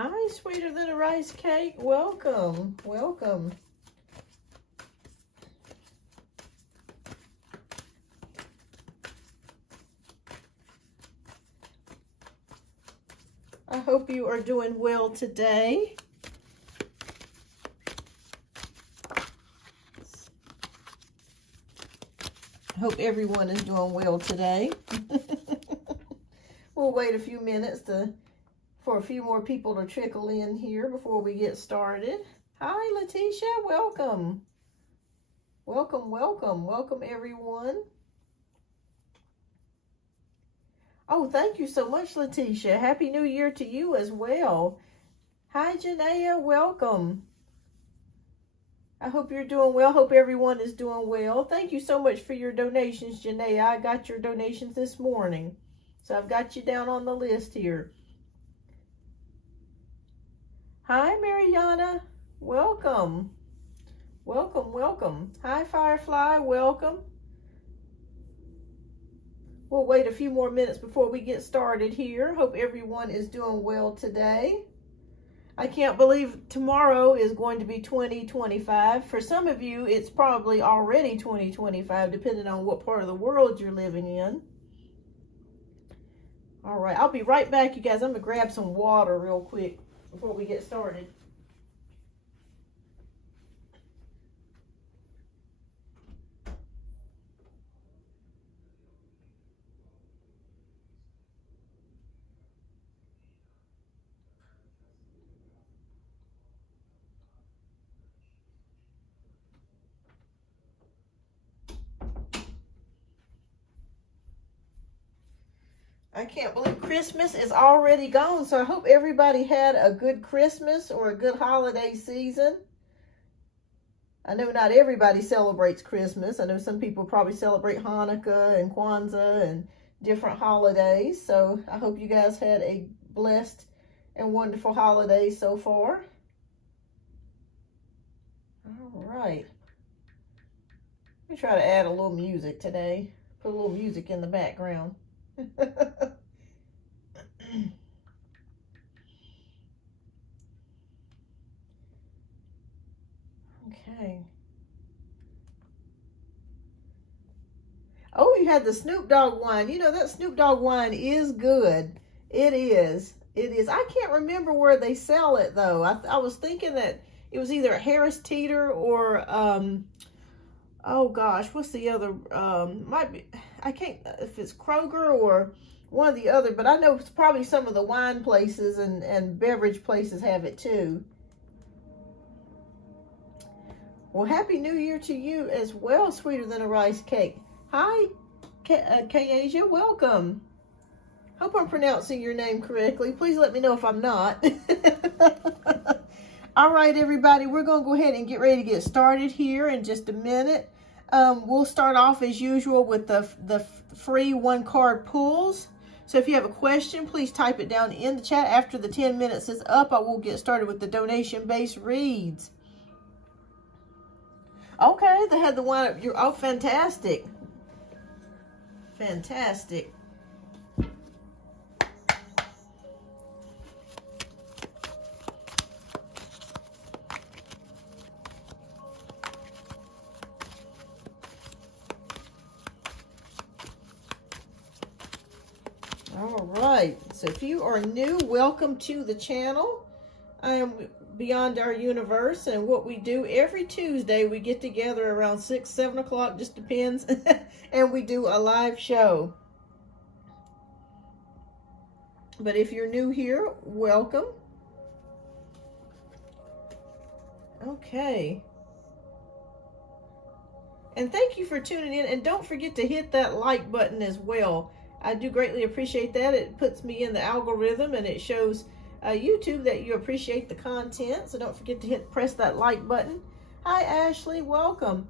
Hi, Sweeter Than a Rice Cake. Welcome. Welcome. I hope you are doing well today. I hope everyone is doing well today. We'll wait a few minutes for a few more people to trickle in here before we get started. Hi, Letitia. Welcome. Welcome, welcome. Welcome, everyone. Oh, thank you so much, Letitia. Happy New Year to you as well. Hi, Janaea. Welcome. I hope you're doing well. Hope everyone is doing well. Thank you so much for your donations, Janaea. I got your donations this morning. So I've got you down on the list here. Hi, Mariana. Welcome. Welcome, welcome. Hi, Firefly. Welcome. We'll wait a few more minutes before we get started here. Hope everyone is doing well today. I can't believe tomorrow is going to be 2025. For some of you, it's probably already 2025, depending on what part of the world you're living in. All right, I'll be right back, you guys. I'm gonna grab some water real quick before we get started. I can't believe Christmas is already gone, so I hope everybody had a good Christmas or a good holiday season. I know not everybody celebrates Christmas. I know some people probably celebrate Hanukkah and Kwanzaa and different holidays, so I hope you guys had a blessed and wonderful holiday so far. All right. Let me try to add a little music today. Put a little music in the background. Okay. Oh, you had the Snoop Dogg wine. You know, that Snoop Dogg wine is good. It is. It is. I can't remember where they sell it, though. I was thinking that it was either Harris Teeter or, oh gosh, what's the other, might be, I can't, if it's Kroger or one of the other, but I know it's probably some of the wine places and beverage places have it too. Well, Happy New Year to you as well, Sweeter Than a Rice Cake. Hi, K-Asia, welcome. Hope I'm pronouncing your name correctly. Please let me know if I'm not. All right, everybody, we're going to go ahead and get ready to get started here in just a minute. We'll start off as usual with the free one-card pulls. So if you have a question, please type it down in the chat. After the 10 minutes is up, I will get started with the donation-based reads. Okay, they had the one up. Oh, fantastic. Fantastic. All right, so if you are new, welcome to the channel. I am Beyond Our Universe, and what we do every Tuesday, we get together around 6, 7 o'clock, just depends, and we do a live show. But if you're new here, welcome. Okay. And thank you for tuning in, and don't forget to hit that like button as well. I do greatly appreciate that. It puts me in the algorithm, and it shows YouTube that you appreciate the content. So don't forget to press that like button. Hi, Ashley. Welcome.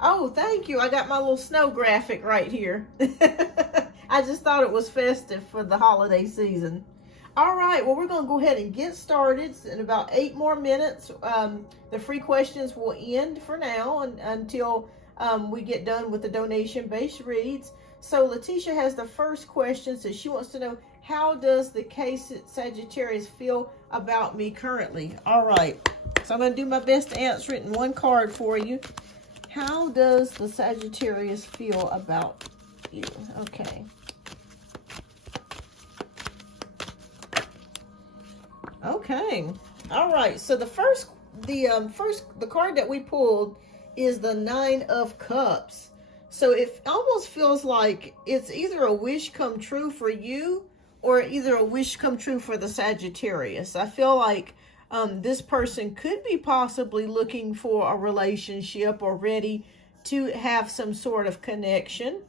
Oh, thank you. I got my little snow graphic right here. I just thought it was festive for the holiday season. All right, well, we're going to go ahead and get started. In about 8 more minutes, the free questions will end for now until we get done with the donation-based reads. So Letitia has the first question. So she wants to know, how does the case Sagittarius feel about me currently? All right. So I'm going to do my best to answer it in one card for you. How does the Sagittarius feel about you? Okay. Okay. All right. So the card that we pulled is the Nine of Cups. So it almost feels like it's either a wish come true for you or either a wish come true for the Sagittarius. I feel like this person could be possibly looking for a relationship or ready to have some sort of connection.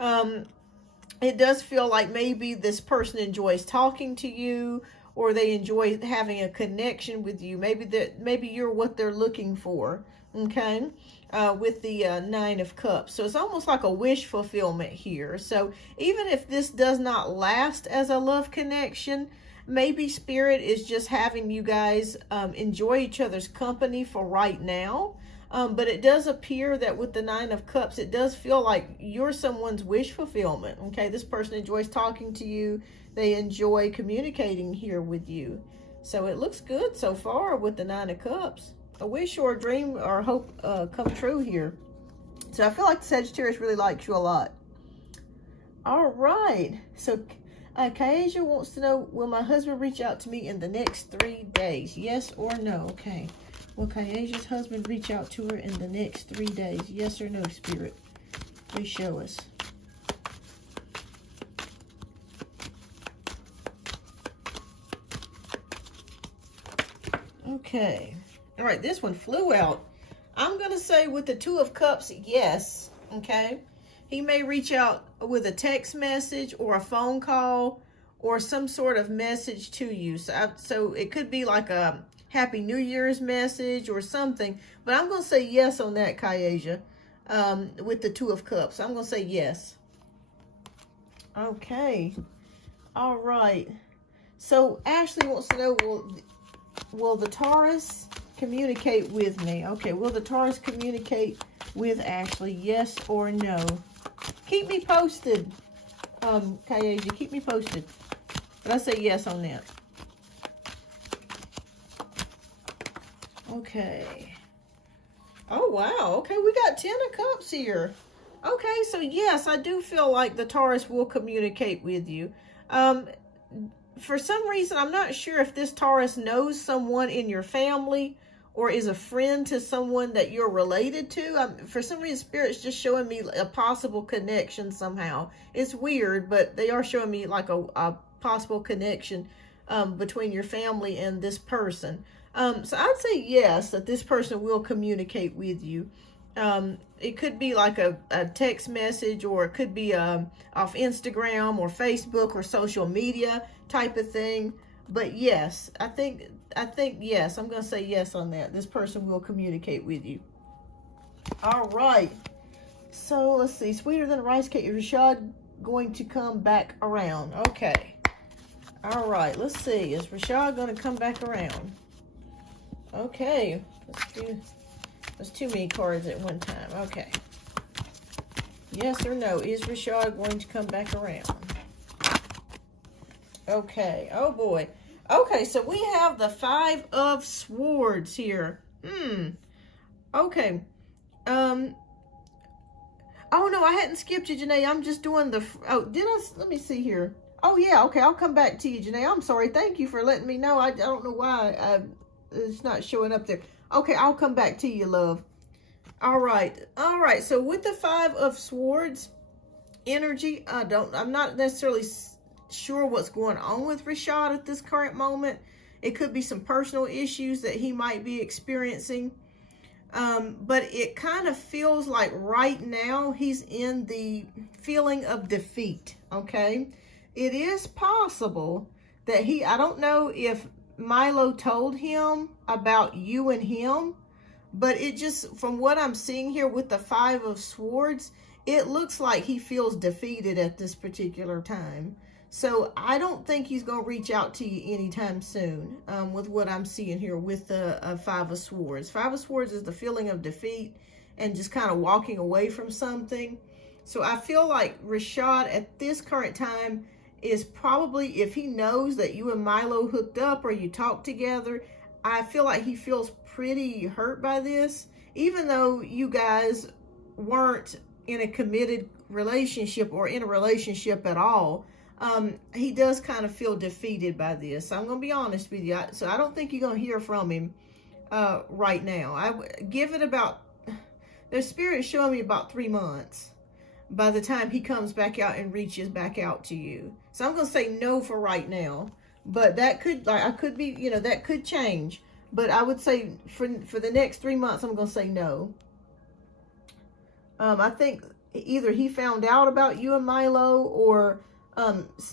It does feel like maybe this person enjoys talking to you, or they enjoy having a connection with you. Maybe you're what they're looking for. Okay, with the Nine of Cups. So it's almost like a wish fulfillment here. So even if this does not last as a love connection, maybe Spirit is just having you guys enjoy each other's company for right now. But it does appear that with the Nine of Cups, it does feel like you're someone's wish fulfillment. Okay, this person enjoys talking to you. They enjoy communicating here with you. So it looks good so far with the Nine of Cups. A wish or a dream or hope come true here. So I feel like the Sagittarius really likes you a lot. All right. So Kaeja wants to know, will my husband reach out to me in the next 3 days? Yes or no? Okay. Will Kaeja's husband reach out to her in the next 3 days? Yes or no, Spirit? Please show us. Okay. All right, this one flew out. I'm going to say with the Two of Cups, yes. Okay. He may reach out with a text message or a phone call or some sort of message to you. So it could be like a Happy New Year's message or something. But I'm going to say yes on that, Kaeja, with the Two of Cups. I'm going to say yes. Okay. All right. So Ashley wants to know, will the Taurus communicate with me? Okay, will the Taurus communicate with Ashley? Yes or no? Keep me posted, Kaeja. Keep me posted. But I say yes on that. Okay. Oh, wow. Okay, we got 10 of Cups here. Okay, so yes, I do feel like the Taurus will communicate with you. For some reason, I'm not sure if this Taurus knows someone in your family or is a friend to someone that you're related to. For some reason, Spirit's just showing me a possible connection somehow. It's weird, but they are showing me like a possible connection between your family and this person. So I'd say yes, that this person will communicate with you. It could be like a text message, or it could be off Instagram or Facebook or social media type of thing. But yes, I think yes, I'm going to say yes on that. This person will communicate with you. All right. So let's see. Sweeter than a rice cake. Is Rashad going to come back around? Okay. All right. Let's see. Is Rashad going to come back around? Okay. Let's do. There's too many cards at one time. Okay. Yes or no? Is Rashad going to come back around? Okay. Oh boy. Okay, so we have the Five of Swords here. Okay. Oh no, I hadn't skipped you, Janae. I'm just doing the. Oh, did I? Let me see here. Oh yeah. Okay, I'll come back to you, Janae. I'm sorry. Thank you for letting me know. I don't know why it's not showing up there. Okay, I'll come back to you, love. All right. All right. So with the Five of Swords energy, I'm not necessarily sure what's going on with Rashad at this current moment. It could be some personal issues that he might be experiencing. But it kind of feels like right now he's in the feeling of defeat. Okay. It is possible that I don't know if Milo told him about you and him, but it just, from what I'm seeing here with the Five of Swords, it looks like he feels defeated at this particular time. So I don't think he's going to reach out to you anytime soon, with what I'm seeing here with the Five of Swords. Five of Swords is the feeling of defeat and just kind of walking away from something. So I feel like Rashad at this current time is probably, if he knows that you and Milo hooked up or you talked together, I feel like he feels pretty hurt by this, even though you guys weren't in a committed relationship or in a relationship at all. He does kind of feel defeated by this. I'm going to be honest with you. So I don't think you're going to hear from him right now. I give it about, the Spirit's showing me about 3 months by the time he comes back out and reaches back out to you. So I'm going to say no for right now. But that could, like, I could be, that could change. But I would say for the next 3 months, I'm going to say no. I think either he found out about you and Milo, or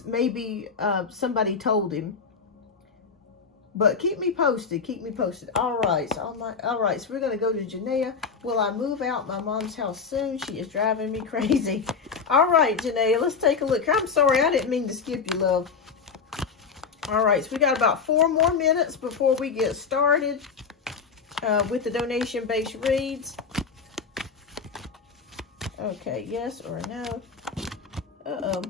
maybe somebody told him. But keep me posted. Keep me posted. All right. So we're gonna go to Janaea. Will I move out my mom's house soon? She is driving me crazy. All right, Janaea. Let's take a look. I'm sorry, I didn't mean to skip you, love. All right. So we got about 4 more minutes before we get started with the donation-based reads. Okay. Yes or no? Uh-oh.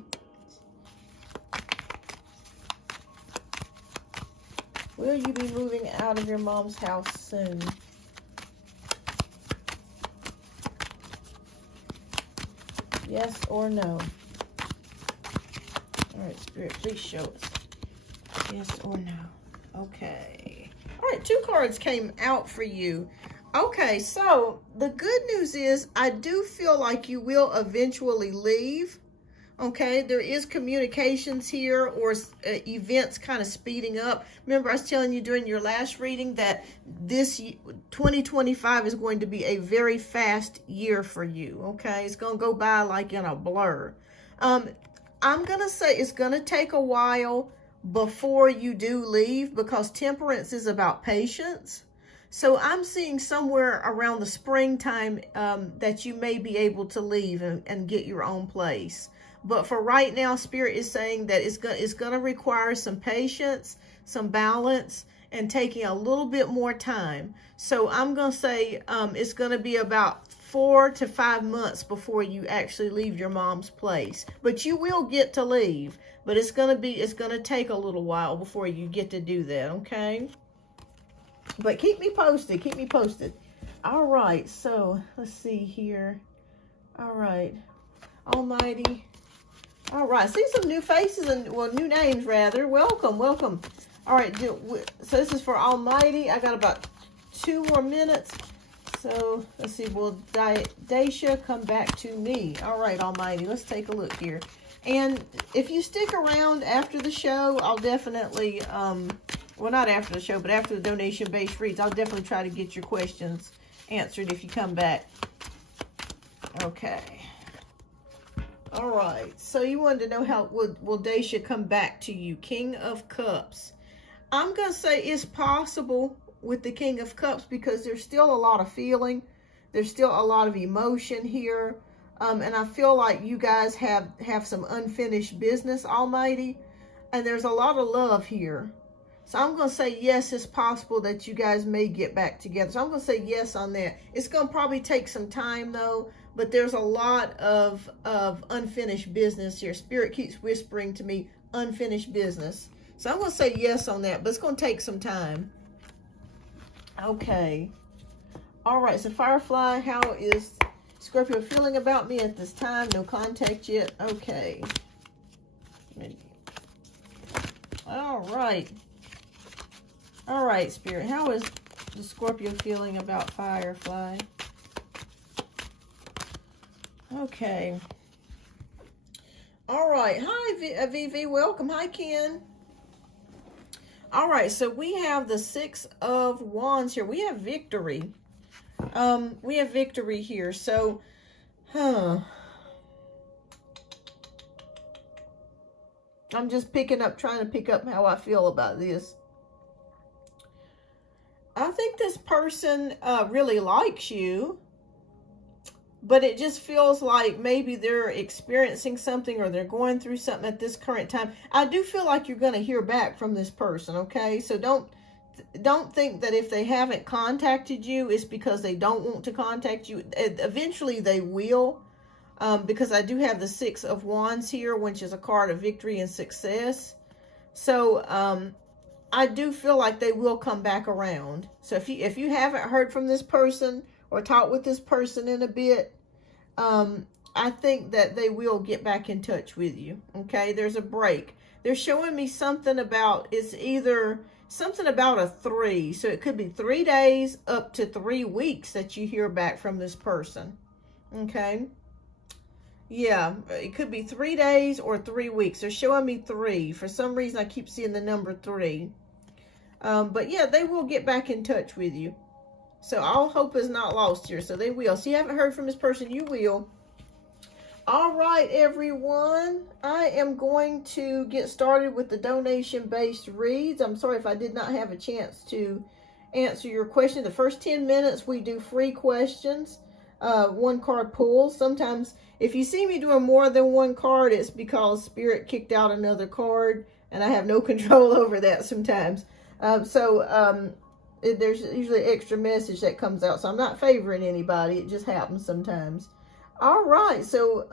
Will you be moving out of your mom's house soon? Yes or no? All right, Spirit, please show us. Yes or no? Okay. All right, 2 cards came out for you. Okay, so the good news is I do feel like you will eventually leave. Okay, there is communications here, or events kind of speeding up. Remember, I was telling you during your last reading that this 2025 is going to be a very fast year for you. Okay, it's going to go by like in a blur. I'm going to say it's going to take a while before you do leave, because temperance is about patience. So I'm seeing somewhere around the springtime that you may be able to leave and get your own place. But for right now, Spirit is saying that it's going to require some patience, some balance, and taking a little bit more time. So I'm going to say it's going to be about 4 to 5 months before you actually leave your mom's place. But you will get to leave. But it's going to take a little while before you get to do that, okay? But keep me posted. Keep me posted. All right. So let's see here. All right. Almighty. All right, see some new faces and, well, new names rather. Welcome, welcome. All right, so this is for Almighty. I got about 2 more minutes. So let's see, will Daisha come back to me? All right, Almighty, let's take a look here. And if you stick around after the show, I'll definitely, well, not after the show, but after the donation-based reads, I'll definitely try to get your questions answered if you come back. Okay. All right, so you wanted to know how will Daisha come back to you? King of Cups. I'm going to say it's possible with the King of Cups, because there's still a lot of feeling. There's still a lot of emotion here. And I feel like you guys have some unfinished business, Almighty. And there's a lot of love here. So I'm going to say yes, it's possible that you guys may get back together. So I'm going to say yes on that. It's going to probably take some time, though. But there's a lot of unfinished business here. Spirit keeps whispering to me, unfinished business. So I'm going to say yes on that, but it's going to take some time. Okay. All right, so Firefly, how is Scorpio feeling about me at this time? No contact yet. Okay. All right. All right, Spirit, how is the Scorpio feeling about Firefly? Okay. All right. Hi, VV. Welcome. Hi, Ken. All right. So we have the 6 of Wands here. We have victory. We have victory here. So, I'm just trying to pick up how I feel about this. I think this person really likes you. But it just feels like maybe they're experiencing something, or they're going through something at this current time. I do feel like you're going to hear back from this person, okay? So don't think that if they haven't contacted you, it's because they don't want to contact you. Eventually they will. because I do have the Six of Wands here, which is a card of victory and success. So I do feel like they will come back around. So if you haven't heard from this person or talked with this person in a bit, I think that they will get back in touch with you. Okay, there's a break. They're showing me something about, it's either something about a 3. So it could be 3 days up to 3 weeks that you hear back from this person. Okay. Yeah, it could be 3 days or 3 weeks. They're showing me 3. For some reason, I keep seeing the number 3. But yeah, they will get back in touch with you. So all hope is not lost here. So they will. So you haven't heard from this person, you will. All right, everyone. I am going to get started with the donation-based reads. I'm sorry if I did not have a chance to answer your question. The first 10 minutes, we do free questions, 1 card pulls. Sometimes, if you see me doing more than 1 card, it's because Spirit kicked out another card, and I have no control over that sometimes. There's usually extra message that comes out, so I'm not favoring anybody. It just happens sometimes. All right, so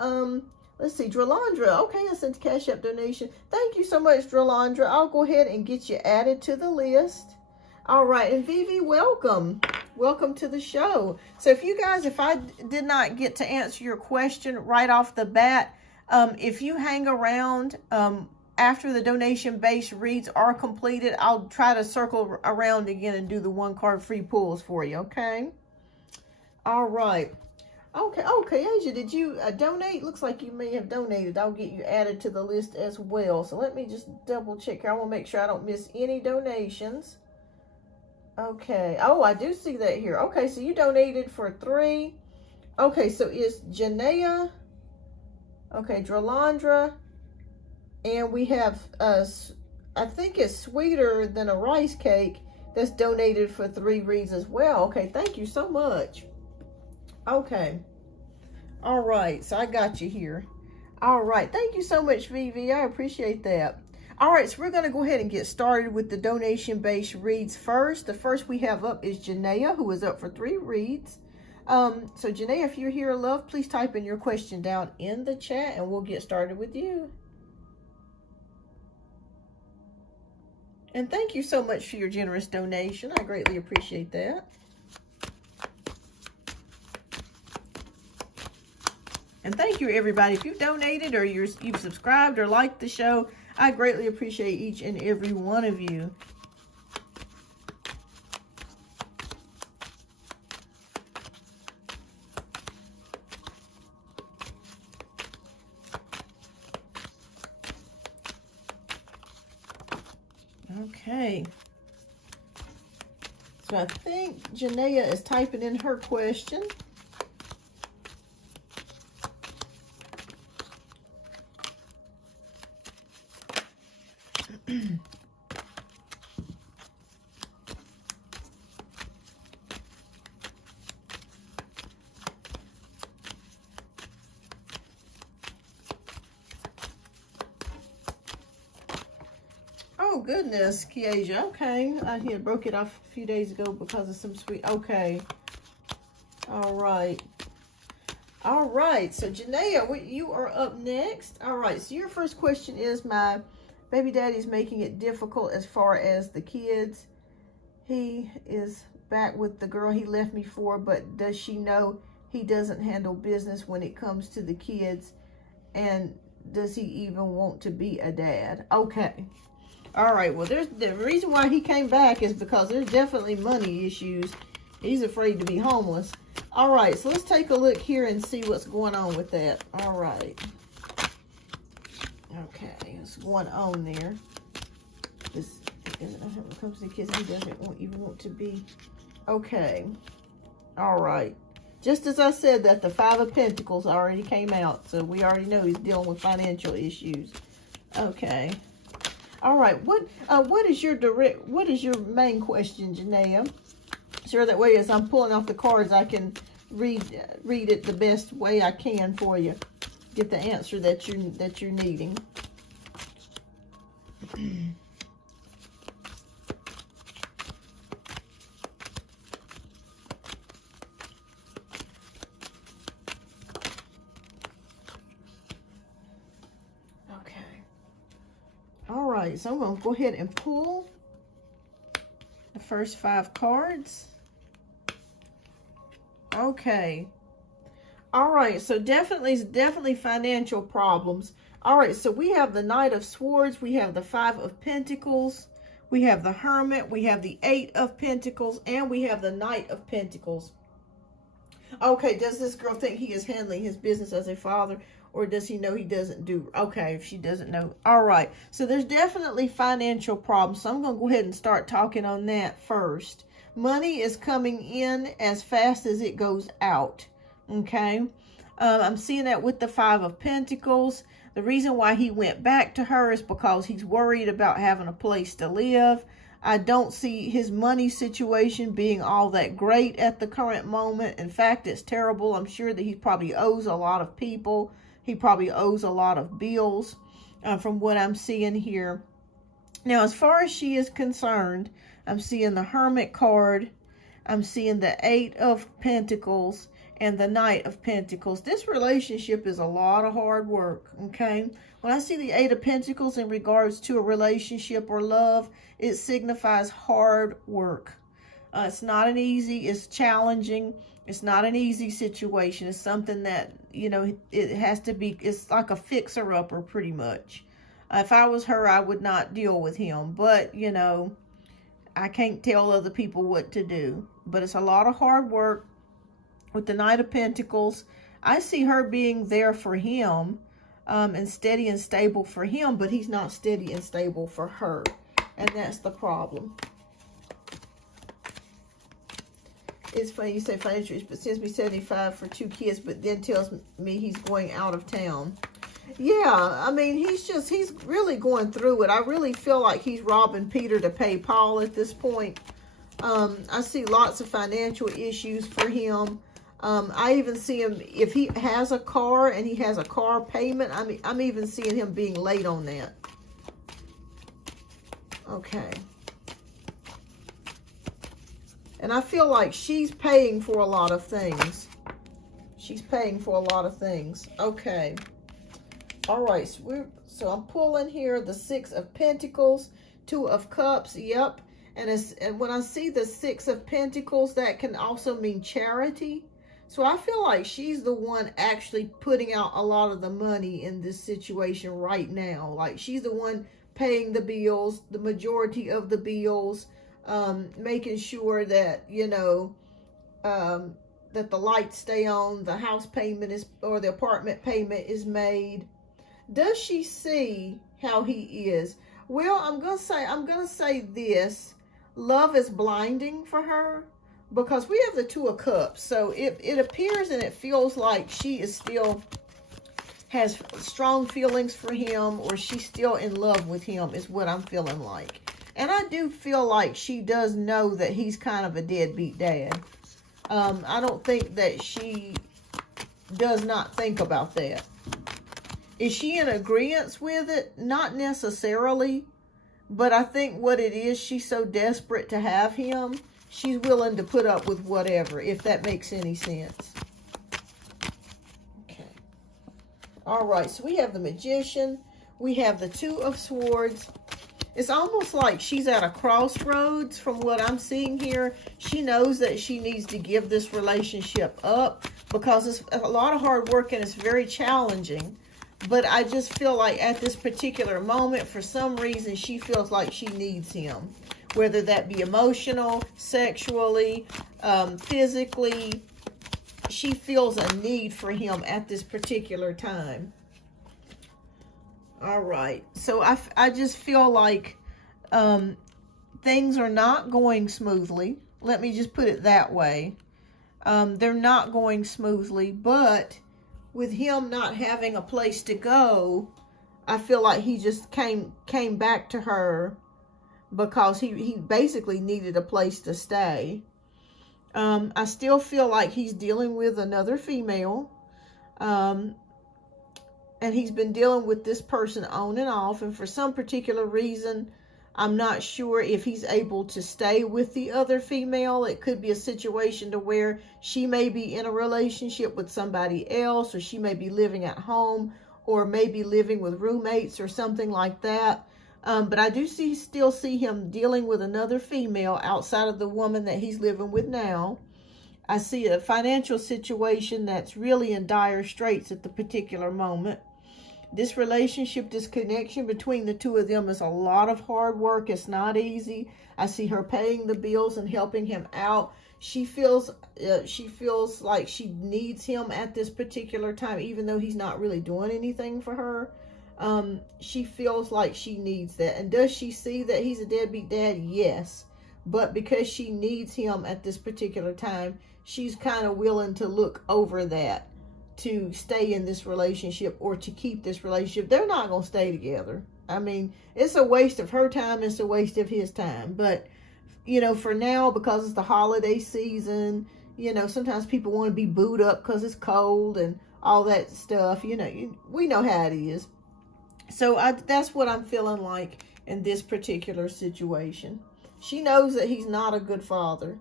let's see, Dralandra. Okay, I sent a Cash App donation. Thank you so much, Dralandra. I'll go ahead and get you added to the list. All right, and Vivi, welcome. Welcome to the show. So if you guys, if I did not get to answer your question right off the bat, if you hang around after the donation-based reads are completed, I'll try to circle around again and do the 1 card free pulls for you, okay? All right. Okay, Asia, did you donate? Looks like you may have donated. I'll get you added to the list as well. So let me just double check here. I want to make sure I don't miss any donations. Okay. Oh, I do see that here. Okay, so you donated for 3. Okay, so it's Janaea. Okay, Dralandra. And we have, I think it's Sweeter Than a Rice Cake that's donated for 3 reads as well. Okay, thank you so much. Okay. All right, so I got you here. All right, thank you so much, Vivi. I appreciate that. All right, so we're going to go ahead and get started with the donation-based reads first. The first we have up is Janaea, who is up for 3 reads. So Janaea, if you're here, love, please type in your question down in the chat, and we'll get started with you. And thank you so much for your generous donation. I greatly appreciate that. And thank you, everybody. If you've donated or you've subscribed or liked the show, I greatly appreciate each and every one of you. Okay. So I think Janaea is typing in her question. Oh, goodness, Kiasia. Okay. He had broke it off a few days ago because of some sweet. Okay. All right. All right. So, Janaea, you are up next. All right. So, your first question is, my baby daddy's making it difficult as far as the kids. He is back with the girl he left me for, but does she know he doesn't handle business when it comes to the kids? And does he even want to be a dad? Okay. All right, well, there's the reason why he came back is because there's definitely money issues. He's afraid to be homeless. All right, so let's take a look here and see what's going on with that. All right. Okay, what's going on there? This doesn't know when it comes to kids, he doesn't even want to be. Okay. All right. Just as I said that the 5 of Pentacles already came out, so we already know he's dealing with financial issues. Okay. All right, what is your main question, Janaea? Sure, that way as I'm pulling off the cards, I can read it the best way I can for you. Get the answer that you're needing. right, so I'm going to go ahead and pull the first 5 cards. Okay. All right, so definitely financial problems. All right, so we have the Knight of Swords, we have the 5 of Pentacles, we have the Hermit, we have the 8 of Pentacles, and we have the Knight of Pentacles. Okay, does this girl think he is handling his business as a father, or does he know he doesn't do? Okay, if she doesn't know. All right, so there's definitely financial problems, so I'm going to go ahead and start talking on that first. Money is coming in as fast as it goes out, okay? I'm seeing that with the 5 of Pentacles. The reason why he went back to her is because he's worried about having a place to live. I don't see his money situation being all that great at the current moment. In fact, it's terrible. I'm sure that he probably owes a lot of people. He probably owes a lot of bills from what I'm seeing here. Now, as far as she is concerned, I'm seeing the Hermit card. I'm seeing the 8 of Pentacles and the Knight of Pentacles. This relationship is a lot of hard work, okay? When I see the 8 of Pentacles in regards to a relationship or love, it signifies hard work. It's not an easy, it's challenging. It's not an easy situation. It's something that, you know, it has to be, it's like a fixer-upper pretty much. If I was her, I would not deal with him. But, you know, I can't tell other people what to do. But it's a lot of hard work. With the Knight of Pentacles, I see her being there for him and steady and stable for him, but he's not steady and stable for her. And that's the problem. It's funny you say financial, but sends me 75 for 2 kids, but then tells me he's going out of town. Yeah, I mean, he's really going through it. I really feel like he's robbing Peter to pay Paul at this point. I see lots of financial issues for him. I even see him, if he has a car and he has a car payment, I'm even seeing him being late on that. Okay. And I feel like she's paying for a lot of things. She's paying for a lot of things. Okay. All right. So I'm pulling here the 6 of Pentacles, 2 of Cups. Yep. And when I see the 6 of Pentacles, that can also mean charity. So I feel like she's the one actually putting out a lot of the money in this situation right now. Like, she's the one paying the bills, the majority of the bills, making sure that, you know, that the lights stay on, the house payment is, or the apartment payment is made. Does she see how he is? Well, I'm going to say this. Love is blinding for her. Because we have the 2 of Cups. So it appears and it feels like she is still has strong feelings for him, or she's still in love with him is what I'm feeling like. And I do feel like she does know that he's kind of a deadbeat dad. I don't think that she does not think about that. Is she in agreement with it? Not necessarily. But I think what it is, she's so desperate to have him, she's willing to put up with whatever, if that makes any sense. Okay. All right, so we have the Magician. We have the 2 of Swords. It's almost like she's at a crossroads from what I'm seeing here. She knows that she needs to give this relationship up because it's a lot of hard work and it's very challenging. But I just feel like at this particular moment, for some reason, she feels like she needs him. Whether that be emotional, sexually, physically, she feels a need for him at this particular time. All right. So I just feel like things are not going smoothly. Let me just put it that way. They're not going smoothly, but with him not having a place to go, I feel like he just came back to her because he basically needed a place to stay. I still feel like he's dealing with another female. And he's been dealing with this person on and off. And for some particular reason, I'm not sure if he's able to stay with the other female. It could be a situation to where she may be in a relationship with somebody else, or she may be living at home, or maybe living with roommates or something like that. But I do still see him dealing with another female outside of the woman that he's living with now. I see a financial situation that's really in dire straits at the particular moment. This relationship, this connection between the two of them is a lot of hard work. It's not easy. I see her paying the bills and helping him out. She feels like she needs him at this particular time, even though he's not really doing anything for her. She feels like she needs that. And does she see that he's a deadbeat dad? Yes. But because she needs him at this particular time, she's kind of willing to look over that to stay in this relationship or to keep this relationship. They're not going to stay together. I mean, it's a waste of her time. It's a waste of his time. But, you know, for now, because it's the holiday season, you know, sometimes people want to be booed up because it's cold and all that stuff. You know, we know how it is. So that's what I'm feeling like in this particular situation. She knows that he's not a good father,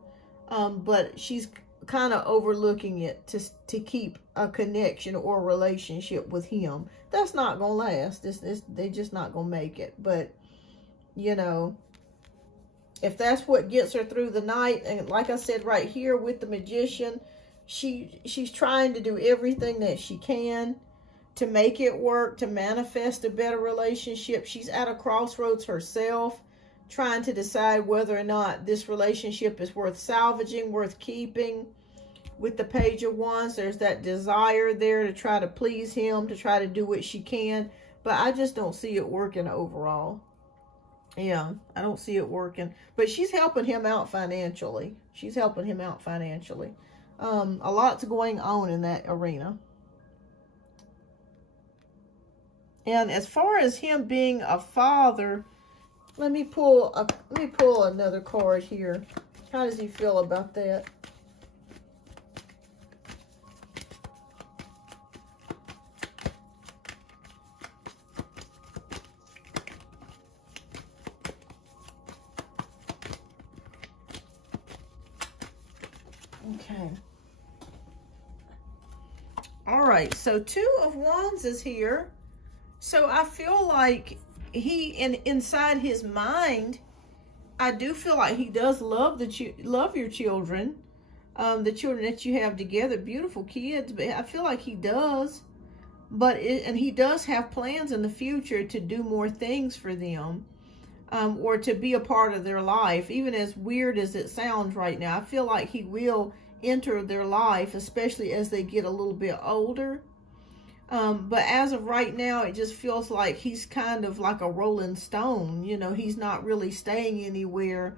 but she's kind of overlooking it to keep a connection or relationship with him. That's not gonna last. They're just not gonna make it. But you know, if that's what gets her through the night, and like I said right here with the Magician, she's trying to do everything that she can to make it work, to manifest a better relationship. She's at a crossroads herself, trying to decide whether or not this relationship is worth salvaging, worth keeping. With the Page of Wands, there's that desire there to try to please him, to try to do what she can. But I just don't see it working overall. Yeah, I don't see it working. But she's helping him out financially. She's helping him out financially. A lot's going on in that arena. And as far as him being a father, let me pull another card here. How does he feel about that? Okay. All right. So Two of Wands is here. So I feel like inside his mind, I do feel like he does love your children, the children that you have together, beautiful kids. But I feel like he does, and he does have plans in the future to do more things for them, or to be a part of their life. Even as weird as it sounds right now, I feel like he will enter their life, especially as they get a little bit older. But as of right now, it just feels like he's kind of like a rolling stone. You know, he's not really staying anywhere.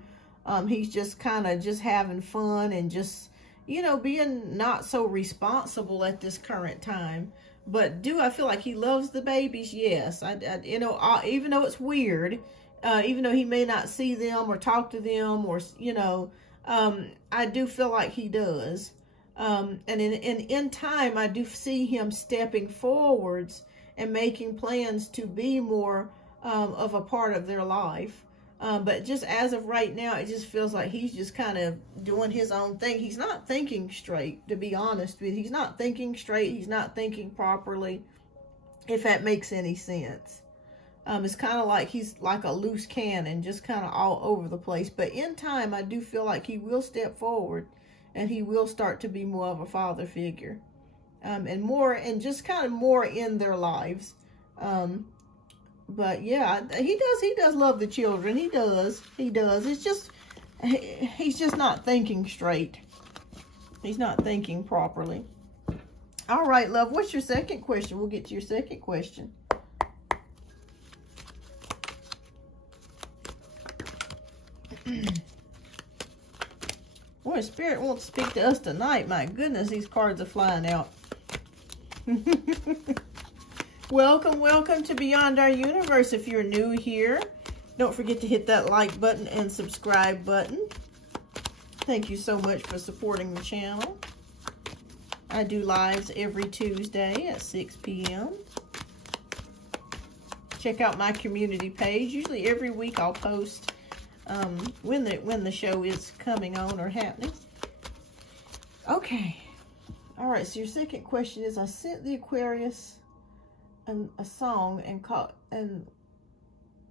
He's just kind of just having fun and just, you know, being not so responsible at this current time. But do I feel like he loves the babies? Yes. You know, even though it's weird, even though he may not see them or talk to them or, you know, I do feel like he does. And in time, I do see him stepping forwards and making plans to be more of a part of their life. But just as of right now, it just feels like he's just kind of doing his own thing. He's not thinking straight, to be honest with you. He's not thinking straight. He's not thinking properly, if that makes any sense. It's kind of like he's like a loose cannon, just kind of all over the place. But in time, I do feel like he will step forward. And he will start to be more of a father figure, and just kind of more in their lives. But yeah, he does love the children. He does. It's just, he's just not thinking straight. He's not thinking properly. All right, love, what's your second question? We'll get to your second question. Boy, Spirit wants to speak to us tonight. My goodness, these cards are flying out. Welcome to Beyond Our Universe. If you're new here, don't forget to hit that like button and subscribe button. Thank you so much for supporting the channel. I do lives every Tuesday at 6 p.m. Check out my community page. Usually every week I'll post when the show is coming on or happening. Okay. All right, so your second question is, I sent the Aquarius a song and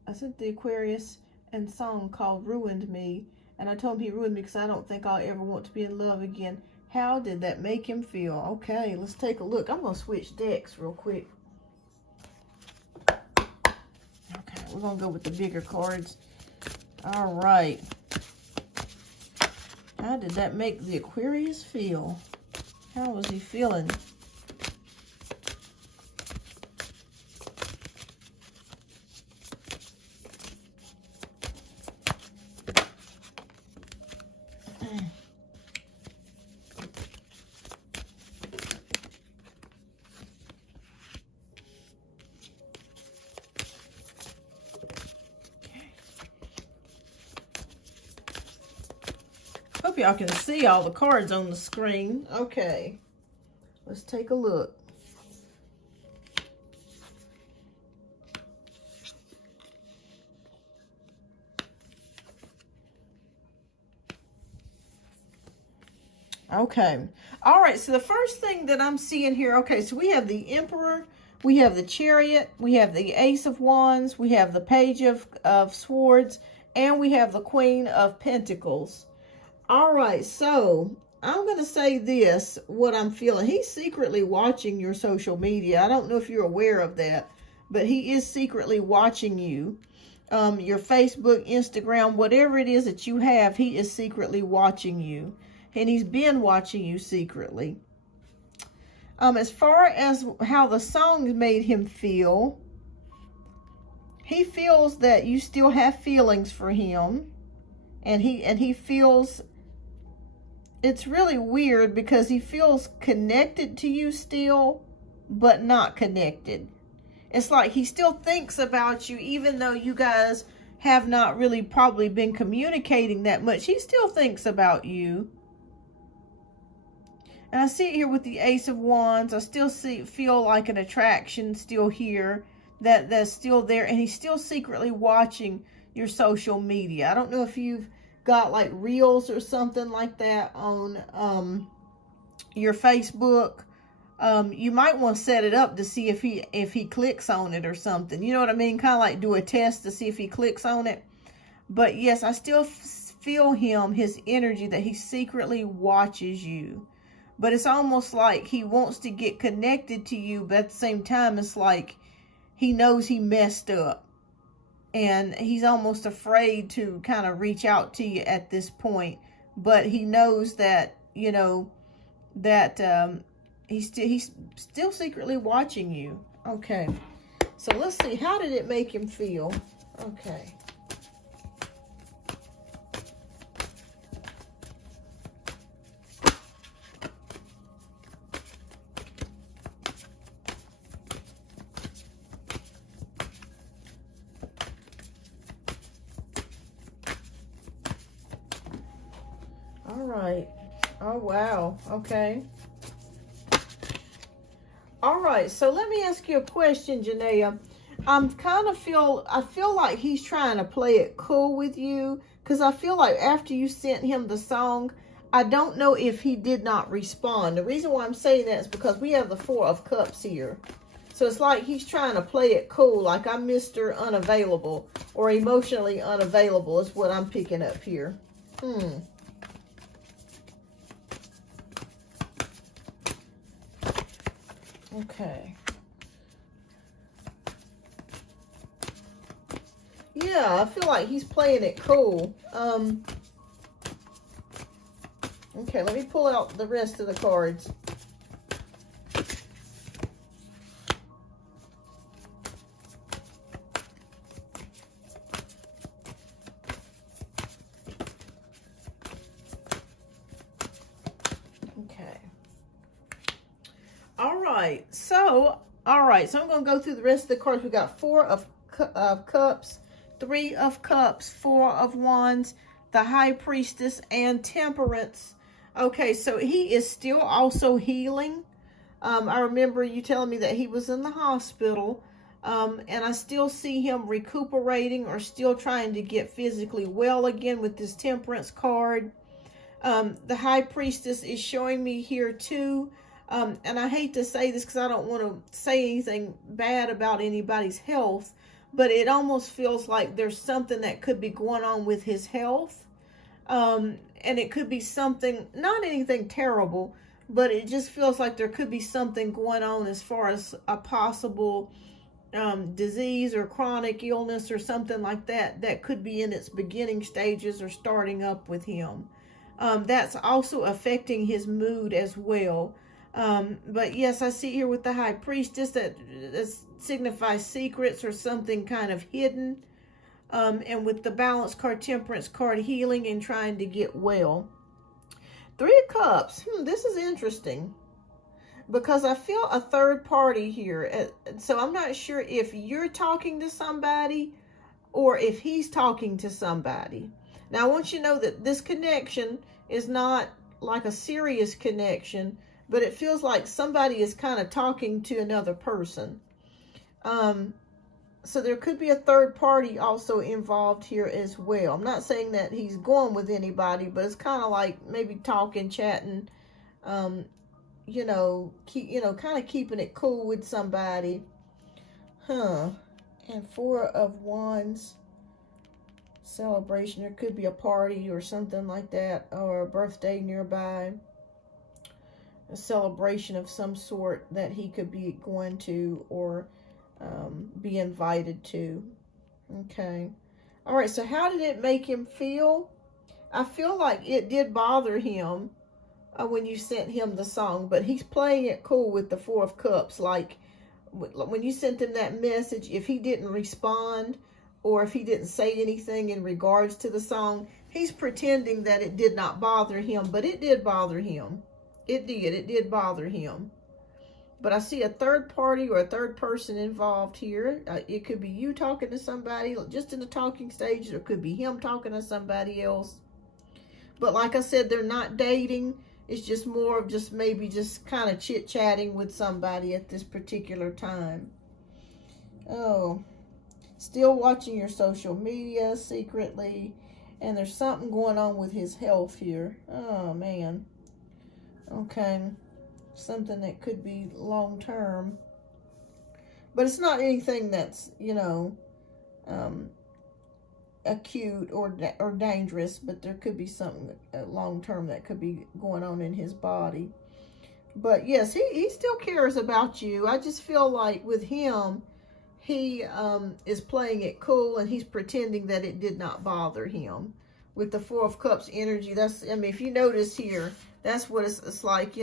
I sent the Aquarius and song called Ruined Me. And I told him he ruined me because I don't think I'll ever want to be in love again. How did that make him feel? Okay, let's take a look. I'm going to switch decks real quick. Okay, we're going to go with the bigger cards. All right. How did that make the Aquarius feel? How was he feeling? Hope y'all can see all the cards on the screen. Okay, let's take a look. Okay, all right, so the first thing that I'm seeing here, okay, so we have the Emperor, we have the Chariot, we have the Ace of Wands, we have the Page of Swords, and we have the Queen of Pentacles. All right, so I'm going to say this, what I'm feeling. He's secretly watching your social media. I don't know if you're aware of that, but he is secretly watching you. Your Facebook, Instagram, whatever it is that you have, he is secretly watching you. And he's been watching you secretly. As far as how the song made him feel, he feels that you still have feelings for him. And he feels... It's really weird because he feels connected to you still, but not connected. It's like he still thinks about you, even though you guys have not really probably been communicating that much. He still thinks about you. And I see it here with the Ace of Wands. I still feel like an attraction still here, that's still there. And he's still secretly watching your social media. I don't know if you've got like reels or something like that on your Facebook. You might want to set it up to see if he clicks on it or something. You know what I mean? Kind of like do a test to see if he clicks on it. But yes, I still feel his energy that he secretly watches you. But it's almost like he wants to get connected to you, but at the same time, it's like he knows he messed up. And he's almost afraid to kind of reach out to you at this point. But he knows that, you know, that he's still secretly watching you. Okay. So let's see. How did it make him feel? Okay. All right. Oh, wow. Okay. All right. So let me ask you a question, Janaea. I feel like he's trying to play it cool with you, because I feel like after you sent him the song, I don't know if he did not respond. The reason why I'm saying that is because we have the Four of Cups here. So it's like he's trying to play it cool, like I'm Mr. Unavailable or emotionally unavailable is what I'm picking up here. Okay. Yeah, I feel like he's playing it cool. Okay, let me pull out the rest of the cards. Okay. All right, so I'm going to go through the rest of the cards. We got Four of Cups, Three of Cups, Four of Wands, the High Priestess, and Temperance. Okay, so he is still also healing. I remember you telling me that he was in the hospital, and I still see him recuperating or still trying to get physically well again with this Temperance card. The High Priestess is showing me here too. And I hate to say this because I don't want to say anything bad about anybody's health, but it almost feels like there's something that could be going on with his health. And it could be something, not anything terrible, but it just feels like there could be something going on as far as a possible disease or chronic illness or something like that that could be in its beginning stages or starting up with him. That's also affecting his mood as well. But yes, I see here with the High Priestess that signifies secrets or something kind of hidden. And with the Balance card, Temperance card, healing and trying to get well. Three of Cups. This is interesting, because I feel a third party here. So I'm not sure if you're talking to somebody or if he's talking to somebody. Now, I want you to know that this connection is not like a serious connection, but it feels like somebody is kind of talking to another person. So there could be a third party also involved here as well. I'm not saying that he's going with anybody, but it's kind of like maybe talking, chatting, kind of keeping it cool with somebody. And Four of Wands, celebration. There could be a party or something like that, or a birthday nearby. A celebration of some sort that he could be going to, or be invited to. Okay. All right, so how did it make him feel? I feel like it did bother him when you sent him the song, but he's playing it cool with the Four of Cups. Like when you sent him that message, if he didn't respond or if he didn't say anything in regards to the song, he's pretending that it did not bother him, but it did bother him. It did bother him. But I see a third party or a third person involved here. It could be you talking to somebody just in the talking stage, or it could be him talking to somebody else. But like I said, they're not dating. It's just more of just maybe just kind of chit-chatting with somebody at this particular time. Oh, still watching your social media secretly. And there's something going on with his health here. Oh, man. Okay. Something that could be long term, but it's not anything that's acute or dangerous, but there could be something long term that could be going on in his body. But yes, he still cares about you. I just feel like with him, he is playing it cool, and he's pretending that it did not bother him. With the Four of Cups energy, if you notice here, that's what it's like,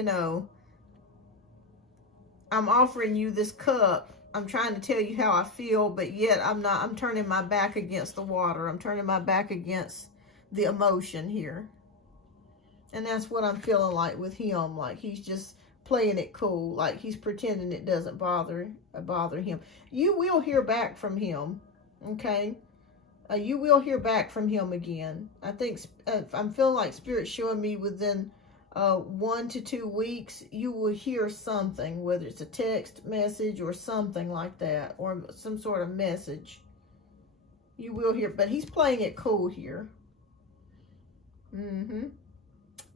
I'm offering you this cup. I'm trying to tell you how I feel, but yet I'm turning my back against the water. I'm turning my back against the emotion here. And that's what I'm feeling like with him. Like he's just playing it cool. Like he's pretending it doesn't bother him. You will hear back from him. Okay? You will hear back from him again. I think I'm feeling like Spirit's showing me within 1 to 2 weeks, you will hear something, whether it's a text message or something like that, or some sort of message. You will hear, but he's playing it cool here.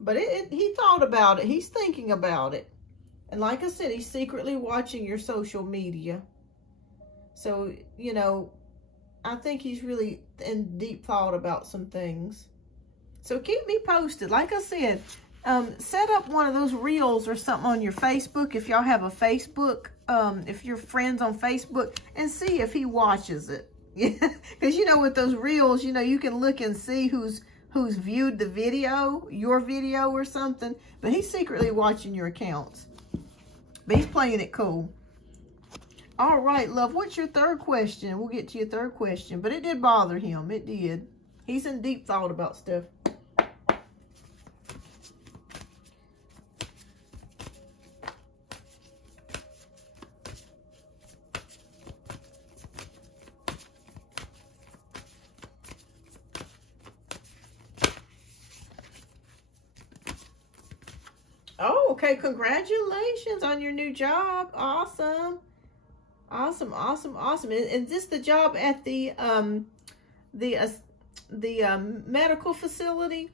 But he thought about it. He's thinking about it. And like I said, he's secretly watching your social media. So, I think he's really in deep thought about some things. So keep me posted. Like I said, set up one of those reels or something on your Facebook, if y'all have a Facebook, if you're friends on Facebook, and see if he watches it. Because with those reels, you can look and see who's viewed the video, your video or something. But he's secretly watching your accounts. But he's playing it cool. All right, love, what's your third question? We'll get to your third question. But it did bother him. It did. He's in deep thought about stuff. Oh, okay. Congratulations on your new job. Awesome. Awesome, awesome, awesome. Is this the job at the medical facility?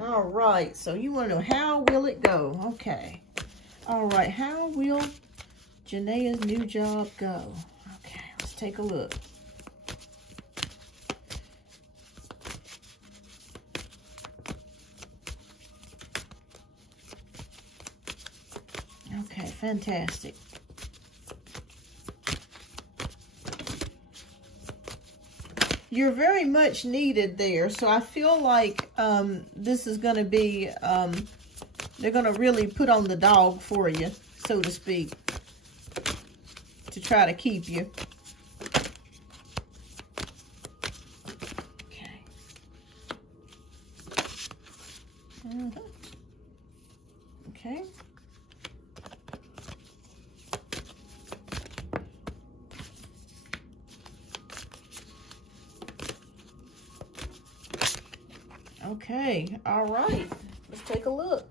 All right. So you want to know, how will it go? Okay. All right. How will Janaea's new job go? Okay, let's take a look. Okay, fantastic. You're very much needed there, so I feel like this is going to be, they're going to really put on the dog for you, so to speak, to try to keep you. Okay. Okay. Okay, all right. Let's take a look.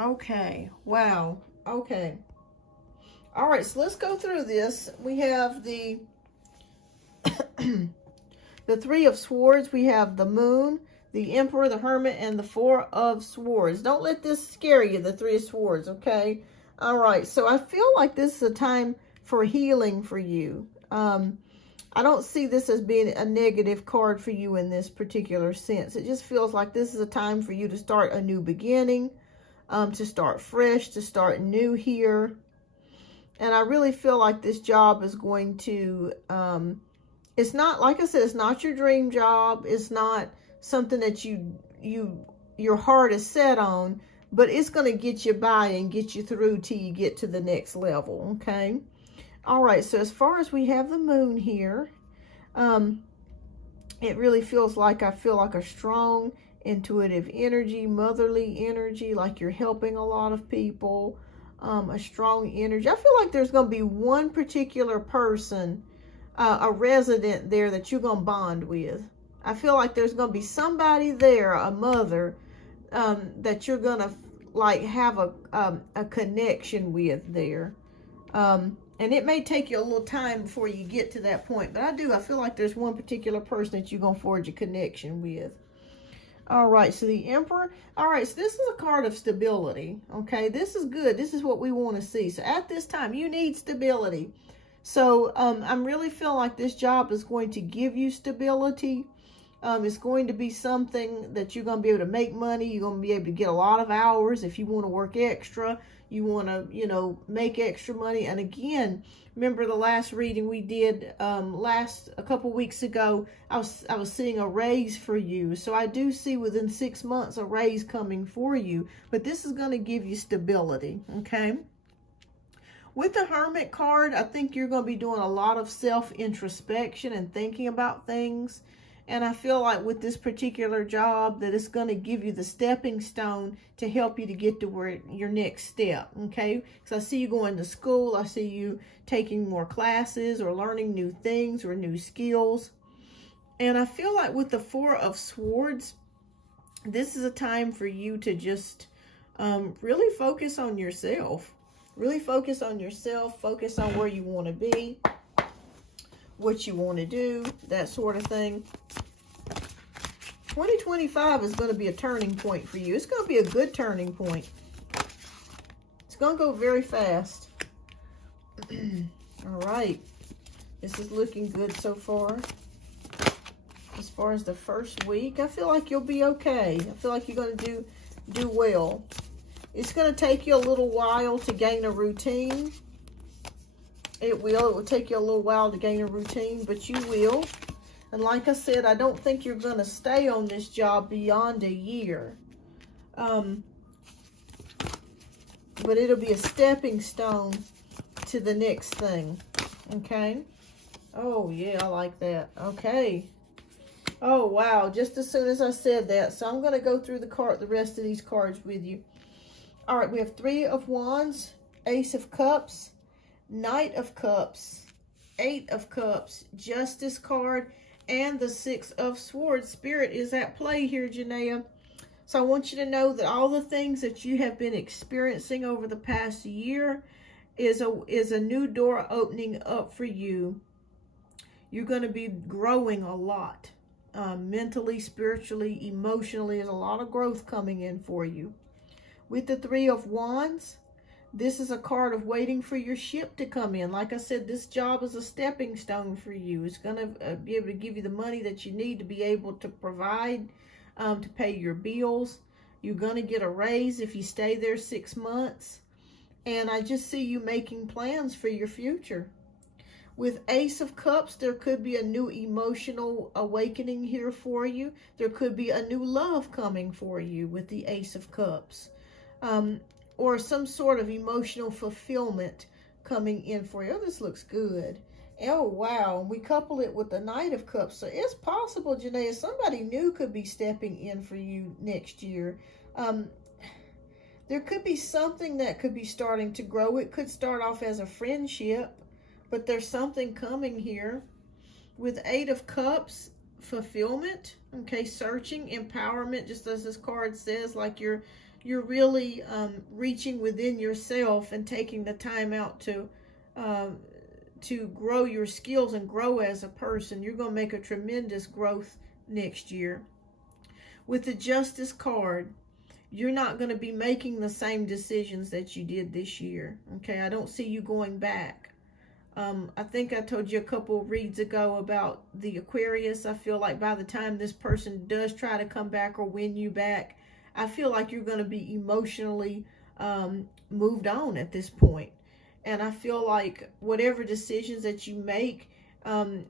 Okay, wow. Okay. All right, so let's go through this. We have the the Three of Swords. We have the Moon, the Emperor, the Hermit, and the Four of Swords. Don't let this scare you, the Three of Swords, okay? All right, so I feel like this is a time for healing for you. I don't see this as being a negative card for you in this particular sense. It just feels like this is a time for you to start a new beginning, to start fresh, to start new here. And I really feel like this job is going to, it's not, like I said, it's not your dream job. It's not something that your heart is set on, but it's going to get you by and get you through till you get to the next level, okay? All right, so as far as we have the Moon here, it really feels like, I feel like a strong, intuitive energy, motherly energy, like you're helping a lot of people, a strong energy. I feel like there's going to be one particular person, a resident there that you're going to bond with. I feel like there's going to be somebody there, a mother, that you're going to like have a connection with there. And it may take you a little time before you get to that point, but I feel like there's one particular person that you're going to forge a connection with. All right, so the Emperor. All right, so this is a card of stability, okay? This is good. This is what we want to see. So at this time, you need stability. So I'm really feeling like this job is going to give you stability. It's going to be something that you're going to be able to make money. You're going to be able to get a lot of hours if you want to work extra. You want to, you know, make extra money. And again, remember the last reading we did a couple weeks ago, I was seeing a raise for you. So I do see within 6 months a raise coming for you. But this is going to give you stability, okay? With the Hermit card, I think you're going to be doing a lot of self-introspection and thinking about things. And I feel like with this particular job that it's going to give you the stepping stone to help you to get to where your next step, okay? Because I see you going to school. I see you taking more classes or learning new things or new skills. And I feel like with the Four of Swords, this is a time for you to just really focus on yourself. Really focus on yourself. Focus on where you want to be, what you want to do, that sort of thing. 2025 is going to be a turning point for you. It's going to be a good turning point. It's going to go very fast. All right. This is looking good so far. As far as the first week, I feel like you'll be okay. I feel like you're going to do well. It's going to take you a little while to gain a routine. It will take you a little while to gain a routine, but you will. And like I said, I don't think you're going to stay on this job beyond a year. But it'll be a stepping stone to the next thing. Okay? Oh, yeah, I like that. Okay. Oh, wow. Just as soon as I said that. So I'm going to go through the rest of these cards with you. All right, we have Three of Wands, Ace of Cups, Knight of Cups, Eight of Cups, Justice card, and the Six of Swords. Spirit is at play here, Janaea. So I want you to know that all the things that you have been experiencing over the past year is a new door opening up for you. You're going to be growing a lot. mentally, spiritually, emotionally. There's a lot of growth coming in for you. With the Three of Wands, this is a card of waiting for your ship to come in. Like I said, this job is a stepping stone for you. It's going to be able to give you the money that you need to be able to provide, to pay your bills. You're going to get a raise if you stay there 6 months. And I just see you making plans for your future. With Ace of Cups, there could be a new emotional awakening here for you. There could be a new love coming for you with the Ace of Cups. Or some sort of emotional fulfillment coming in for you. Oh, this looks good. Oh, wow. We couple it with the Knight of Cups. So it's possible, Janaea, somebody new could be stepping in for you next year. There could be something that could be starting to grow. It could start off as a friendship, but there's something coming here. With Eight of Cups, fulfillment, okay, searching, empowerment, just as this card says, like you're really reaching within yourself and taking the time out to grow your skills and grow as a person. You're going to make a tremendous growth next year. With the Justice card, you're not going to be making the same decisions that you did this year. Okay, I don't see you going back. I think I told you a couple of reads ago about the Aquarius. I feel like by the time this person does try to come back or win you back, I feel like you're going to be emotionally moved on at this point. And I feel like whatever decisions that you make the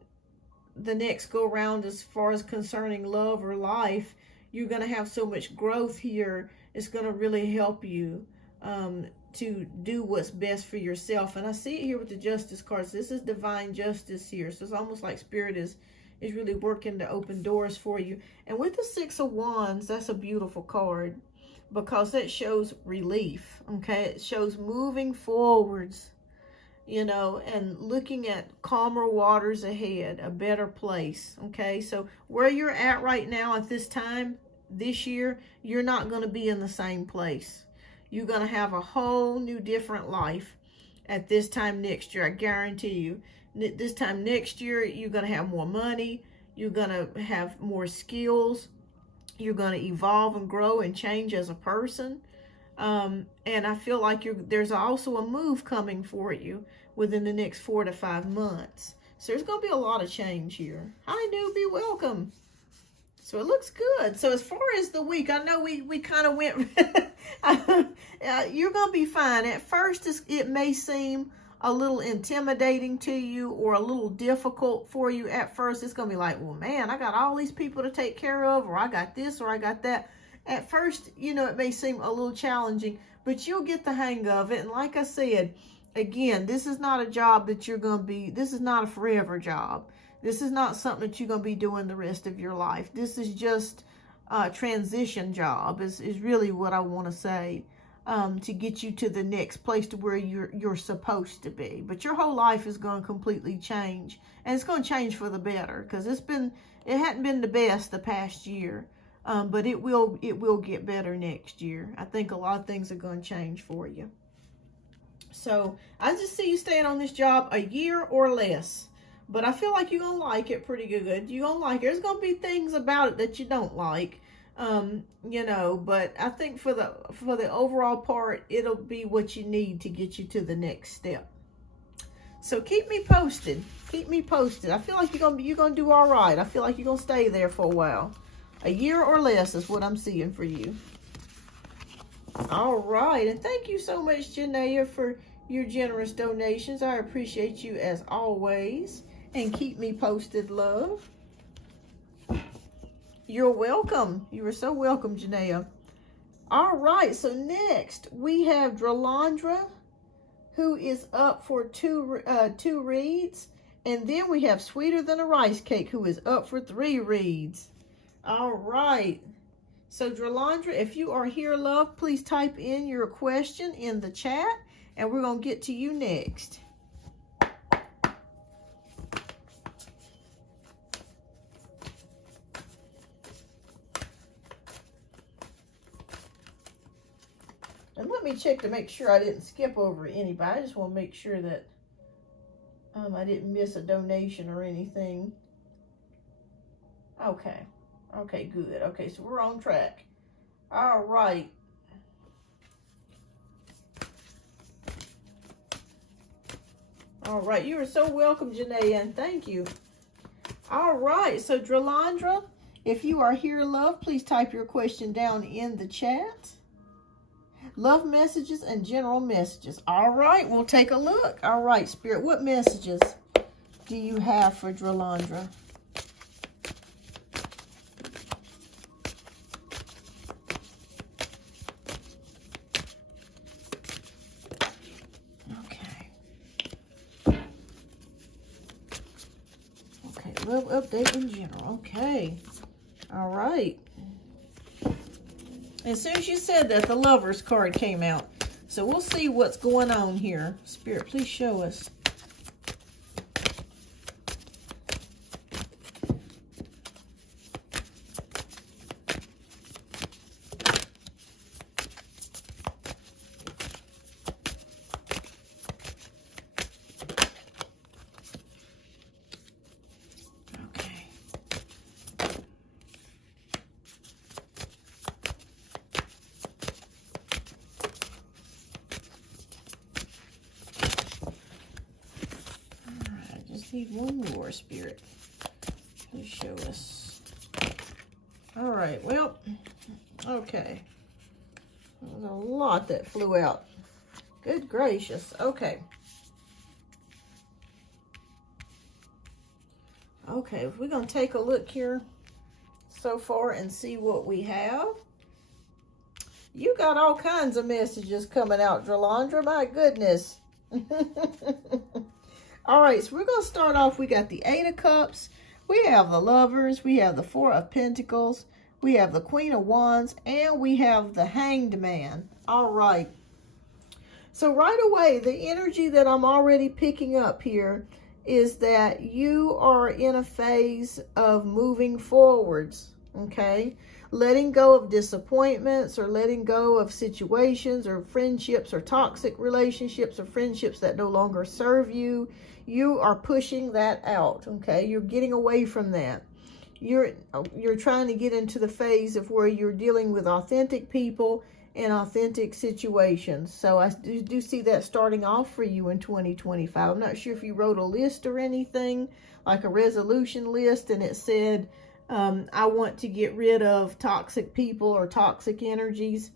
next go round as far as concerning love or life, you're going to have so much growth here. It's going to really help you to do what's best for yourself. And I see it here with the Justice cards. This is divine justice here. So it's almost like Spirit is really working to open doors for you. And with the Six of Wands, that's a beautiful card because that shows relief, okay? It shows moving forwards, you know, and looking at calmer waters ahead, a better place, okay? So where you're at right now at this time, this year, you're not going to be in the same place. You're going to have a whole new different life at this time next year, I guarantee you. This time next year, you're going to have more money. You're going to have more skills. You're going to evolve and grow and change as a person. And I feel like there's also a move coming for you within the next 4 to 5 months. So there's going to be a lot of change here. Hi, newbie. Welcome. So it looks good. So as far as the week, I know we kind of went... you're going to be fine. At first, it may seem a little intimidating to you or a little difficult for you at first. It's going to be like, well, man, I got all these people to take care of, or I got this, or I got that. At first, you know, it may seem a little challenging, but you'll get the hang of it. And like I said, again, this is not a job that you're going to be, this is not a forever job. This is not something that you're going to be doing the rest of your life. This is just a transition job is really what I want to say, to get you to the next place to where you're supposed to be. But your whole life is going to completely change. And it's going to change for the better because it hadn't been the best the past year. But it will get better next year. I think a lot of things are going to change for you. So I just see you staying on this job a year or less. But I feel like you're going to like it pretty good. You're going to like it. There's going to be things about it that you don't like, you know. But I think for the overall part, it'll be what you need to get you to the next step. So keep me posted. Keep me posted. I feel like you're gonna do all right. I feel like you're going to stay there for a while. A year or less is what I'm seeing for you. All right. And thank you so much, Janaea, for your generous donations. I appreciate you as always. And keep me posted, love. You're welcome. You are so welcome, Janaea. All right. So next we have Dralandra, who is up for two reads. And then we have Sweeter Than a Rice Cake, who is up for 3 reads. All right. So Dralandra, if you are here, love, please type in your question in the chat, and we're going to get to you next. And let me check to make sure I didn't skip over anybody. I just want to make sure that I didn't miss a donation or anything. Okay. Okay, good. Okay, so we're on track. All right. All right. You are so welcome, Janae, and thank you. All right. So, Dralandra, if you are here, love, please type your question down in the chat. Love messages and general messages. All right. We'll take a look. All right, Spirit, what messages do you have for Dralandra? Love update in general. Okay. All right. As soon as you said that, the Lovers card came out. So we'll see what's going on here. Spirit, please show us. Need one more, Spirit. Please show us. All right, well, okay. There's a lot that flew out. Good gracious. Okay. Okay, we're going to take a look here so far and see what we have. You got all kinds of messages coming out, Dralandra. My goodness. All right, so we're going to start off. We got the Eight of Cups. We have the Lovers. We have the Four of Pentacles. We have the Queen of Wands. And we have the Hanged Man. All right. So right away, the energy that I'm already picking up here is that you are in a phase of moving forwards, okay? Letting go of disappointments or letting go of situations or friendships or toxic relationships or friendships that no longer serve you. You are pushing that out, okay? You're getting away from that. You're trying to get into the phase of where you're dealing with authentic people and authentic situations. So I do see that starting off for you in 2025. I'm not sure if you wrote a list or anything, like a resolution list, and it said, I want to get rid of toxic people or toxic energies,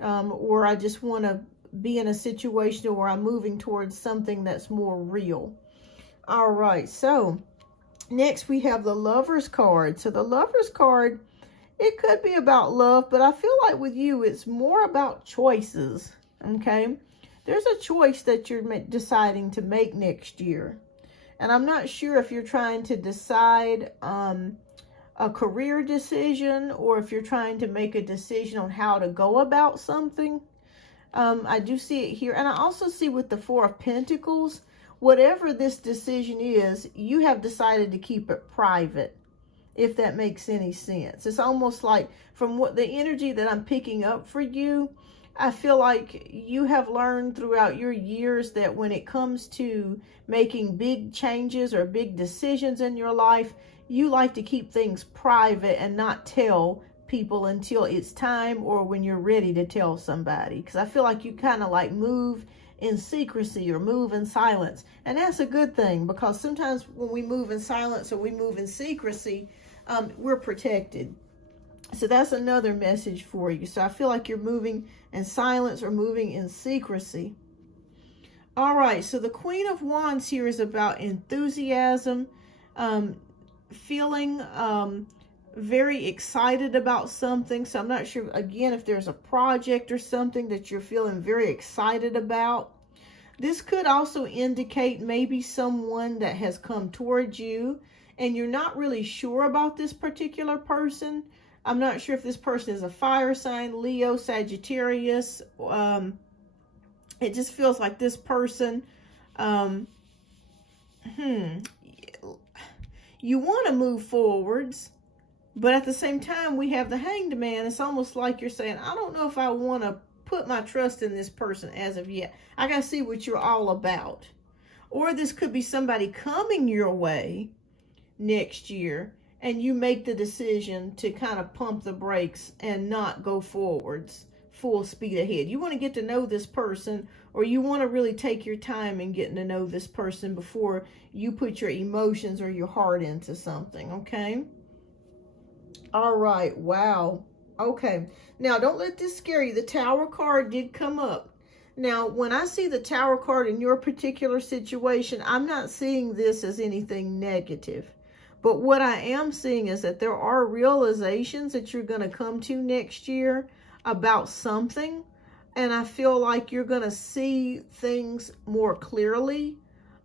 or I just want to be in a situation where I'm moving towards something that's more real. All right, so next we have the Lovers card. So the Lovers card, it could be about love, but I feel like with you, it's more about choices, okay? There's a choice that you're deciding to make next year. And I'm not sure if you're trying to decide a career decision or if you're trying to make a decision on how to go about something. I do see it here. And I also see with the Four of Pentacles, whatever this decision is, you have decided to keep it private, if that makes any sense. It's almost like from what the energy that I'm picking up for you, I feel like you have learned throughout your years that when it comes to making big changes or big decisions in your life, you like to keep things private and not tell people until it's time or when you're ready to tell somebody. Because I feel like you kind of like move in secrecy or move in silence. And that's a good thing, because sometimes when we move in silence or we move in secrecy, we're protected. So that's another message for you. So I feel like you're moving in silence or moving in secrecy. All right, so the Queen of Wands here is about enthusiasm, feeling very excited about something. So I'm not sure, again, if there's a project or something that you're feeling very excited about. This could also indicate maybe someone that has come towards you and you're not really sure about this particular person. I'm not sure if this person is a fire sign, Leo, Sagittarius. It just feels like this person, you want to move forwards, but at the same time, we have the Hanged Man. It's almost like you're saying, I don't know if I want to put my trust in this person as of yet. I got to see what you're all about. Or this could be somebody coming your way next year, and you make the decision to kind of pump the brakes and not go forwards full speed ahead. You want to get to know this person, or you want to really take your time in getting to know this person before you put your emotions or your heart into something, okay? All right, wow. Okay, now don't let this scare you. The Tower card did come up. Now, when I see the Tower card in your particular situation, I'm not seeing this as anything negative. But what I am seeing is that there are realizations that you're going to come to next year about something. And I feel like you're going to see things more clearly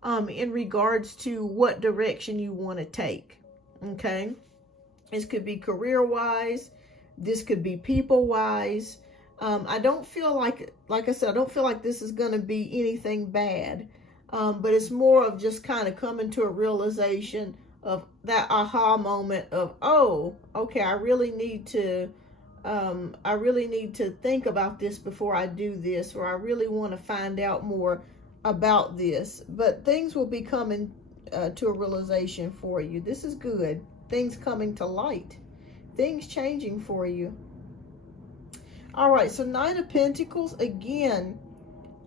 in regards to what direction you want to take. Okay? This could be career-wise. This could be people-wise. I don't feel like I said, I don't feel like this is going to be anything bad. But it's more of just kind of coming to a realization of that aha moment of, oh, okay, I really need to think about this before I do this, or I really want to find out more about this. But things will be coming to a realization for you. This is good. Things coming to light. Things changing for you. All right, so Knight of Pentacles, again,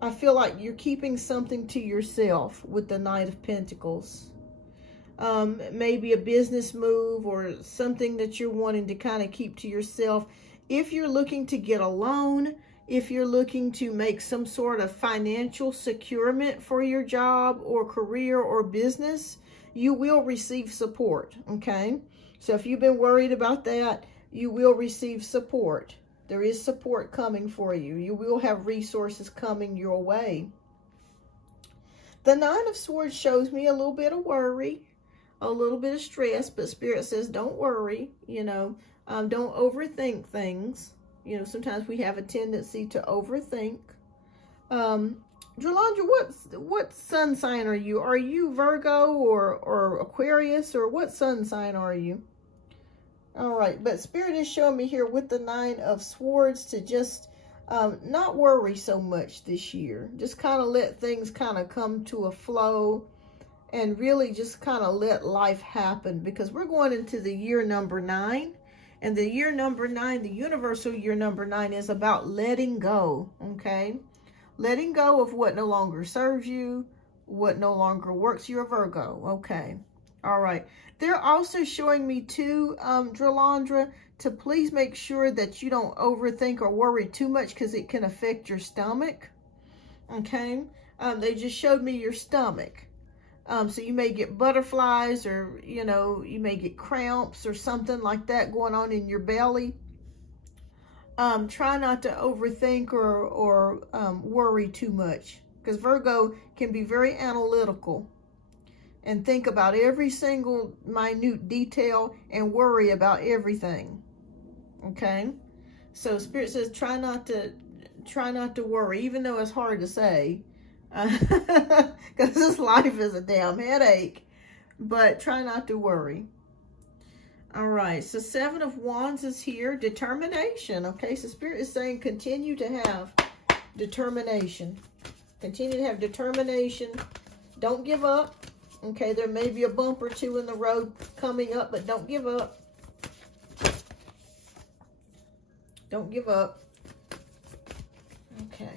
I feel like you're keeping something to yourself with the Knight of Pentacles. Maybe a business move or something that you're wanting to kind of keep to yourself. If you're looking to get a loan, if you're looking to make some sort of financial securement for your job or career or business, you will receive support, okay? So if you've been worried about that, you will receive support. There is support coming for you. You will have resources coming your way. The Nine of Swords shows me a little bit of worry, a little bit of stress, but Spirit says don't worry, don't overthink things. Sometimes we have a tendency to overthink. Drolandra, what sun sign are you? Are you Virgo or Aquarius, or what sun sign are you? All right, but Spirit is showing me here with the Nine of Swords to just not worry so much this year. Just kind of let things kind of come to a flow and really just kind of let life happen, because we're going into the year number 9. And the year number 9, the universal year number 9, is about letting go, okay? Letting go of what no longer serves you, what no longer works. You're a Virgo, okay? All right. They're also showing me too, Drolandra, to please make sure that you don't overthink or worry too much, because it can affect your stomach, okay? They just showed me your stomach. So you may get butterflies, or, you may get cramps or something like that going on in your belly. Try not to overthink or worry too much, because Virgo can be very analytical and think about every single minute detail and worry about everything. Okay? So Spirit says try not to worry, even though it's hard to say. Because this life is a damn headache. But try not to worry. All right, so 7 of Wands is here. Determination. Okay, so Spirit is saying continue to have determination. Continue to have determination. Don't give up. Okay, there may be a bump or two in the road coming up, but don't give up. Don't give up. Okay.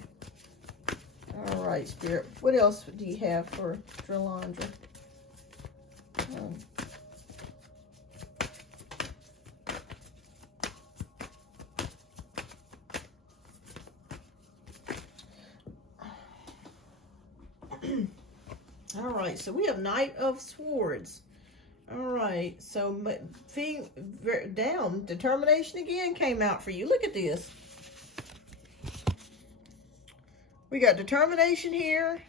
All right, Spirit. What else do you have for Drolandra? All right, so we have Knight of Swords. All right, so down, determination again came out for you. Look at this. We got determination here.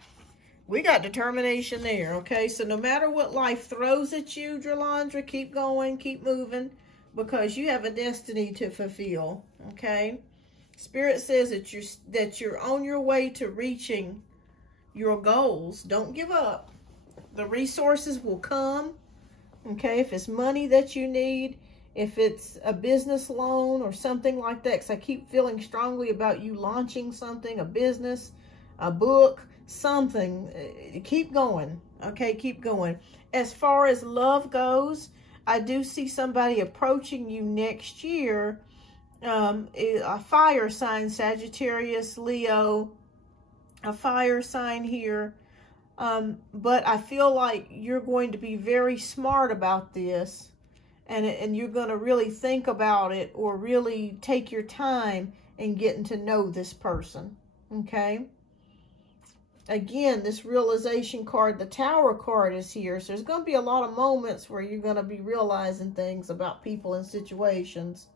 We got determination there, okay? So no matter what life throws at you, Drolandra, keep going, keep moving, because you have a destiny to fulfill, okay? Spirit says that you're on your way to reaching your goals. Don't give up. The resources will come, okay? If it's money that you need, if it's a business loan or something like that, because I keep feeling strongly about you launching something, a business, a book, something. Keep going, okay? Keep going. As far as love goes, I do see somebody approaching you next year, a fire sign, Sagittarius, Leo, a fire sign here. But I feel like you're going to be very smart about this, and you're going to really think about it, or really take your time in getting to know this person, okay? Again, this realization card, the Tower card, is here. So there's going to be a lot of moments where you're going to be realizing things about people and situations.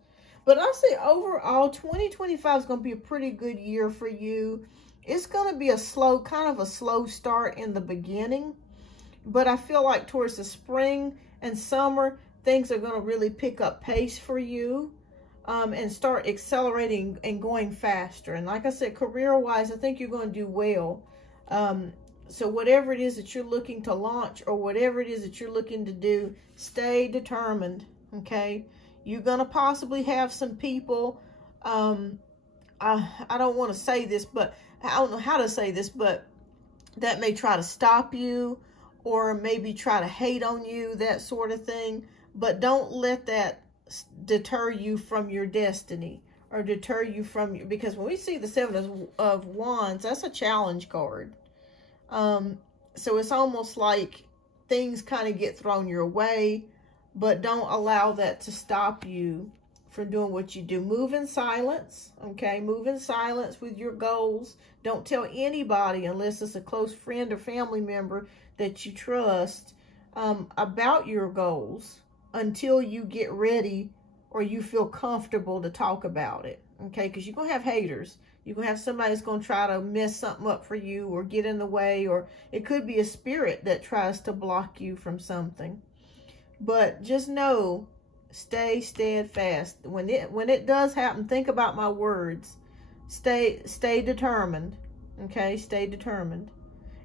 But I say overall, 2025 is going to be a pretty good year for you. It's going to be a slow, kind of a slow start in the beginning. But I feel like towards the spring and summer, things are going to really pick up pace for you. And start accelerating and going faster. And like I said, career-wise, I think you're going to do well. So whatever it is that you're looking to launch, or whatever it is that you're looking to do, stay determined, okay? You're going to possibly have some people, I don't want to say this, but I don't know how to say this, but that may try to stop you, or maybe try to hate on you, that sort of thing. But don't let that deter you from your destiny, or deter you from, because when we see the Seven of Wands, that's a challenge card. So it's almost like things kind of get thrown your way, but don't allow that to stop you from doing what you do. Move in silence, okay? Move in silence with your goals. Don't tell anybody, unless it's a close friend or family member that you trust, about your goals, until you get ready or you feel comfortable to talk about it, okay? Because you're going to have haters. You're going to have somebody that's going to try to mess something up for you, or get in the way, or it could be a spirit that tries to block you from something. But just know, stay steadfast. When it does happen, think about my words. Stay determined, okay? Stay determined.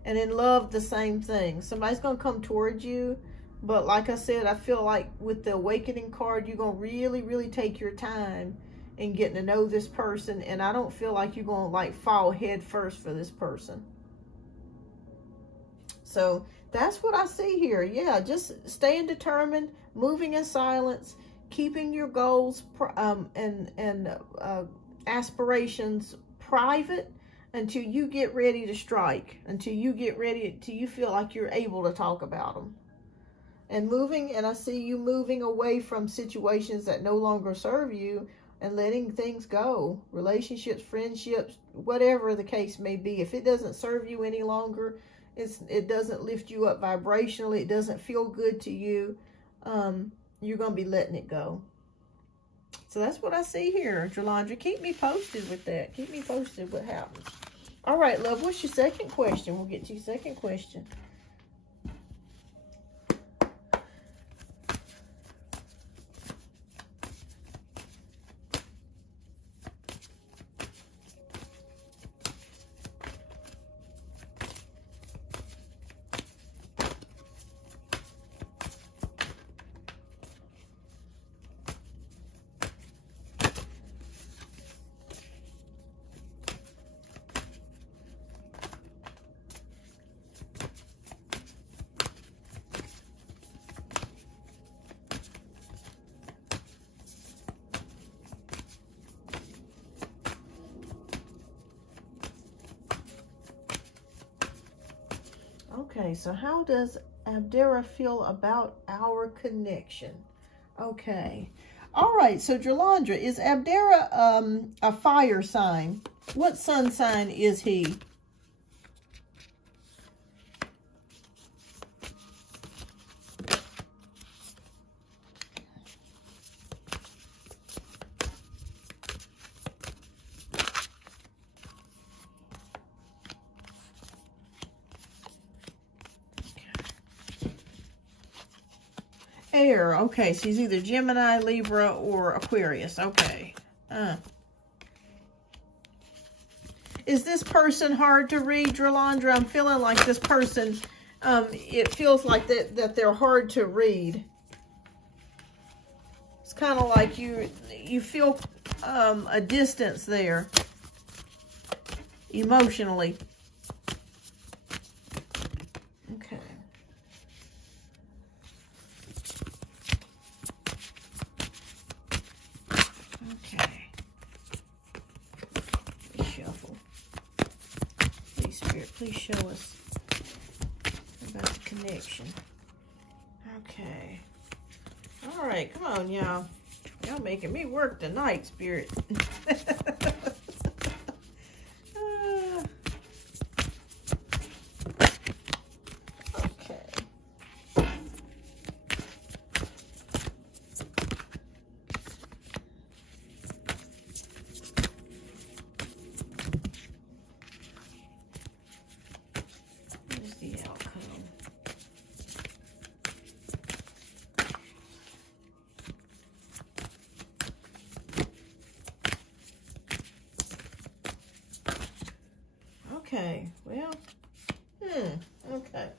And in love, the same thing. Somebody's going to come towards you. But like I said, I feel like with the Awakening card, you're going to really, really take your time in getting to know this person. And I don't feel like you're going to like fall head first for this person. So that's what I see here. Yeah, just staying determined, moving in silence, keeping your goals and aspirations private until you get ready to strike, until you feel like you're able to talk about them. And moving, and I see you moving away from situations that no longer serve you, and letting things go. Relationships, friendships, whatever the case may be. If it doesn't serve you any longer, it doesn't lift you up vibrationally, it doesn't feel good to you, you're going to be letting it go. So that's what I see here, Jalandra. Keep me posted with that. Keep me posted what happens. All right, love, what's your second question? We'll get to your second question. Okay, so how does Abdera feel about our connection? Okay. All right, so Jalandra, is Abdera a fire sign? What sun sign is he? Air. Okay, so he's either Gemini, Libra, or Aquarius. Okay. Is this person hard to read, Jalandra? I'm feeling like this person, it feels like that they're hard to read. It's kind of like you feel a distance there emotionally. Okay. Please show us about the connection. Okay. All right, come on, y'all. Y'all making me work tonight, Spirit. Okay. Here's the outcome. Okay, well, okay.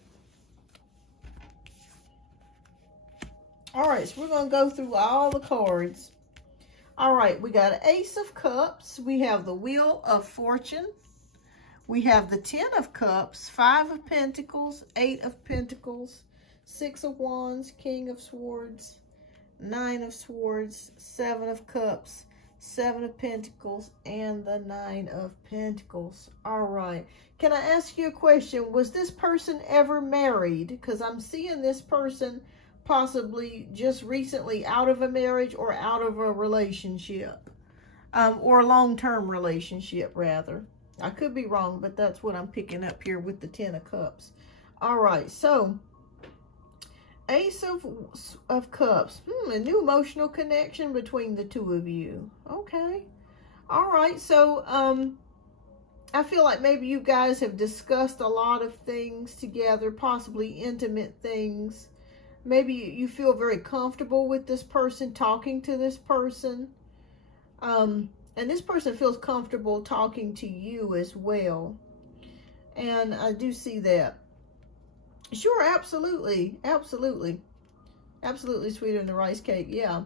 All right, so we're going to go through all the cards. All right, we got an Ace of Cups. We have the Wheel of Fortune. We have the 10 of Cups, 5 of Pentacles, 8 of Pentacles, 6 of Wands, King of Swords, 9 of Swords, 7 of Cups, 7 of Pentacles, and the 9 of Pentacles. All right. Can I ask you a question? Was this person ever married? Because I'm seeing this person possibly just recently out of a marriage or out of a relationship, or a long-term relationship, rather. I could be wrong, but that's what I'm picking up here with the 10 of Cups. All right, so Ace of Cups. A new emotional connection between the two of you. Okay. All right, so I feel like maybe you guys have discussed a lot of things together, possibly intimate things. Maybe you feel very comfortable with this person, talking to this person. And this person feels comfortable talking to you as well. And I do see that. Sure, absolutely. Absolutely. Absolutely sweeter than the rice cake. Yeah.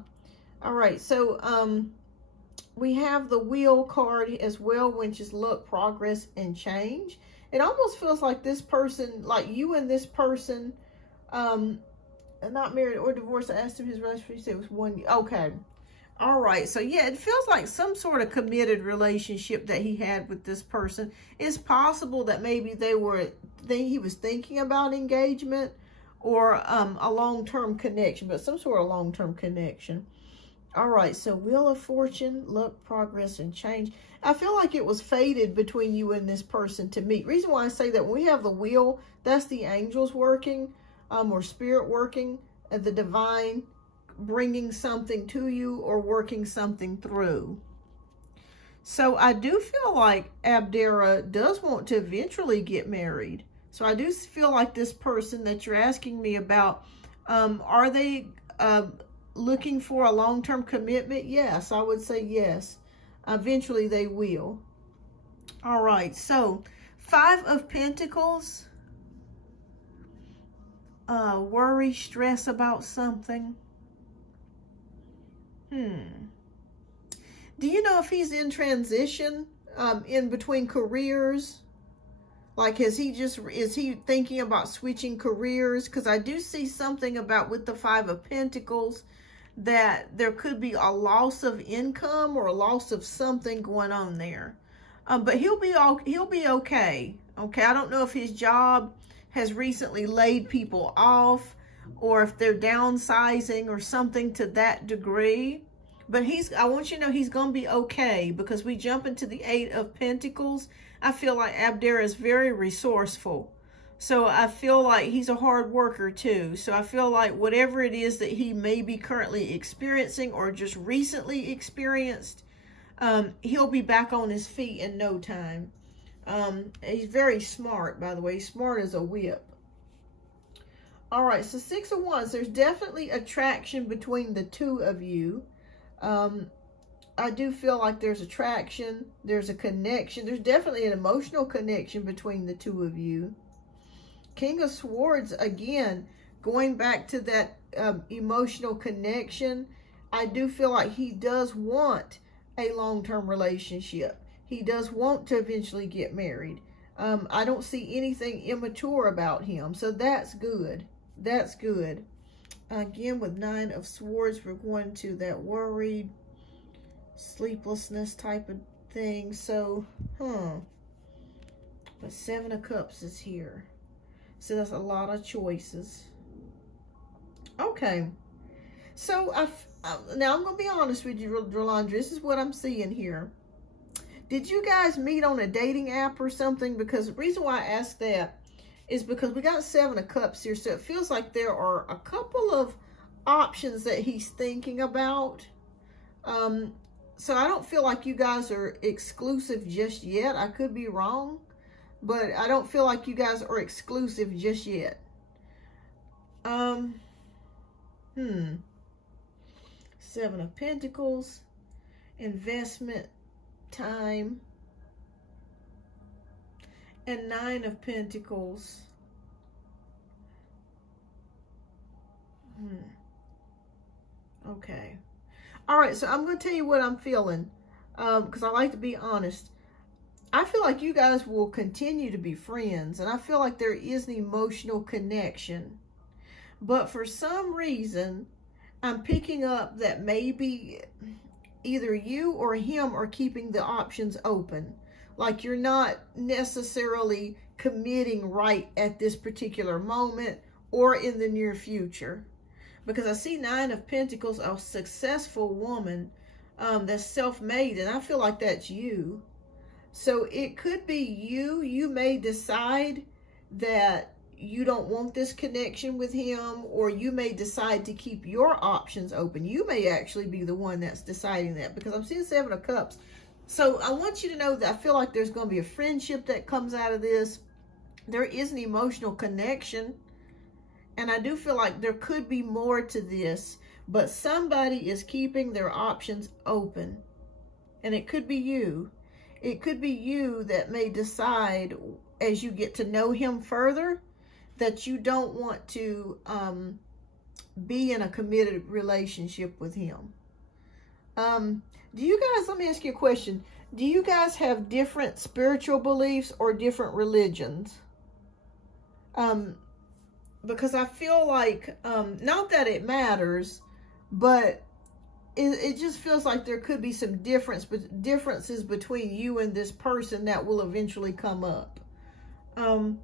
All right. So we have the Wheel card as well, which is luck, progress, and change. It almost feels like this person, like you and this person, not married or divorced. I asked him his relationship. He said it was 1 year. Okay. All right. So, yeah, it feels like some sort of committed relationship that he had with this person. It's possible that maybe he was thinking about engagement or a long-term connection, but some sort of long-term connection. All right. So, Wheel of Fortune, luck, progress, and change. I feel like it was fated between you and this person to meet. Reason why I say that, when we have the wheel, that's the angels working. Or spirit working, the divine bringing something to you or working something through. So I do feel like Abdera does want to eventually get married. So I do feel like this person that you're asking me about, are they looking for a long-term commitment? Yes, I would say yes. Eventually they will. All right, so 5 of Pentacles. Worry, stress about something. Do you know if he's in transition, in between careers? Like, is he thinking about switching careers? Because I do see something about with the 5 of Pentacles that there could be a loss of income or a loss of something going on there. But he'll be okay. Okay, I don't know if his job has recently laid people off or if they're downsizing or something to that degree. But I want you to know he's going to be okay, because we jump into the 8 of Pentacles. I feel like Abdera is very resourceful. So I feel like he's a hard worker too. So I feel like whatever it is that he may be currently experiencing or just recently experienced, he'll be back on his feet in no time. He's very smart, by the way. He's smart as a whip. All right, so 6 of Wands. There's definitely attraction between the two of you. I do feel like there's attraction. There's a connection. There's definitely an emotional connection between the two of you. King of Swords, again, going back to that emotional connection. I do feel like he does want a long-term relationship. He does want to eventually get married. I don't see anything immature about him. So that's good. That's good. Again, with 9 of Swords, we're going to that worried, sleeplessness type of thing. So, But Seven of Cups is here. So that's a lot of choices. Okay. So now I'm going to be honest with you, Drolandra. This is what I'm seeing here. Did you guys meet on a dating app or something? Because the reason why I asked that is because we got Seven of Cups here. So it feels like there are a couple of options that he's thinking about. So I don't feel like you guys are exclusive just yet. I could be wrong, but I don't feel like you guys are exclusive just yet. Seven of Pentacles, investment, time, and Nine of Pentacles. Okay. All right, so I'm going to tell you what I'm feeling, because I like to be honest. I feel like you guys will continue to be friends, and I feel like there is an emotional connection. But for some reason, I'm picking up that maybe either you or him are keeping the options open. Like you're not necessarily committing right at this particular moment or in the near future. Because I see Nine of Pentacles, a successful woman that's self-made, and I feel like that's you. So it could be you. You may decide that you don't want this connection with him, or you may decide to keep your options open. You may actually be the one that's deciding that, because I'm seeing Seven of Cups. So I want you to know that I feel like there's going to be a friendship that comes out of this. There is an emotional connection. And I do feel like there could be more to this, but somebody is keeping their options open. And it could be you. It could be you that may decide, as you get to know him further, that you don't want to be in a committed relationship with him. Do you guys, let me ask you a question. Do you guys have different spiritual beliefs or different religions? Because I feel like, not that it matters, but it just feels like there could be some differences between you and this person that will eventually come up. And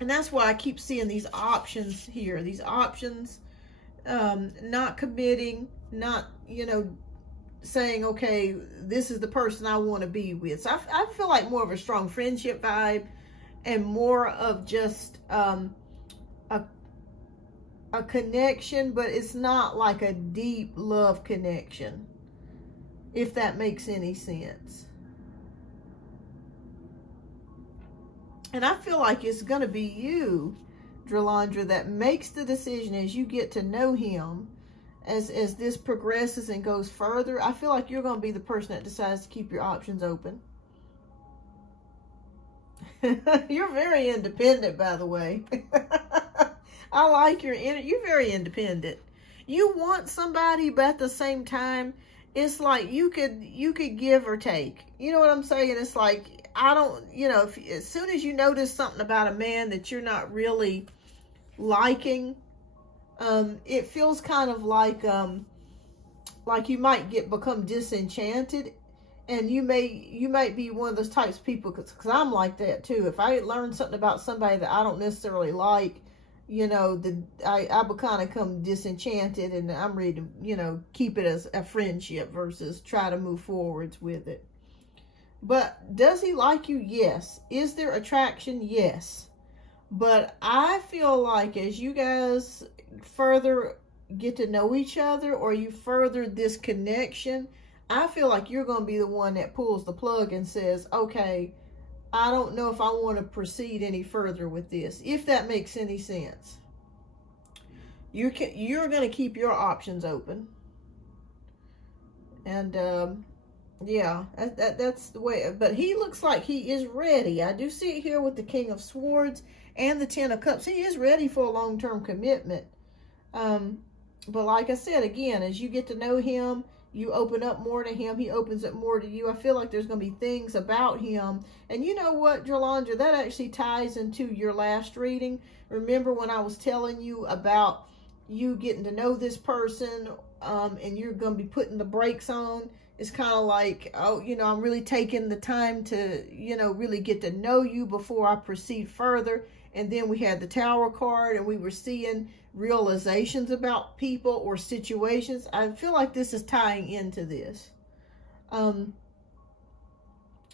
that's why I keep seeing these options here. These options, not committing, not, saying, okay, this is the person I want to be with. So I feel like more of a strong friendship vibe and more of just a connection, but it's not like a deep love connection, if that makes any sense. And I feel like it's going to be you, Drolandra, that makes the decision as you get to know him, as this progresses and goes further. I feel like you're going to be the person that decides to keep your options open. You're very independent, by the way. I like you're very independent. You want somebody, but at the same time, it's like you could give or take. You know what I'm saying? It's like, I don't, as soon as you notice something about a man that you're not really liking, it feels kind of like you might become disenchanted, and you might be one of those types of people, because I'm like that too. If I learn something about somebody that I don't necessarily like, I become disenchanted, and I'm ready to, keep it as a friendship versus try to move forwards with it. But does he like you? Yes. Is there attraction? Yes. But I feel like as you guys further get to know each other, or you further this connection, I feel like you're going to be the one that pulls the plug and says, okay, I don't know if I want to proceed any further with this, if that makes any sense. You're going to keep your options open. And, yeah, that's the way. But he looks like he is ready. I do see it here with the King of Swords and the Ten of Cups. He is ready for a long-term commitment. But like I said, again, as you get to know him, you open up more to him. He opens up more to you. I feel like there's going to be things about him. And you know what, Drolandra, that actually ties into your last reading. Remember when I was telling you about you getting to know this person, and you're going to be putting the brakes on? It's kind of like, oh, I'm really taking the time to, really get to know you before I proceed further. And then we had the Tower card, and we were seeing realizations about people or situations. I feel like this is tying into this.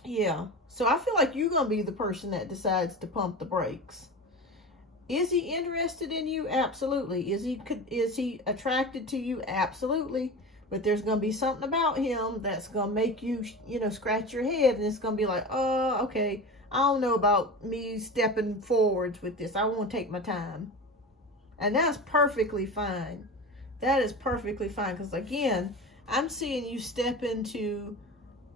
Yeah. So I feel like you're going to be the person that decides to pump the brakes. Is he interested in you? Absolutely. Is he attracted to you? Absolutely. But there's going to be something about him that's going to make you, scratch your head. And it's going to be like, oh, okay, I don't know about me stepping forwards with this. I want to take my time. And that's perfectly fine. That is perfectly fine. Because, again, I'm seeing you step into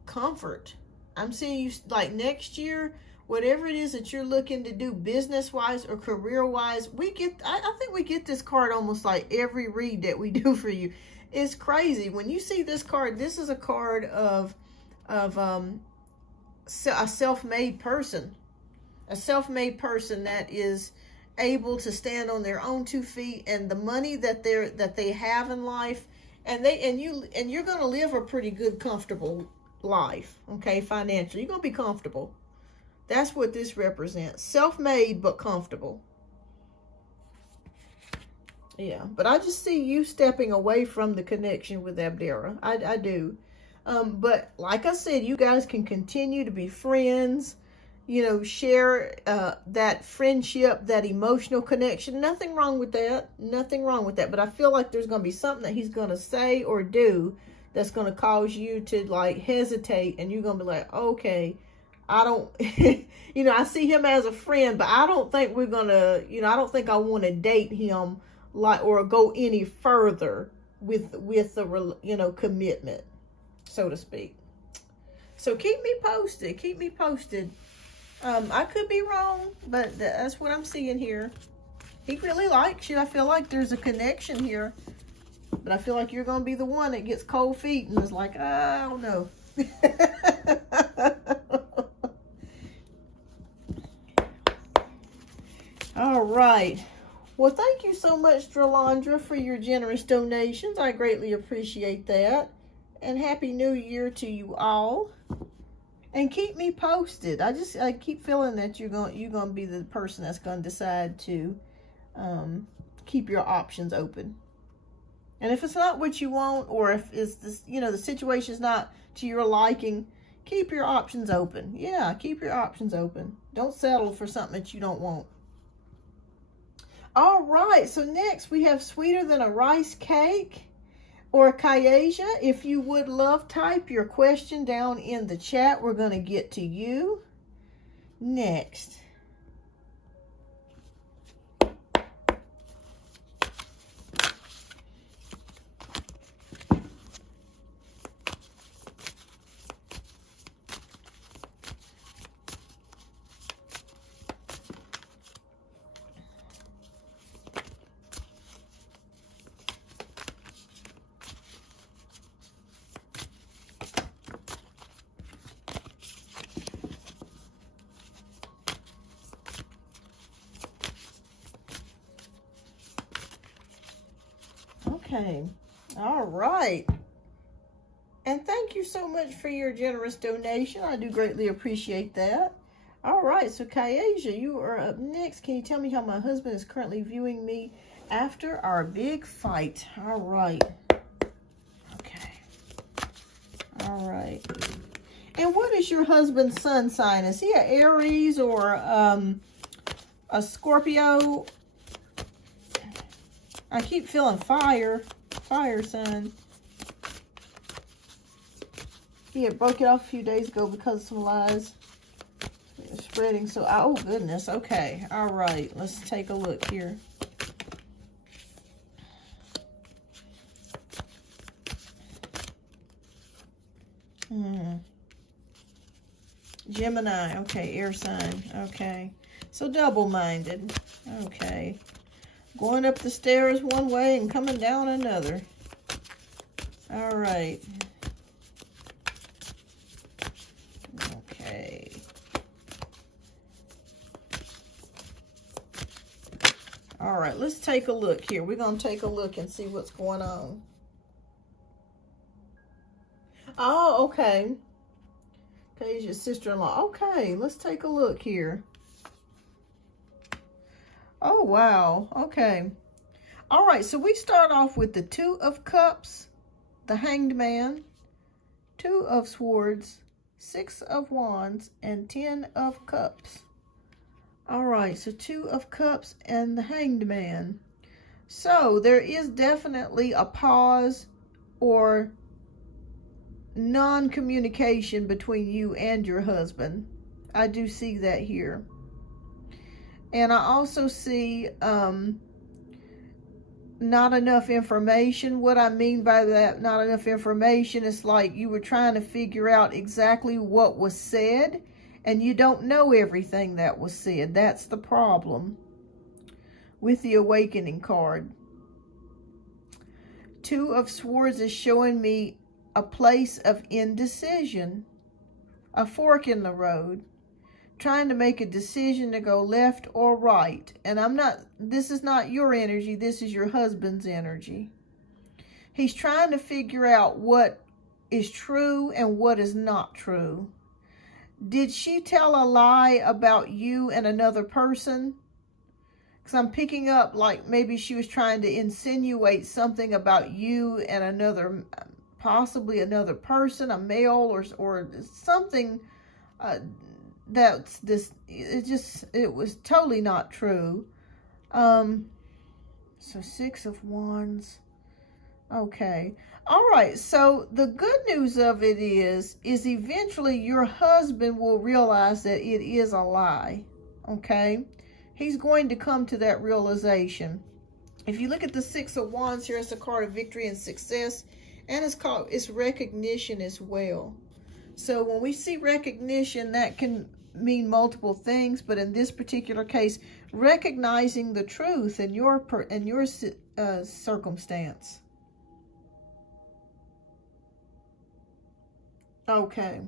comfort. I'm seeing you, like, next year, whatever it is that you're looking to do business-wise or career-wise, I think we get this card almost like every read that we do for you. It's crazy. When you see this card, this is a card of a self-made person. A self-made person that is able to stand on their own 2 feet, and the money that they have in life, and you're going to live a pretty good, comfortable life, okay, financially. You're going to be comfortable. That's what this represents. Self-made, but comfortable. Yeah, but I just see you stepping away from the connection with Abdera. I do. But like I said, you guys can continue to be friends, share that friendship, that emotional connection. Nothing wrong with that. Nothing wrong with that. But I feel like there's going to be something that he's going to say or do that's going to cause you to, like, hesitate. And you're going to be like, okay, I don't, I see him as a friend, but I don't think we're going to, I don't think I want to date him, like, or go any further with the, commitment, so to speak. So keep me posted. Keep me posted. I could be wrong, but that's what I'm seeing here. He really likes you. I feel like there's a connection here, but I feel like you're going to be the one that gets cold feet and is like, I don't know. All right. Well, thank you so much, Dralandra, for your generous donations. I greatly appreciate that. And Happy New Year to you all. And keep me posted. I keep feeling that you're going to be the person that's going to decide to keep your options open. And if it's not what you want, or if it's this, the situation's not to your liking, keep your options open. Yeah, keep your options open. Don't settle for something that you don't want. All right, so next we have Sweeter Than a Rice Cake, or Kayasia. If you would love, type your question down in the chat. We're going to get to you next. Okay, all right. And thank you so much for your generous donation. I do greatly appreciate that. All right, so Kayasia, you are up next. Can you tell me how my husband is currently viewing me after our big fight? All right. Okay. All right. And what is your husband's sun sign? Is he an Aries or a Scorpio? I keep feeling fire sign. He had broke it off a few days ago because of some lies. It's spreading. So, oh goodness. Okay. All right. Let's take a look here. Gemini. Okay. Air sign. Okay. So double-minded. Okay. Going up the stairs one way and coming down another. All right. Okay. All right, let's take a look here. We're going to take a look and see what's going on. Oh, okay. Okay, he's your sister-in-law. Okay, let's take a look here. Oh, wow. Okay. All right, so we start off with the Two of Cups, the Hanged Man, Two of Swords, Six of Wands, and 10 of Cups. All right, so Two of Cups and the Hanged Man. So there is definitely a pause or non-communication between you and your husband. I do see that here. And I also see not enough information. What I mean by that, not enough information, is like you were trying to figure out exactly what was said, and you don't know everything that was said. That's the problem with the Awakening card. Two of Swords is showing me a place of indecision, a fork in the road, trying to make a decision to go left or right. And this is not your energy, this is your husband's energy. He's trying to figure out what is true and what is not true. Did she tell a lie about you and another person? Because I'm picking up like maybe she was trying to insinuate something about you and another, possibly another person, a male or something that's this. It was totally not true. So Six of Wands. Okay. All right. So the good news of it is eventually your husband will realize that it is a lie. Okay. He's going to come to that realization. If you look at the Six of Wands here, it's a card of victory and success, and it's recognition as well. So when we see recognition, that can mean multiple things, but in this particular case, recognizing the truth in your circumstance. Okay.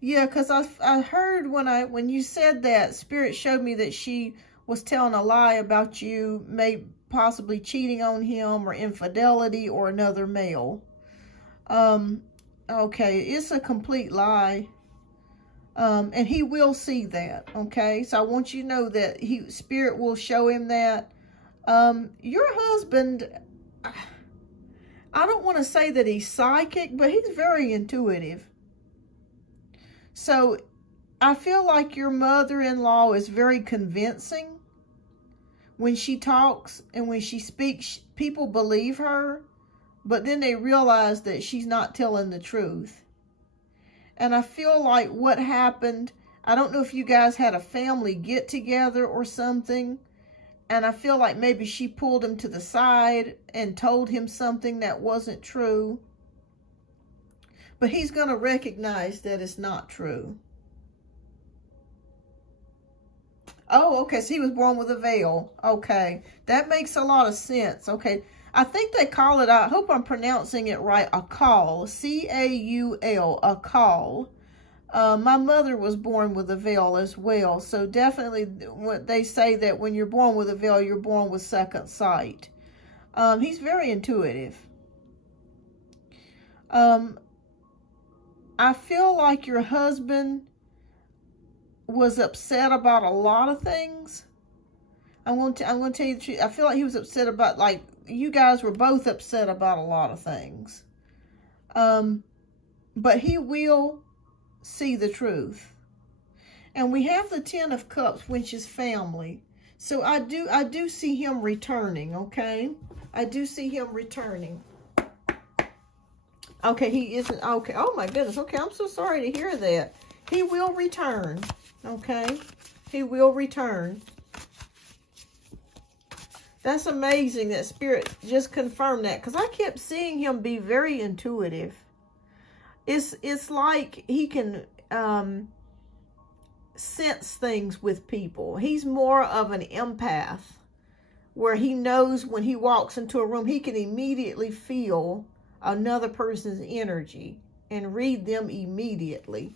Yeah, because I heard when you said that, Spirit showed me that she was telling a lie about you, possibly cheating on him or infidelity or another male. Okay, it's a complete lie. And he will see that, okay? So I want you to know that Spirit will show him that. Your husband, I don't want to say that he's psychic, but he's very intuitive. So I feel like your mother-in-law is very convincing. When she talks and when she speaks, people believe her, but then they realize that she's not telling the truth. And I feel like what happened, I don't know if you guys had a family get together or something, and I feel like maybe she pulled him to the side and told him something that wasn't true. But he's going to recognize that it's not true. Oh, okay, so he was born with a veil. Okay, that makes a lot of sense. Okay, I think they call it, I hope I'm pronouncing it right, a caul. C-A-U-L, a caul. My mother was born with a veil as well. So definitely they say that when you're born with a veil, you're born with second sight. He's very intuitive. I feel like your husband was upset about a lot of things. I'm going to tell you the truth. I feel like he was upset about, like, you guys were both upset about a lot of things. But he will see the truth. And we have the Ten of Cups, which is family. So I do see him returning, okay? I do see him returning. Okay, he isn't, okay. Oh my goodness, okay, I'm so sorry to hear that. He will return, okay? He will return. That's amazing that Spirit just confirmed that, because I kept seeing him be very intuitive. It's like he can sense things with people. He's more of an empath, where he knows when he walks into a room, he can immediately feel another person's energy and read them immediately.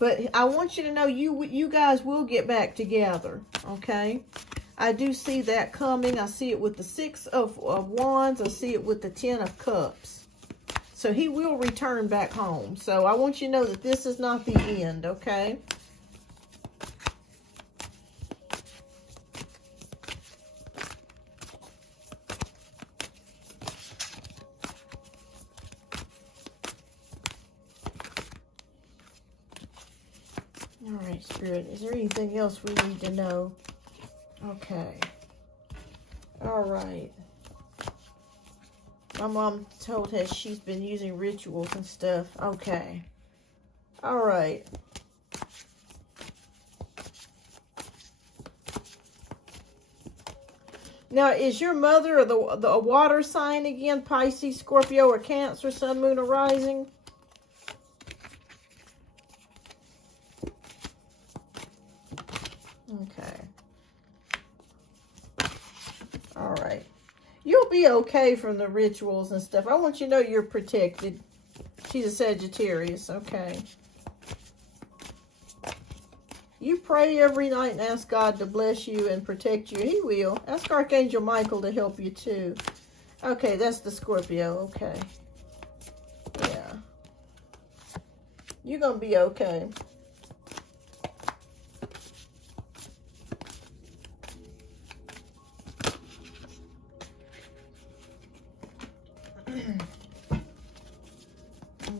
But I want you to know you guys will get back together, okay? I do see that coming. I see it with the Six of Wands. I see it with the Ten of Cups. So he will return back home. So I want you to know that this is not the end, okay? All right, Spirit, is there anything else we need to know? Okay. All right. My mom told us she's been using rituals and stuff. Okay. All right. Now, is your mother the water sign again? Pisces, Scorpio, or Cancer, Sun, Moon, or Rising? Okay. All right. You'll be okay from the rituals and stuff. I want you to know you're protected. She's a Sagittarius. Okay. You pray every night and ask God to bless you and protect you. He will. Ask Archangel Michael to help you too. Okay, that's the Scorpio. Okay. Yeah. You're going to be okay.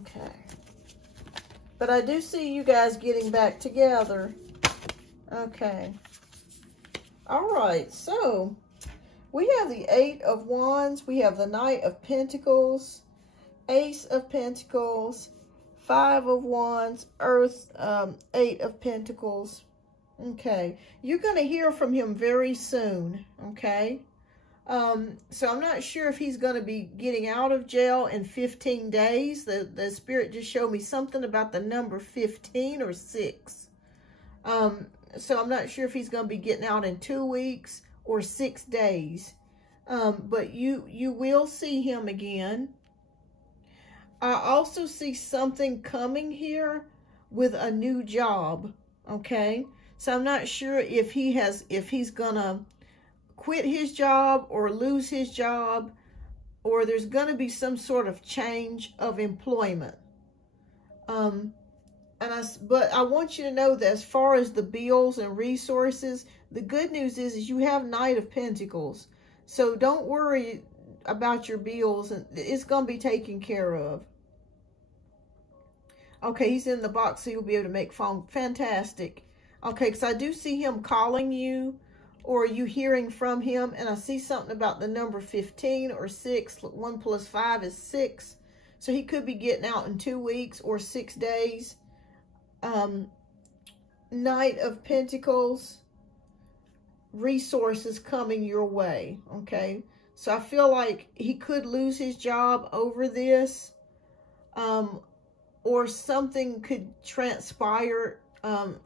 Okay. But I do see you guys getting back together. Okay. All right. So, we have the Eight of Wands. We have the Knight of Pentacles, Ace of Pentacles, Five of Wands, Earth, Eight of Pentacles. Okay. You're going to hear from him very soon. Okay. So I'm not sure if he's going to be getting out of jail in 15 days. The Spirit just showed me something about the number 15 or 6. So I'm not sure if he's going to be getting out in 2 weeks or 6 days. But you will see him again. I also see something coming here with a new job. Okay. So I'm not sure if he's going to quit his job or lose his job, or there's going to be some sort of change of employment. But I want you to know that as far as the bills and resources, the good news is you have Knight of Pentacles. So don't worry about your bills, and it's going to be taken care of. Okay, he's in the box, so you'll be able to make phone. Fantastic. Okay, because I do see him calling you, or you hearing from him, and I see something about the number 15 or 6. 1 plus 5 is 6. So he could be getting out in 2 weeks or 6 days. Knight of Pentacles, resources coming your way, okay? So I feel like he could lose his job over this, or something could transpire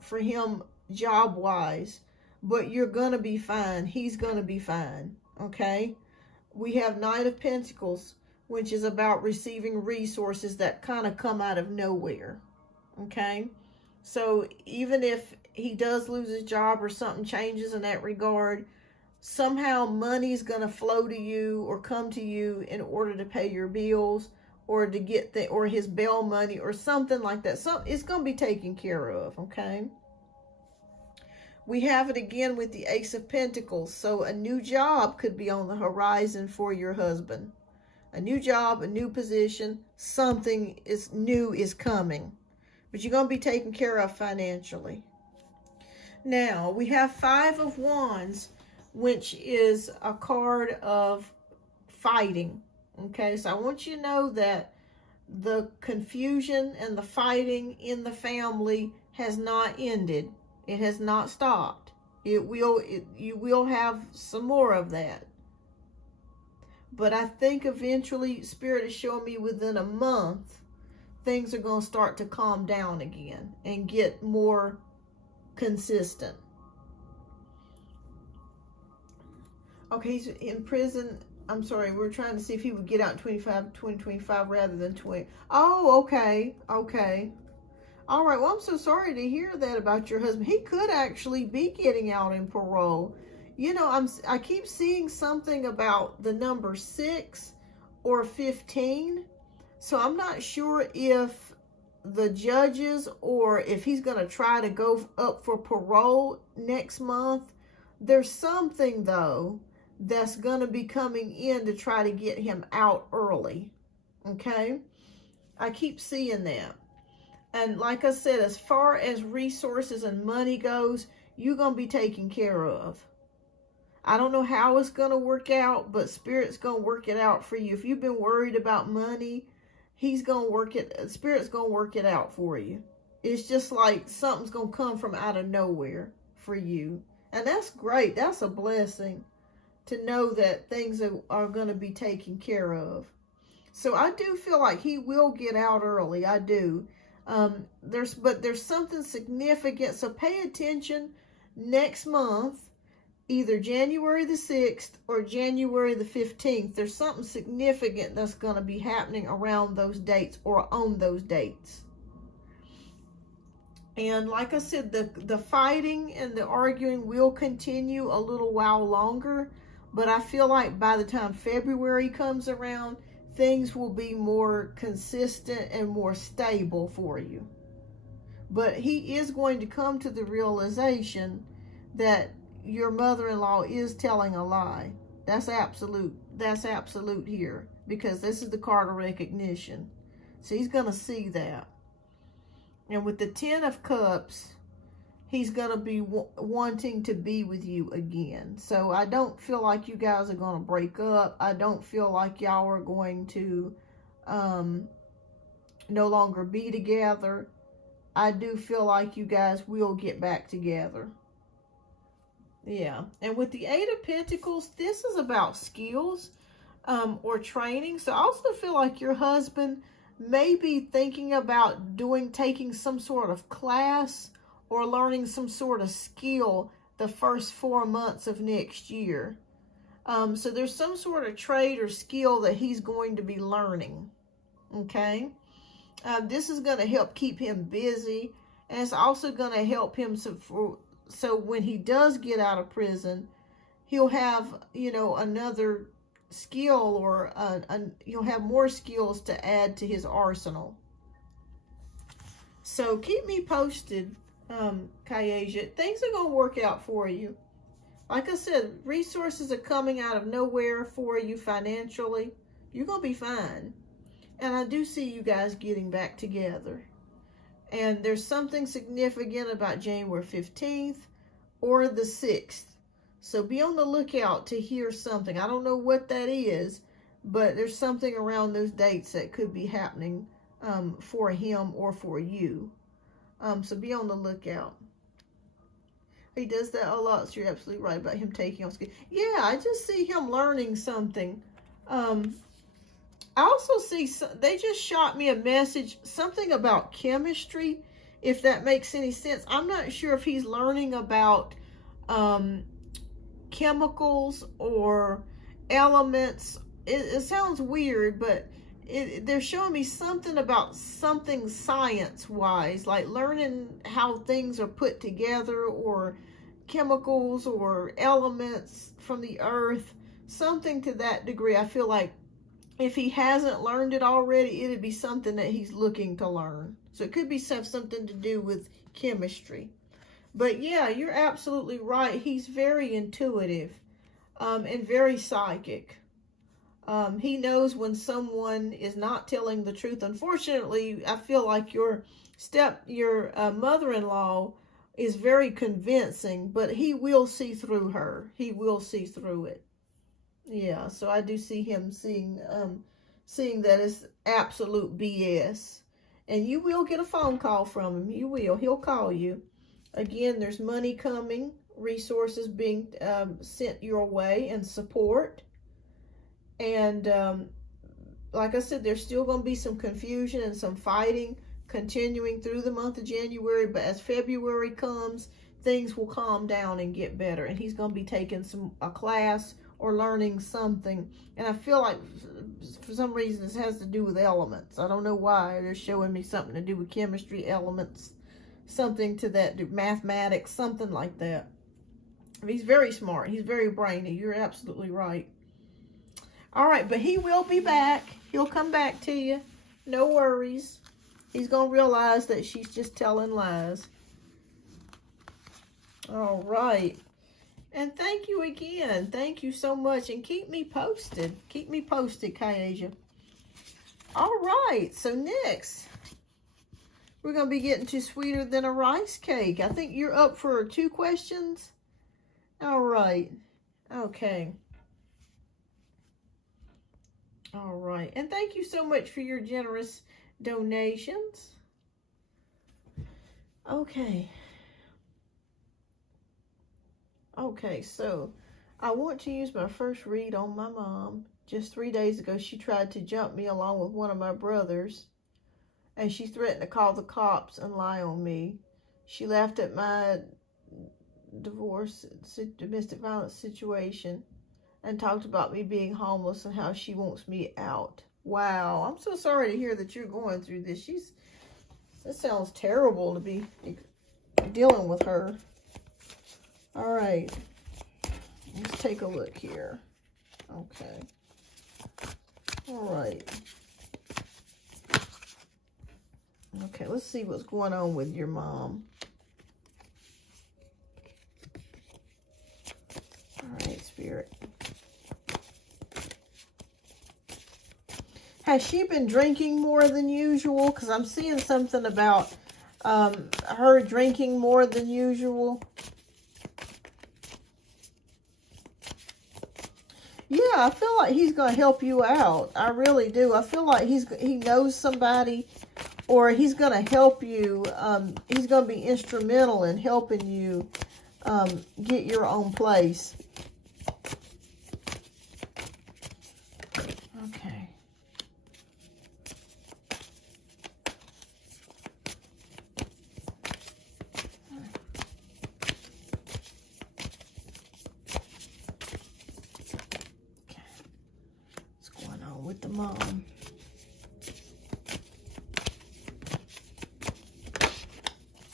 for him job-wise. But you're going to be fine. He's going to be fine. Okay? We have Knight of Pentacles, which is about receiving resources that kind of come out of nowhere. Okay? So even if he does lose his job or something changes in that regard, somehow money's going to flow to you or come to you in order to pay your bills or to get or his bail money or something like that. It's going to be taken care of. Okay? We have it again with the Ace of Pentacles. So a new job could be on the horizon for your husband. A new job, a new position, something new is coming. But you're going to be taken care of financially. Now, we have Five of Wands, which is a card of fighting. Okay, so I want you to know that the confusion and the fighting in the family has not ended. It has not stopped. You will have some more of that. But I think eventually, Spirit is showing me within a month, things are going to start to calm down again and get more consistent. Okay, he's in prison. I'm sorry, we're trying to see if he would get out in 2025 rather than 20. Oh, okay. Okay. All right, well, I'm so sorry to hear that about your husband. He could actually be getting out in parole. You know, I keep seeing something about the number 6 or 15. So I'm not sure if the judges or if he's going to try to go up for parole next month. There's something, though, that's going to be coming in to try to get him out early. Okay? I keep seeing that. And like I said, as far as resources and money goes, you're going to be taken care of. I don't know how it's going to work out, but Spirit's going to work it out for you. If you've been worried about money, He's going to work it, Spirit's going to work it out for you. It's just like something's going to come from out of nowhere for you. And that's great. That's a blessing to know that things are going to be taken care of. So I do feel like he will get out early. I do. There's something significant. So pay attention next month. Either January the 6th or January the 15th, there's something significant that's going to be happening around those dates or on those dates. And like I said, the fighting and the arguing will continue a little while longer, but I feel like by the time February comes around, things will be more consistent and more stable for you. But he is going to come to the realization that your mother-in-law is telling a lie. That's absolute. That's absolute here, because this is the card of recognition. So he's going to see that. And with the 10 of Cups, he's going to be wanting to be with you again. So I don't feel like you guys are going to break up. I don't feel like y'all are going to no longer be together. I do feel like you guys will get back together. Yeah, and with the 8 of Pentacles, this is about skills or training. So I also feel like your husband may be thinking about taking some sort of class or learning some sort of skill the first 4 months of next year. So there's some sort of trade or skill that he's going to be learning. Okay, this is going to help keep him busy, and it's also going to help him so when he does get out of prison, he'll have, another skill, or he'll have more skills to add to his arsenal. So keep me posted, Kayasia. Things are going to work out for you. Like I said, resources are coming out of nowhere for you financially. You're going to be fine. And I do see you guys getting back together. And there's something significant about January 15th or the 6th. So be on the lookout to hear something. I don't know what that is, but there's something around those dates that could be happening for him or for you. So be on the lookout. He does that a lot, so you're absolutely right about him taking on skill. Yeah, I just see him learning something. I also see, they just shot me a message, something about chemistry, if that makes any sense. I'm not sure if he's learning about chemicals or elements. It sounds weird, but they're showing me something about something science-wise, like learning how things are put together, or chemicals or elements from the earth, something to that degree. I feel like if he hasn't learned it already, it'd be something that he's looking to learn. So it could be something to do with chemistry. But yeah, you're absolutely right. He's very intuitive and very psychic. He knows when someone is not telling the truth. Unfortunately, I feel like your mother-in-law is very convincing, but he will see through her. He will see through it. Yeah, so I do see him seeing that it's absolute BS. And you will get a phone call from him. You will. He'll call you. Again, there's money coming, resources being sent your way, and support. And like I said, there's still going to be some confusion and some fighting continuing through the month of January. But as February comes, things will calm down and get better. And he's going to be taking a class or learning something. And I feel like for some reason this has to do with elements. I don't know why. They're showing me something to do with chemistry, elements, something to that, mathematics, something like that. He's very smart. He's very brainy. You're absolutely right. All right, but he will be back. He'll come back to you. No worries. He's going to realize that she's just telling lies. All right. And thank you again. Thank you so much. And keep me posted. Keep me posted, Kyasia. All right. So next, we're going to be getting to Sweeter Than a Rice Cake. I think you're up for 2 questions. All right. Okay. All right. And thank you so much for your generous donations. Okay. Okay, so I want to use my first read on my mom. Just 3 days ago, she tried to jump me along with one of my brothers, and she threatened to call the cops and lie on me. She laughed at my divorce, domestic violence situation, and talked about me being homeless and how she wants me out. Wow, I'm so sorry to hear that you're going through this. That sounds terrible to be dealing with her. All right, let's take a look here. Okay. All right. Okay, let's see what's going on with your mom. All right, Spirit. Has she been drinking more than usual? Because I'm seeing something about her drinking more than usual. Yeah, I feel like he's going to help you out. I really do. I feel like he knows somebody, or he's going to help you. He's going to be instrumental in helping you get your own place. Okay. With the mom.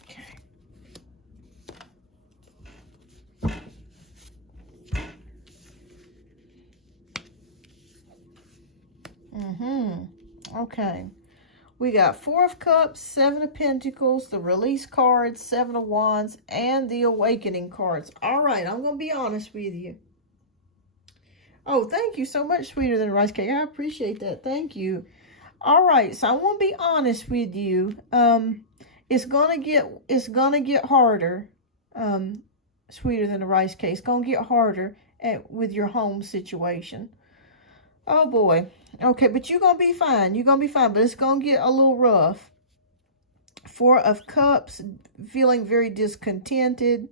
Okay. Okay. We got 4 of Cups, 7 of Pentacles, the Release cards, 7 of Wands, and the Awakening cards. All right, I'm going to be honest with you. Oh, thank you so much, Sweeter Than a Rice Cake. I appreciate that. Thank you. All right, so I want to be honest with you. It's gonna get harder. Sweeter Than a Rice Cake. It's gonna get harder with your home situation. Oh boy. Okay, but you're gonna be fine. You're gonna be fine, but it's gonna get a little rough. 4 of Cups, feeling very discontented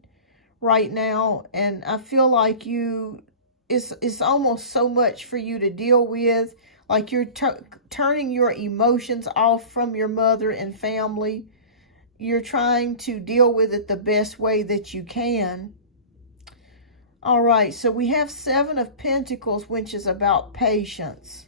right now, and I feel like it's almost so much for you to deal with. Like you're turning your emotions off from your mother and family. You're trying to deal with it the best way that you can. All right, so we have 7 of Pentacles, which is about patience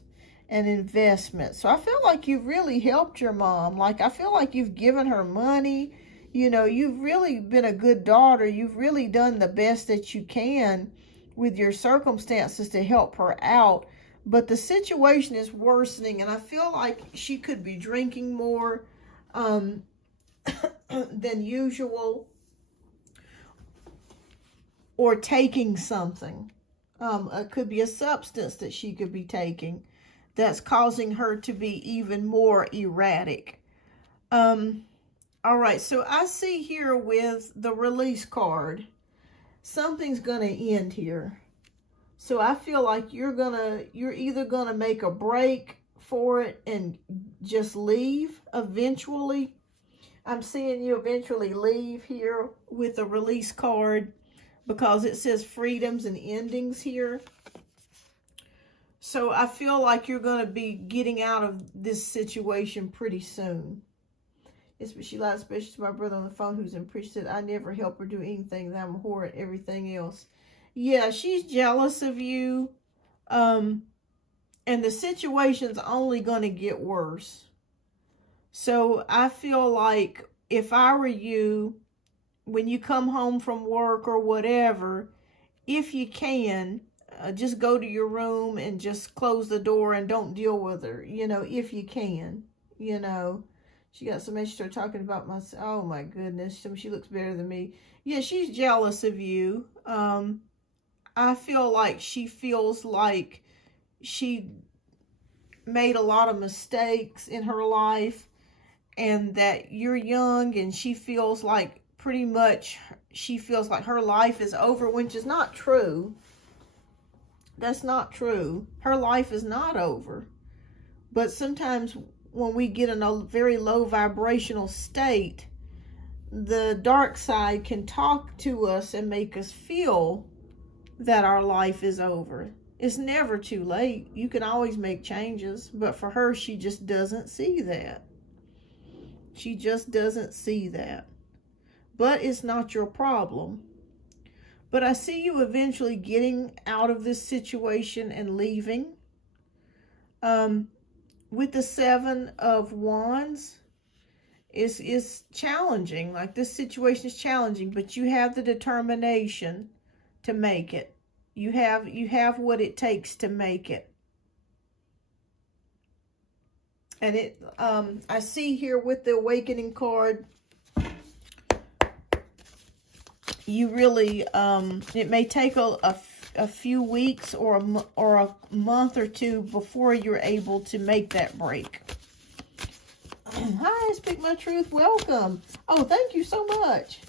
and investment. So I feel like you've really helped your mom. Like I feel like you've given her money. You know, you've really been a good daughter. You've really done the best that you can with your circumstances to help her out. But the situation is worsening, and I feel like she could be drinking more than usual, or taking something. It could be a substance that she could be taking that's causing her to be even more erratic. All right, so I see here with the Release card, something's going to end here. So I feel like you're either going to make a break for it and just leave eventually. I'm seeing you eventually leave here with the Release card, because it says freedoms and endings here. So I feel like you're going to be getting out of this situation pretty soon. She lied especially to my brother on the phone who's in prison. Said, I never help her do anything. That I'm a whore at everything else. Yeah, she's jealous of you. And the situation's only going to get worse. So I feel like if I were you, when you come home from work or whatever, if you can, just go to your room and just close the door and don't deal with her, if you can, She got somebody, she started talking about oh my goodness, she looks better than me. Yeah, she's jealous of you. I feel like she feels like she made a lot of mistakes in her life and that you're young, and she feels like her life is over, which is not true. That's not true. Her life is not over. But sometimes when we get in a very low vibrational state, the dark side can talk to us and make us feel that our life is over. It's never too late. You can always make changes. But for her, she just doesn't see that. She just doesn't see that. But it's not your problem. But I see you eventually getting out of this situation and leaving. With the Seven of Wands, it's challenging. Like, this situation is challenging, but you have the determination to make it. You have what it takes to make it. And I see here with the Awakening card, you really, it may take a few weeks or a month or two before you're able to make that break. Hi, Speak My Truth. Welcome. Oh, thank you so much.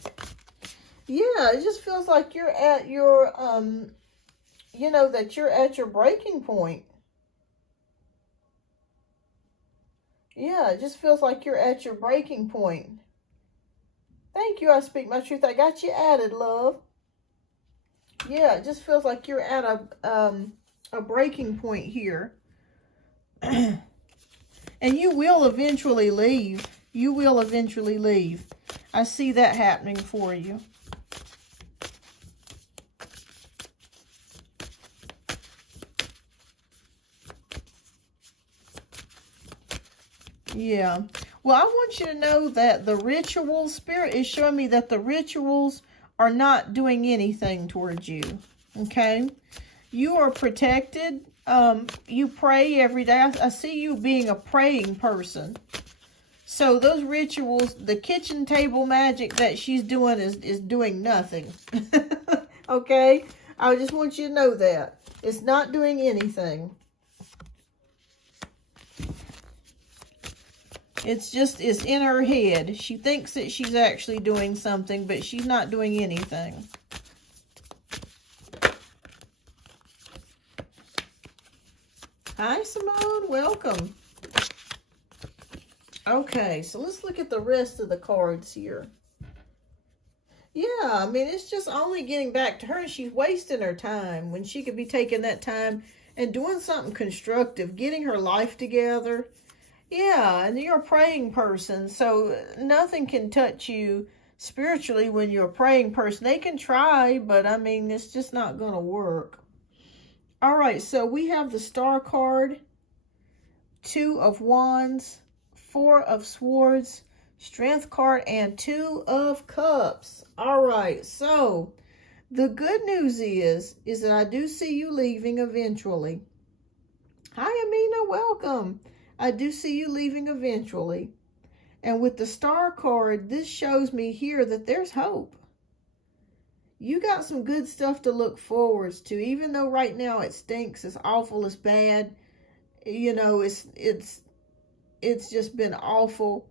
Yeah, it just feels like you're at your, that you're at your breaking point. Yeah, it just feels like you're at your breaking point. Thank you, I Speak My Truth. I got you added, love. Yeah, it just feels like you're at a breaking point here. And you will eventually leave. You will eventually leave. I see that happening for you. Yeah. Well, I want you to know that the rituals, Spirit is showing me that the rituals are not doing anything towards you. Okay? You are protected. You pray every day. I see you being a praying person. So those rituals, the kitchen table magic that she's doing is doing nothing. Okay? I just want you to know that. It's not doing anything. It's in her head. She thinks that she's actually doing something, but she's not doing anything. Hi, Simone. Welcome. Okay, so let's look at the rest of the cards here. Yeah, I mean, it's just only getting back to her. She's wasting her time when she could be taking that time and doing something constructive, getting her life together. Yeah, and you're a praying person, so nothing can touch you spiritually when you're a praying person. They can try, but I mean, it's just not going to work. All right, so we have the Star card, Two of Wands, Four of Swords, Strength card, and Two of Cups. All right, so the good news is that I do see you leaving eventually. Hi, Amina, welcome. I do see you leaving eventually. And with the Star card, this shows me here that there's hope. You got some good stuff to look forwards to, even though right now it stinks, it's awful, it's bad. You know, it's just been awful.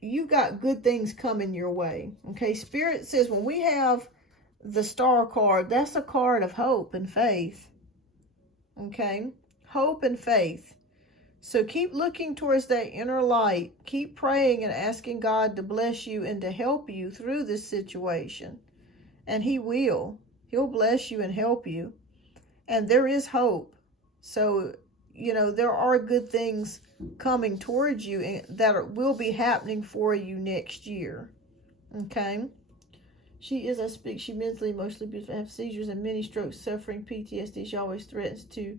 You got good things coming your way. Okay, Spirit says when we have the Star card, that's a card of hope and faith. Okay, hope and faith. So keep looking towards that inner light. Keep praying and asking God to bless you and to help you through this situation. And He will. He'll bless you and help you. And there is hope. So, you know, there are good things coming towards you that will be happening for you next year. Okay? She mentally, emotionally, have seizures and many strokes, suffering PTSD. She always threatens to,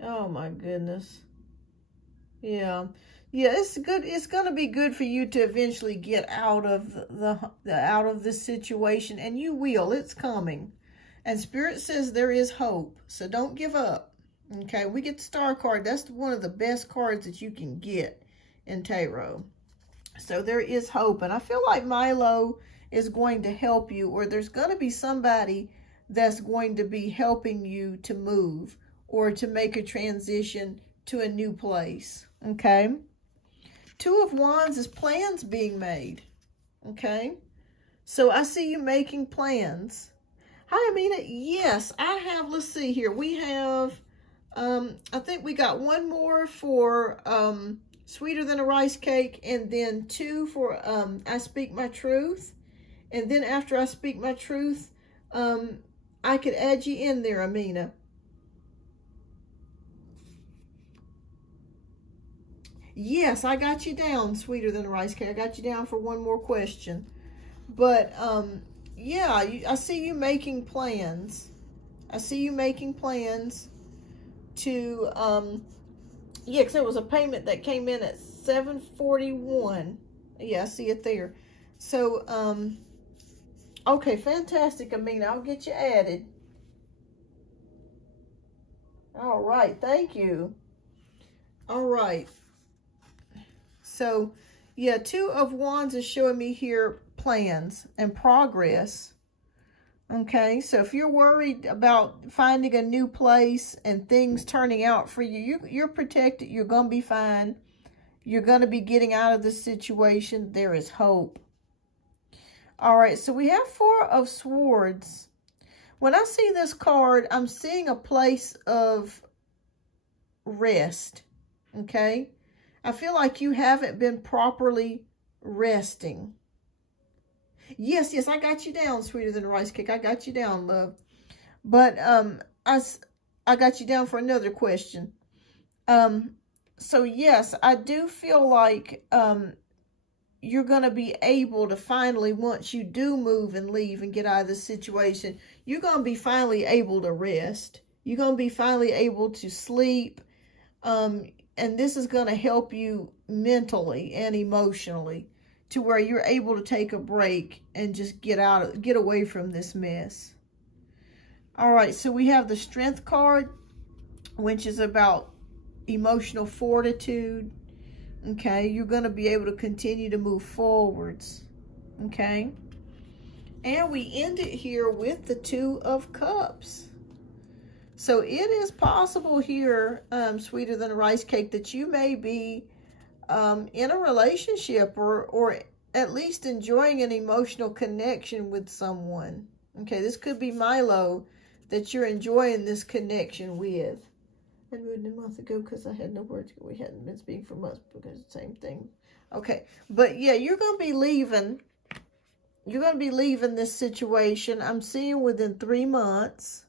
oh my goodness. Yeah, it's good. It's going to be good for you to eventually get out of out of this situation, and you will. It's coming. And Spirit says there is hope, so don't give up. Okay, we get the Star card. That's one of the best cards that you can get in tarot. So there is hope, and I feel like Milo is going to help you, or there's going to be somebody that's going to be helping you to move or to make a transition to a new place. Okay, Two of Wands is plans being made. Okay, so I see you making plans. Hi, Amina. Yes, I have. Let's see here. We have, I think we got one more for Sweeter Than a Rice Cake, and then two for I Speak My Truth. And then after I Speak My Truth, I could add you in there, Amina. Yes, I got you down, Sweeter Than a Rice Cake. I got you down for one more question. But, yeah, I see you making plans. I see you making plans to, yeah, because there was a payment that came in at $741. Yeah, I see it there. So, okay, fantastic, Amina. I'll get you added. All right, thank you. All right. So, yeah, Two of Wands is showing me here plans and progress. Okay, so if you're worried about finding a new place and things turning out for you, you're protected. You're going to be fine. You're going to be getting out of this situation. There is hope. All right, so we have Four of Swords. When I see this card, I'm seeing a place of rest. Okay, I feel like you haven't been properly resting. Yes, I got you down, Sweeter Than a Rice Cake. I got you down, love. But I got you down for another question. So yes, I do feel like you're going to be able to finally, once you do move and leave and get out of this situation, you're going to be finally able to rest. You're going to be finally able to sleep. And this is going to help you mentally and emotionally to where you're able to take a break and just get away from this mess. All right, so we have the Strength card, which is about emotional fortitude. Okay, you're going to be able to continue to move forwards. Okay, and we end it here with the Two of Cups. So it is possible here, Sweeter Than a Rice Cake, that you may be in a relationship or at least enjoying an emotional connection with someone. Okay, this could be Milo that you're enjoying this connection with. I moved a month ago because I had no words. We hadn't been speaking for months because it's the same thing. Okay, but yeah, you're going to be leaving. You're going to be leaving this situation. I'm seeing within 3 months.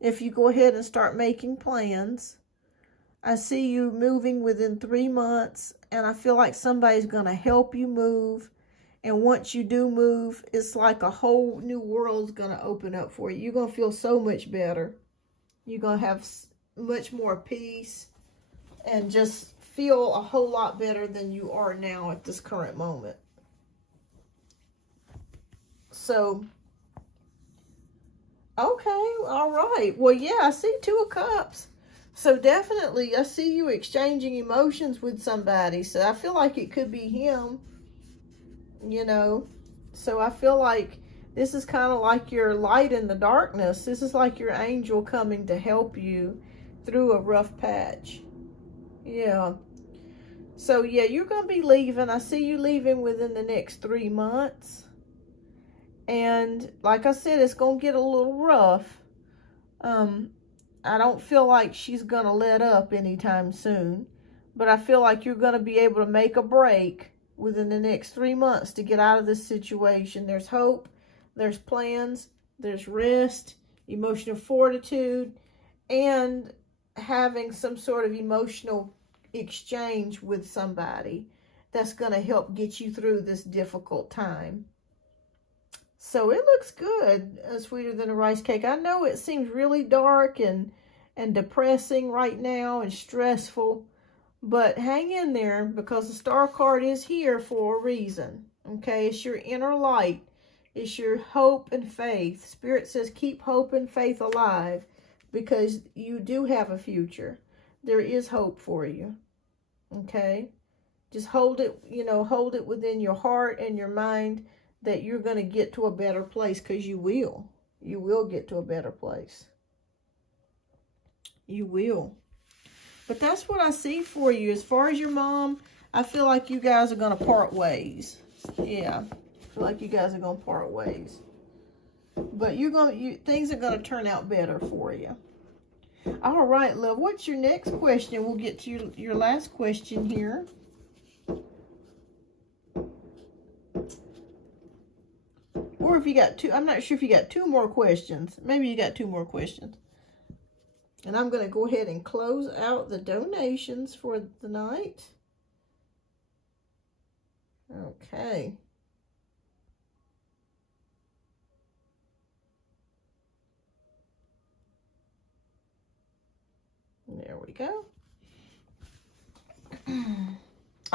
If you go ahead and start making plans, I see you moving within 3 months, and I feel like somebody's going to help you move. And once you do move, it's like a whole new world's going to open up for you. You're going to feel so much better. You're going to have much more peace and just feel a whole lot better than you are now at this current moment. So, okay, all right. Well, yeah, I see Two of Cups. So definitely, I see you exchanging emotions with somebody. So I feel like it could be him, you know. So I feel like this is kind of like your light in the darkness. This is like your angel coming to help you through a rough patch. Yeah. So, yeah, you're going to be leaving. I see you leaving within the next 3 months. And like I said, it's going to get a little rough. I don't feel like she's going to let up anytime soon. But I feel like you're going to be able to make a break within the next 3 months to get out of this situation. There's hope. There's plans. There's rest. Emotional fortitude. And having some sort of emotional exchange with somebody that's going to help get you through this difficult time. So it looks good, Sweeter Than a Rice Cake. I know it seems really dark and depressing right now and stressful, but hang in there because the Star card is here for a reason. Okay, it's your inner light It's your hope and faith. Spirit says keep hope and faith alive because you do have a future. There is hope for you. Okay? Just hold it, hold it within your heart and your mind that you're going to get to a better place, because you will. You will get to a better place. You will. But that's what I see for you. As far as your mom, I feel like you guys are going to part ways. Yeah. I feel like you guys are going to part ways. But things are going to turn out better for you. All right, love. What's your next question? We'll get to your last question here. Or if you got two, I'm not sure if you got two more questions. Maybe you got two more questions. And I'm going to go ahead and close out the donations for the night. Okay. There we go.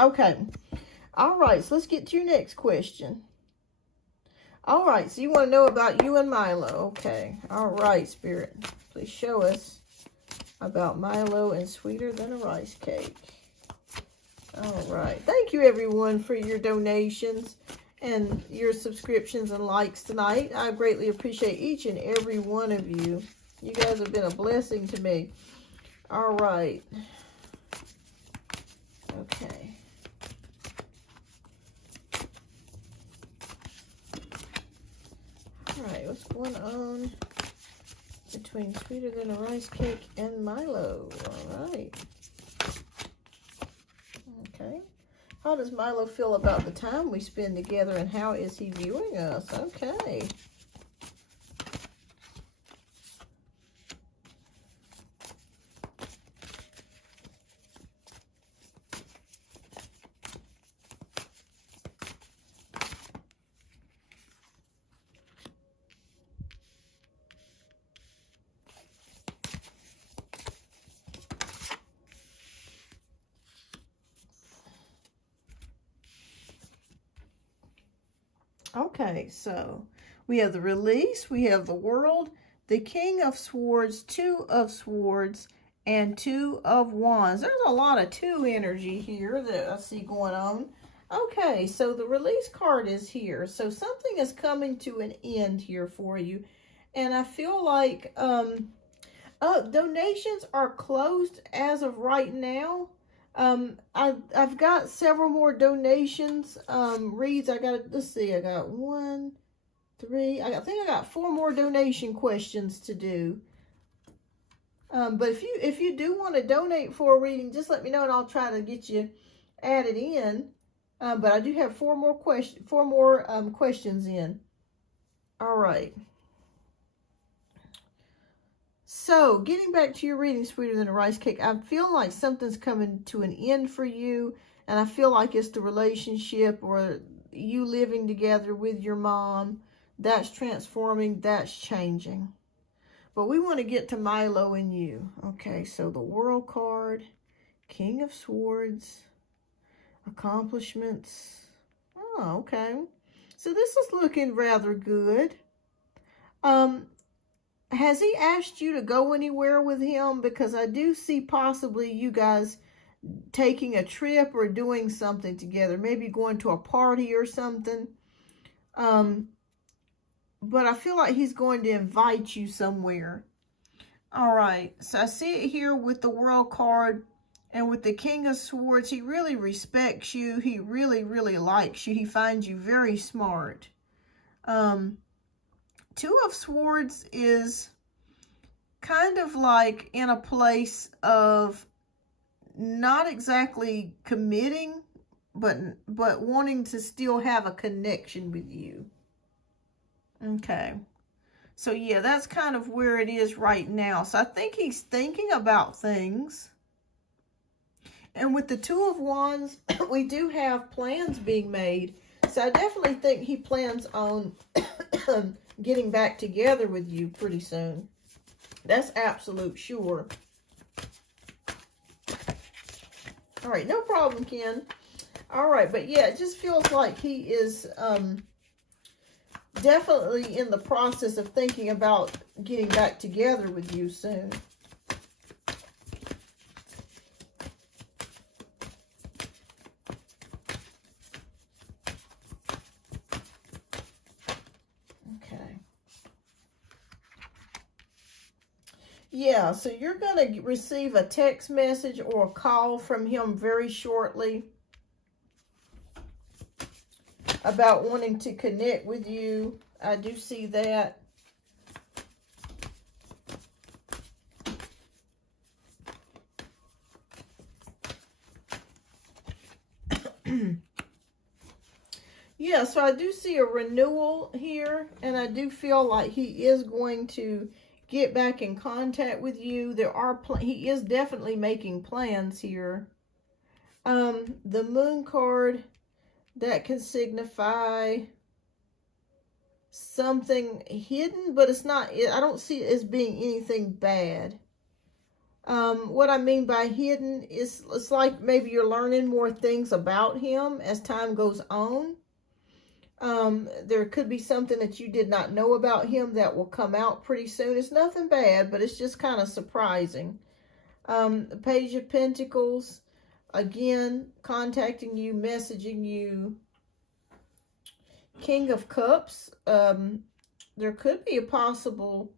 Okay. All right, so let's get to your next question. All right, so you want to know about you and Milo. Okay. All right, Spirit. Please show us about Milo and Sweeter Than a Rice Cake. All right. Thank you, everyone, for your donations and your subscriptions and likes tonight. I greatly appreciate each and every one of you. You guys have been a blessing to me. All right. Okay. All right, what's going on between Sweeter Than a Rice Cake and Milo? All right. Okay. How does Milo feel about the time we spend together, and how is he viewing us? Okay. Okay, so we have the release, we have the world, the King of Swords, Two of Swords, and Two of Wands. There's a lot of two energy here that I see going on. Okay, so the release card is here. So something is coming to an end here for you. And I feel like donations are closed as of right now. I've got several more donations, reads. Let's see, I got 1, 3, I think I got 4 more donation questions to do. But if you do want to donate for a reading, just let me know and I'll try to get you added in. But I do have 4 more questions in. All right. So, getting back to your reading, Sweeter Than a Rice Cake, I feel like something's coming to an end for you, and I feel like it's the relationship or you living together with your mom. That's transforming, that's changing. But we want to get to Milo and you. Okay, so the World card, King of Swords, accomplishments. Oh, okay. So this is looking rather good. Has he asked you to go anywhere with him? Because I do see possibly you guys taking a trip or doing something together. Maybe going to a party or something. But I feel like he's going to invite you somewhere. All right. So I see it here with the World card and with the King of Swords. He really respects you. He really, really likes you. He finds you very smart. Two of Swords is kind of like in a place of not exactly committing, but wanting to still have a connection with you. Okay. So yeah, that's kind of where it is right now. So I think he's thinking about things. And with the Two of Wands, we do have plans being made. So I definitely think he plans on getting back together with you pretty soon. That's absolute sure. All right, no problem, Ken. All right, but yeah, it just feels like he is definitely in the process of thinking about getting back together with you soon. Okay. Yeah, so you're going to receive a text message or a call from him very shortly about wanting to connect with you. I do see that. Yeah, so I do see a renewal here, and I do feel like he is going to get back in contact with you. He is definitely making plans here. The Moon card, that can signify something hidden, but it's not, I don't see it as being anything bad. What I mean by hidden is it's like maybe you're learning more things about him as time goes on. There could be something that you did not know about him that will come out pretty soon. It's nothing bad, but it's just kind of surprising. The Page of Pentacles, again, contacting you, messaging you. King of Cups, there could be a possible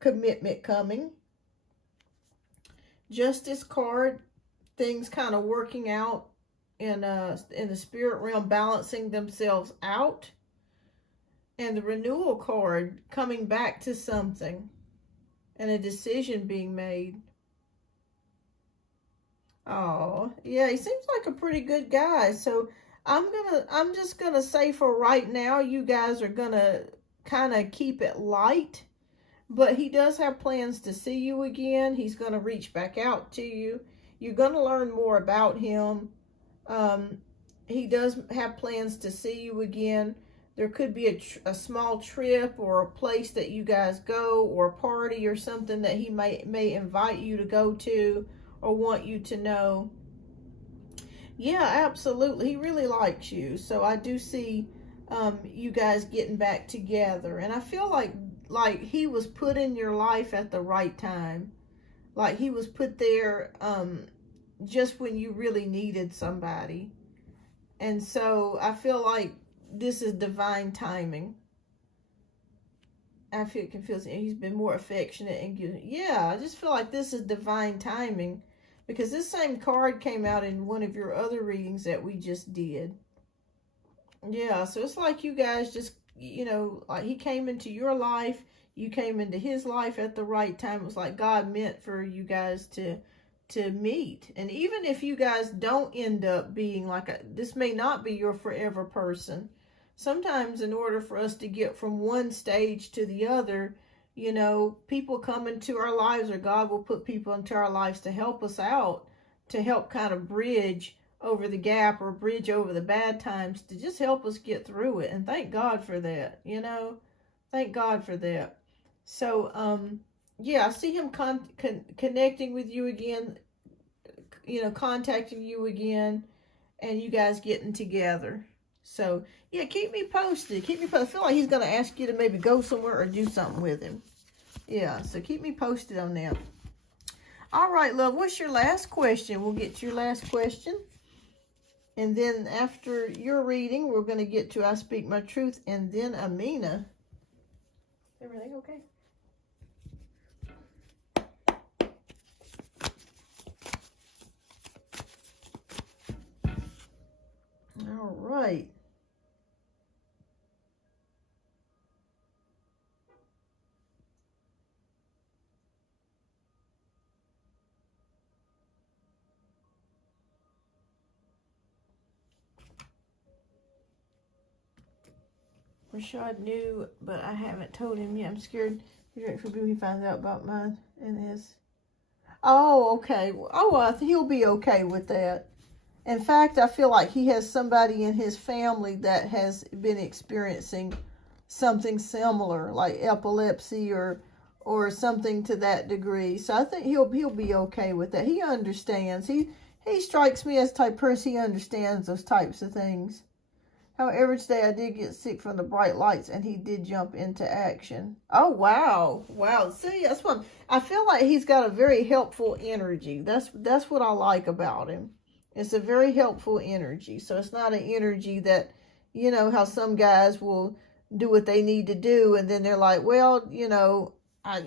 commitment coming. Justice card, things kind of working out in the spirit realm, balancing themselves out. And the Renewal card, coming back to something and a decision being made. Oh, yeah, he seems like a pretty good guy. So I'm just gonna say for right now, you guys are gonna kind of keep it light. But he does have plans to see you again. He's going to reach back out to you. You're going to learn more about him. He does have plans to see you again. There could be a small trip or a place that you guys go, or a party or something that he may invite you to go to or want you to know. Yeah, absolutely. He really likes you. So I do see you guys getting back together. And I feel like he was put in your life at the right time. Like he was put there just when you really needed somebody. And so I feel like this is divine timing. I feel confused. He's been more affectionate and good. Yeah, I just feel like this is divine timing, because this same card came out in one of your other readings that we just did. Yeah, so it's like you guys just, you know, like he came into your life, you came into his life at the right time. It was like God meant for you guys to meet. And even if you guys don't end up being like this may not be your forever person. Sometimes in order for us to get from one stage to the other, you know, people come into our lives, or God will put people into our lives to help us out, to help kind of bridge over the gap or bridge over the bad times, to just help us get through it. And thank God for that, you know, thank God for that. So, yeah, I see him connecting with you again, you know, contacting you again, and you guys getting together. So, yeah, keep me posted. Keep me posted. I feel like he's going to ask you to maybe go somewhere or do something with him. Yeah, so keep me posted on that. All right, love, what's your last question? We'll get to your last question. And then after your reading, we're going to get to I Speak My Truth, and then Amina. Everything okay? All right. Rashad knew, but I haven't told him yet. I'm scared he finds out about mine and his. Oh, okay. Oh, I think he'll be okay with that. In fact, I feel like he has somebody in his family that has been experiencing something similar, like epilepsy or something to that degree. So I think he'll be okay with that. He understands. He strikes me as the type of person, he understands those types of things. However, today I did get sick from the bright lights, and he did jump into action. Oh, wow. Wow. See, that's what I feel like. He's got a very helpful energy. That's what I like about him. It's a very helpful energy. So it's not an energy that, you know, how some guys will do what they need to do, and then they're like, well, I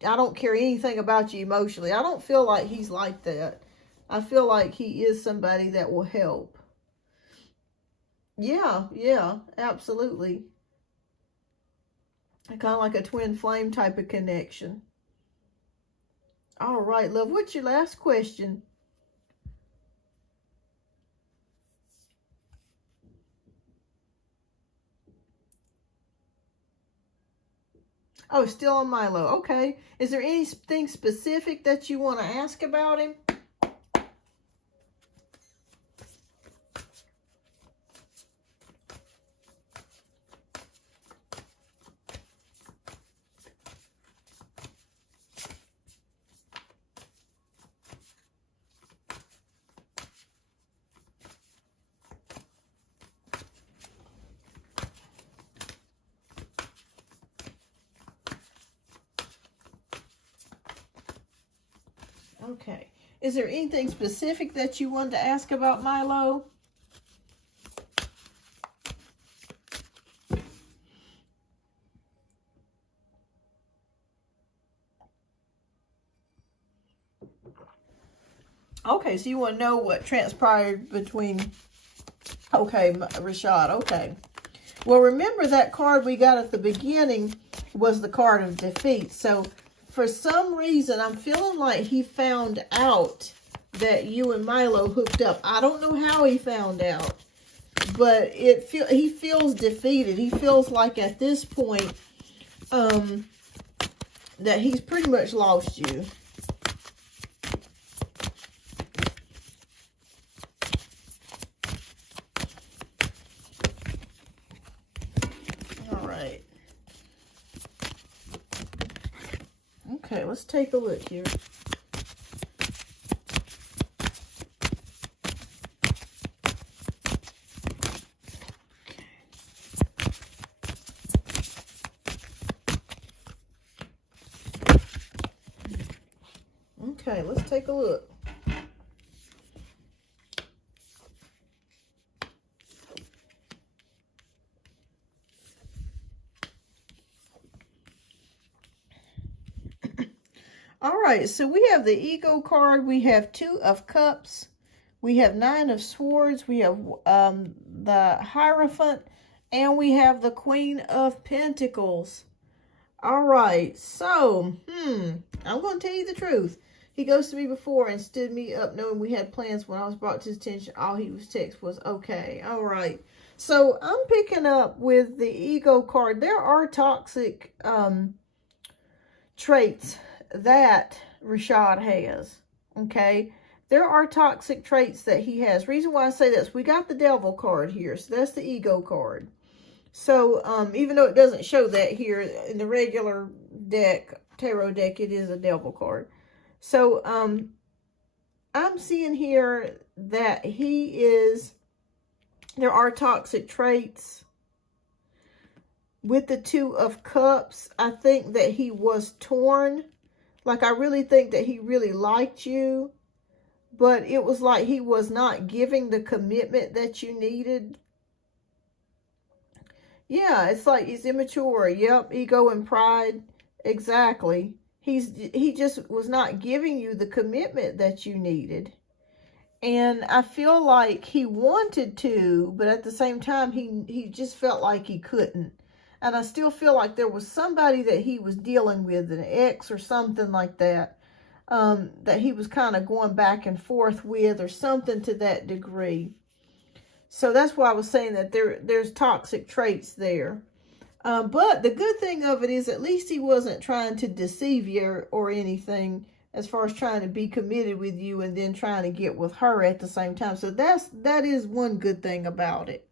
don't care anything about you emotionally. I don't feel like he's like that. I feel like he is somebody that will help. Yeah, absolutely. Kind of like a twin flame type of connection. All right, love. What's your last question? Oh, still on Milo. Okay. Is there anything specific that you want to ask about him? Okay. Is there anything specific that you wanted to ask about Milo? Okay, so you want to know what transpired between... Okay, Rashad, okay. Well, remember that card we got at the beginning was the card of defeat. So, for some reason, I'm feeling like he found out that you and Milo hooked up. I don't know how he found out, but he feels defeated. He feels like at this point that he's pretty much lost you. All right. Okay, let's take a look here. Okay, let's take a look. All right, so we have the Ego card. We have 2 of Cups. We have 9 of Swords. We have the Hierophant. And we have the Queen of Pentacles. All right, so, I'm going to tell you the truth. He ghosted me before and stood me up knowing we had plans. When I was brought to his attention, all he was text was okay. All right. So I'm picking up with the Ego card. There are toxic traits that Rashad has. Okay. There are toxic traits that he has. Reason why I say this, we got the Devil card here. So that's the Ego card. So even though it doesn't show that here in the regular deck, tarot deck, it is a Devil card. So, I'm seeing here that there are toxic traits. With the 2 of Cups, I think that he was torn. Like, I really think that he really liked you. But it was like he was not giving the commitment that you needed. Yeah, it's like he's immature. Yep, ego and pride. Exactly. He just was not giving you the commitment that you needed. And I feel like he wanted to, but at the same time, he just felt like he couldn't. And I still feel like there was somebody that he was dealing with, an ex or something like that, that he was kind of going back and forth with or something to that degree. So that's why I was saying that there's toxic traits there. But the good thing of it is at least he wasn't trying to deceive you or anything as far as trying to be committed with you and then trying to get with her at the same time. So that is one good thing about it.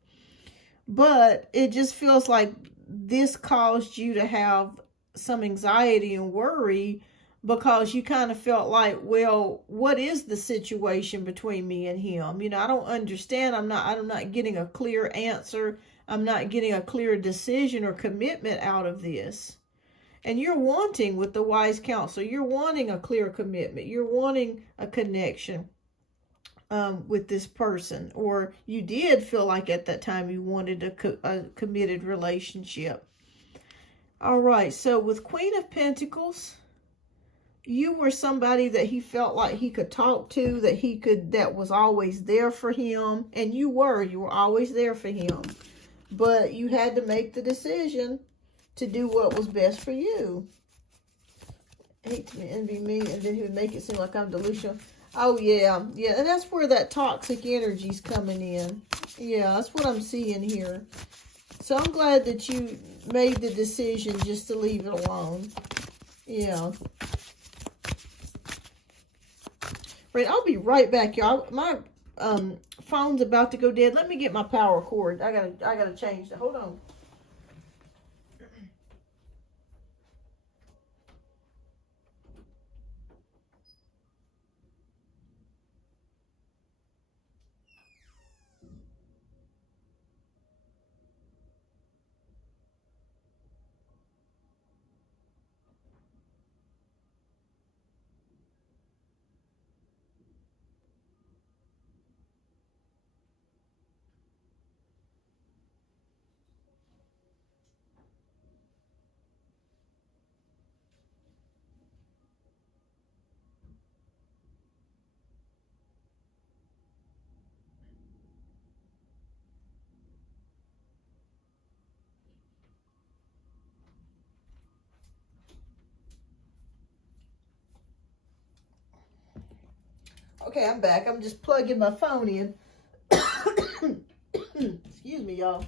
But it just feels like this caused you to have some anxiety and worry because you kind of felt like, well, what is the situation between me and him? I don't understand. I'm not getting a clear answer. I'm not getting a clear decision or commitment out of this. And you're wanting, with the wise counsel, you're wanting a clear commitment. You're wanting a connection with this person. Or you did feel like at that time you wanted a committed relationship. All right, so with Queen of Pentacles, you were somebody that he felt like he could talk to, that was always there for him. And you were always there for him. But you had to make the decision to do what was best for you. Hate to envy me, and then he would make it seem like I'm delusional. Oh, yeah. And that's where that toxic energy's coming in. Yeah, that's what I'm seeing here. So I'm glad that you made the decision just to leave it alone. Yeah. Right, I'll be right back, y'all. My phone's about to go dead. Let me get my power cord. I gotta change it. Hold on. Okay, I'm back. I'm just plugging my phone in. Excuse me, y'all.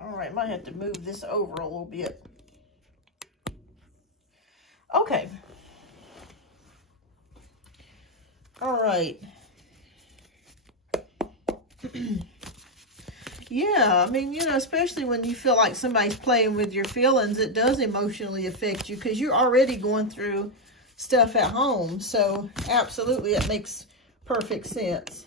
All right, might have to move this over a little bit. Okay. All right. Yeah, I mean, especially when you feel like somebody's playing with your feelings, it does emotionally affect you because you're already going through stuff at home. So, absolutely, it makes perfect sense.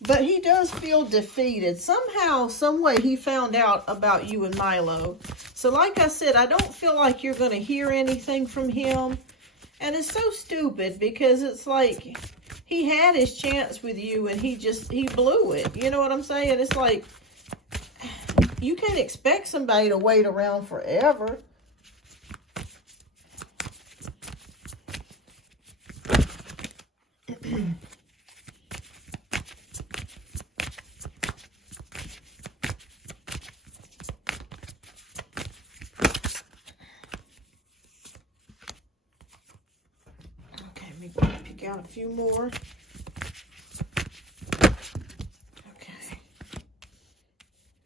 But he does feel defeated. Somehow, some way, he found out about you and Milo. So, like I said, I don't feel like you're going to hear anything from him. And it's so stupid because it's like he had his chance with you and he blew it. You know what I'm saying? It's like you can't expect somebody to wait around forever. Pick out a few more. Okay.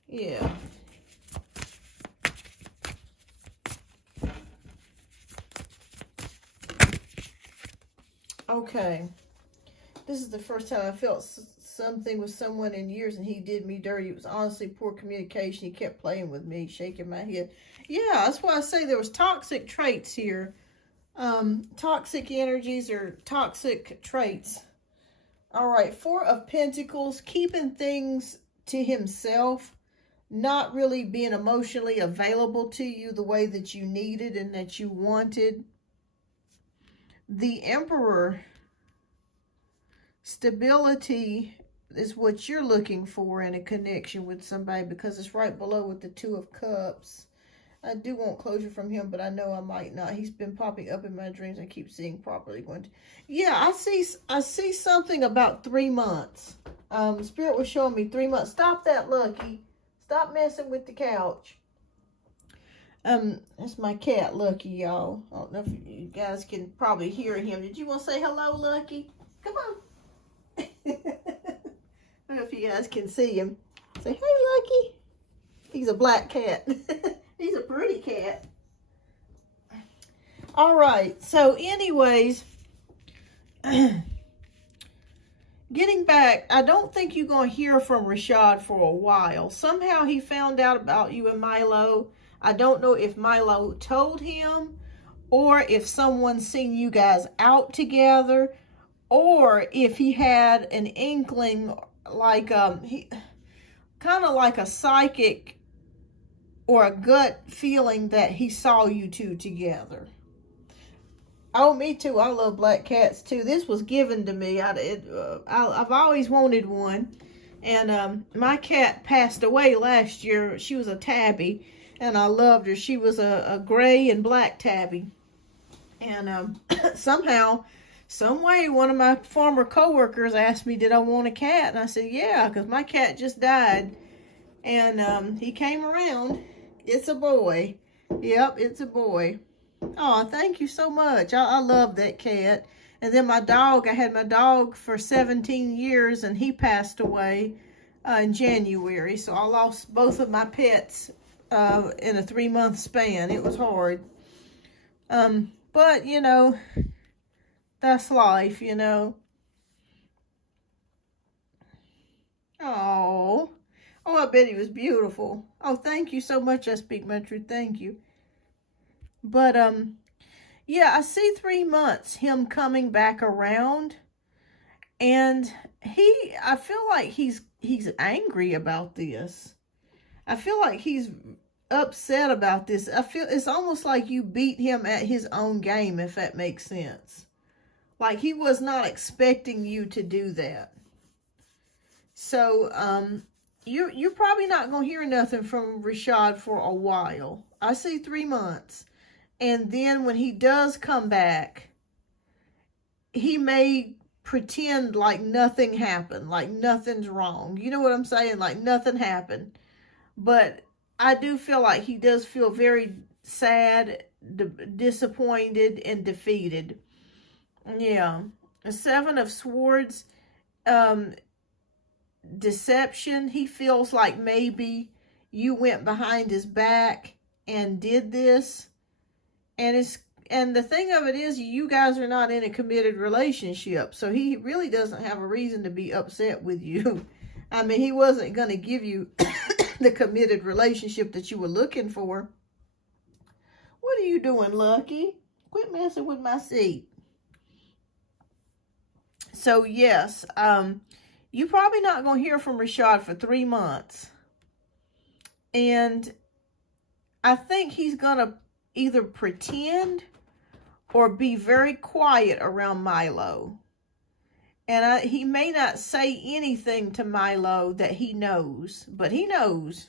Yeah. Okay. This is the first time I felt something with someone in years and he did me dirty. It was honestly poor communication. He kept playing with me, shaking my head. Yeah, that's why I say there was toxic traits here. Toxic energies or toxic traits. All right, Four of Pentacles, keeping things to himself, not really being emotionally available to you the way that you needed and that you wanted. The Emperor, stability is what you're looking for in a connection with somebody because it's right below with the Two of Cups. I do want closure from him, but I know I might not. He's been popping up in my dreams. I keep seeing properly going. Yeah, I see something about 3 months. Spirit was showing me 3 months. Stop that, Lucky. Stop messing with the couch. That's my cat, Lucky, y'all. I don't know if you guys can probably hear him. Did you want to say hello, Lucky? Come on. I don't know if you guys can see him. Say, hey, Lucky. He's a black cat. He's a pretty cat. All right. So anyways, getting back, I don't think you're going to hear from Rashad for a while. Somehow he found out about you and Milo. I don't know if Milo told him or if someone seen you guys out together or if he had an inkling, like he kind of like a psychic or a gut feeling that he saw you two together. Oh, me too. I love black cats too. This was given to me. I've always wanted one. And my cat passed away last year. She was a tabby, and I loved her. She was a gray and black tabby. And somehow, some way, one of my former coworkers asked me, did I want a cat? And I said, yeah, because my cat just died. And he came around. It's a boy. Yep, it's a boy. Oh, thank you so much. I love that cat. And then my dog, I had my dog for 17 years, and he passed away in January. So I lost both of my pets in a 3-month span. It was hard. But, you know, that's life, you know. Oh, I bet he was beautiful. Oh, thank you so much, I Speak My Truth. Thank you. But, yeah, I see 3 months, him coming back around. And I feel like he's angry about this. I feel like he's upset about this. I feel it's almost like you beat him at his own game, if that makes sense. Like he was not expecting you to do that. So, you're probably not going to hear nothing from Rashad for a while. I see 3 months. And then when he does come back, he may pretend like nothing happened, like nothing's wrong. You know what I'm saying? Like nothing happened. But I do feel like he does feel very sad, disappointed, and defeated. Yeah. The 7 of Swords, deception. He feels like maybe you went behind his back and did this. And the thing of it is, you guys are not in a committed relationship. So he really doesn't have a reason to be upset with you. I mean, he wasn't going to give you the committed relationship that you were looking for. What are you doing, Lucky? Quit messing with my seat. So, yes, you're probably not going to hear from Rashad for 3 months. And I think he's going to either pretend or be very quiet around Milo. And he may not say anything to Milo that he knows, but he knows.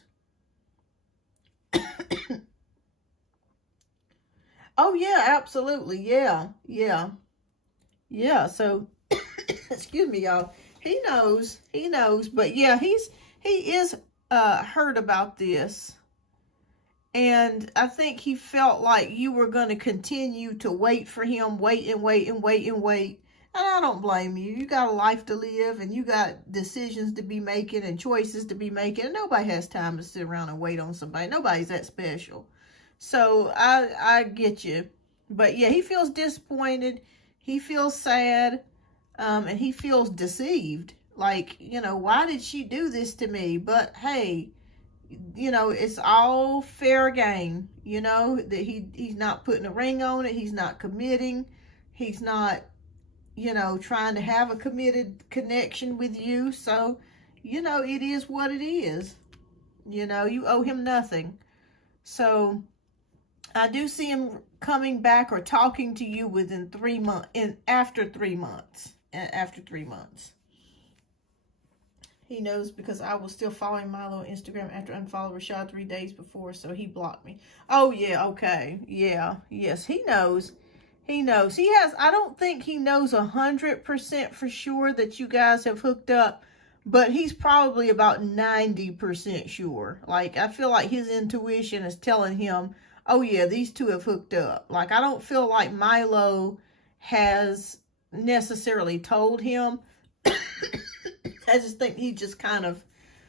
Oh, yeah, absolutely. Yeah. So, excuse me, y'all. He knows, but yeah, he is hurt about this. And I think he felt like you were going to continue to wait for him, wait. And I don't blame you. You got a life to live, and you got decisions to be making and choices to be making. And nobody has time to sit around and wait on somebody. Nobody's that special. So I get you. But yeah, he feels disappointed. He feels sad. And he feels deceived. Like, you know, why did she do this to me? But hey, you know, it's all fair game. You know, that he's not putting a ring on it. He's not committing. He's not, you know, trying to have a committed connection with you. So, you know, it is what it is. You know, you owe him nothing. So, I do see him coming back or talking to you within 3 months, after 3 months. After 3 months. He knows because I was still following Milo on Instagram after unfollowing Rashad 3 days before, so he blocked me. Oh, yeah, okay. Yeah, yes, he knows. He knows. He has, I don't think he knows 100% for sure that you guys have hooked up, but he's probably about 90% sure. Like, I feel like his intuition is telling him, oh, yeah, these two have hooked up. Like, I don't feel like Milo has necessarily told him. I just think he just kind of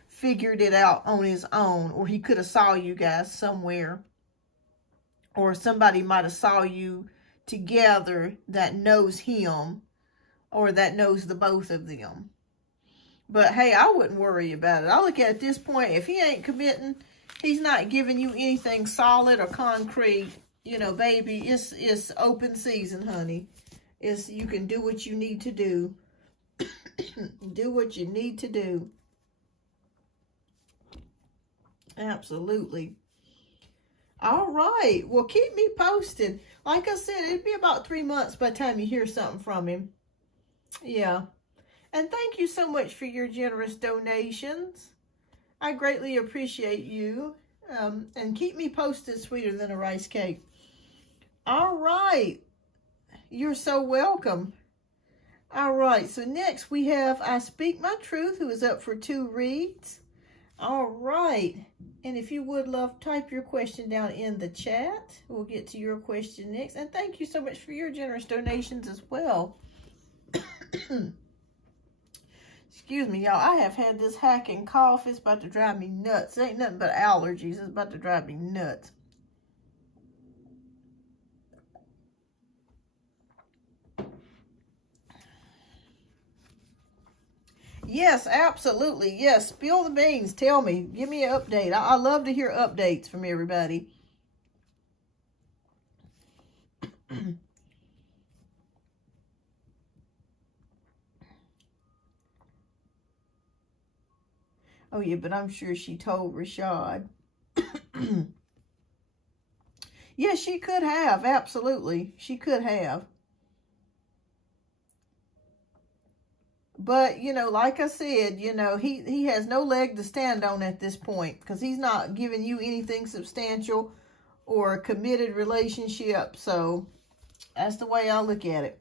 figured it out on his own, or he could have saw you guys somewhere, or somebody might have saw you together that knows him, or that knows the both of them. But hey, I wouldn't worry about it. I look at this point, if he ain't committing, he's not giving you anything solid or concrete, you know, baby, it's open season, honey. You can do what you need to do. Do what you need to do. Absolutely. All right. Well, keep me posted. Like I said, it'd be about 3 months by the time you hear something from him. Yeah. And thank you so much for your generous donations. I greatly appreciate you. And keep me posted, sweeter than a rice cake. All right. You're so welcome. All right. So next we have I Speak My Truth, who is up for 2 reads. All right. And if you would love, type your question down in the chat. We'll get to your question next. And thank you so much for your generous donations as well. Excuse me, y'all. I have had this hacking cough. It's about to drive me nuts. It ain't nothing but allergies. It's about to drive me nuts. Yes, absolutely. Yes, spill the beans. Tell me. Give me an update. I love to hear updates from everybody. Oh, yeah, but I'm sure she told Rashad. Yeah, she could have. Absolutely. She could have. But, you know, like I said, you know, he has no leg to stand on at this point because he's not giving you anything substantial or a committed relationship. So that's the way I look at it.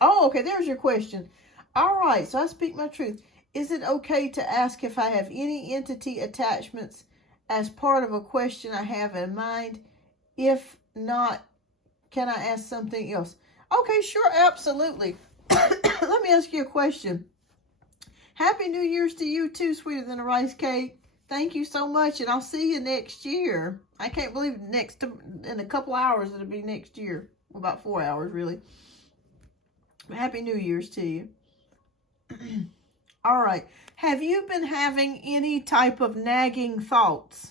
Oh, okay, there's your question. All right, so I speak my truth. Is it okay to ask if I have any entity attachments as part of a question I have in mind? If not, can I ask something else? Okay, sure, absolutely. Let me ask you a question. Happy New Year's to you too, sweeter than a rice cake. Thank you so much, and I'll see you next year. I can't believe in a couple hours it'll be next year. About 4 hours, really. Happy New Year's to you. All right. Have you been having any type of nagging thoughts?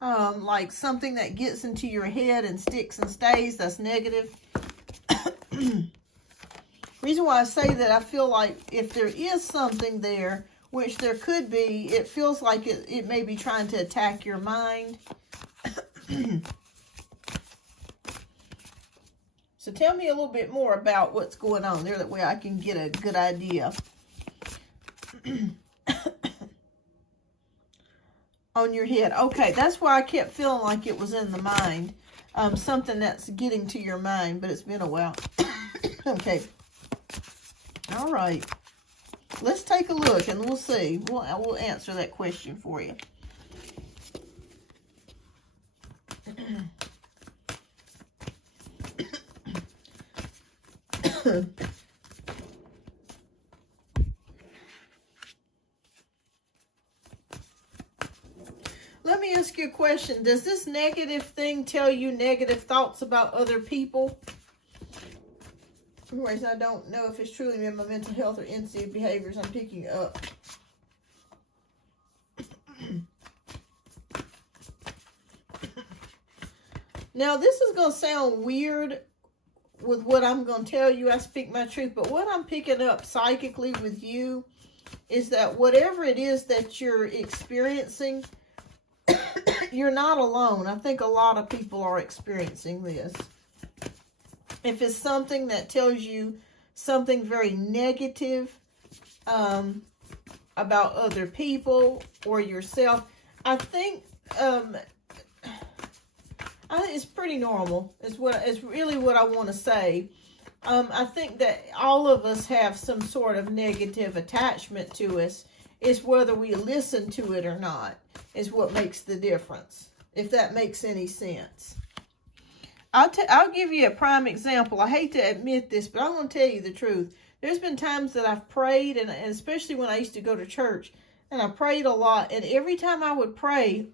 Like something that gets into your head and sticks and stays that's negative? Reason why I say that, I feel like if there is something there, which there could be, it feels like it may be trying to attack your mind. So tell me a little bit more about what's going on there. That way I can get a good idea. On your head. Okay, that's why I kept feeling like it was in the mind. Something that's getting to your mind, but it's been a while. Okay. All right. Let's take a look and we'll see. We'll answer that question for you. Let me ask you a question. Does this negative thing tell you negative thoughts about other people? Anyways, I don't know if it's truly in my mental health or entity behaviors I'm picking up. Now, this is going to sound weird with what I'm going to tell you. I speak my truth. But what I'm picking up psychically with you is that whatever it is that you're experiencing, you're not alone. I think a lot of people are experiencing this. If it's something that tells you something very negative about other people or yourself, I think it's pretty normal. It's really what I want to say. I think that all of us have some sort of negative attachment to us. It's whether we listen to it or not is what makes the difference, if that makes any sense. I'll give you a prime example. I hate to admit this, but I'm going to tell you the truth. There's been times that I've prayed, and especially when I used to go to church, and I prayed a lot, and every time I would pray,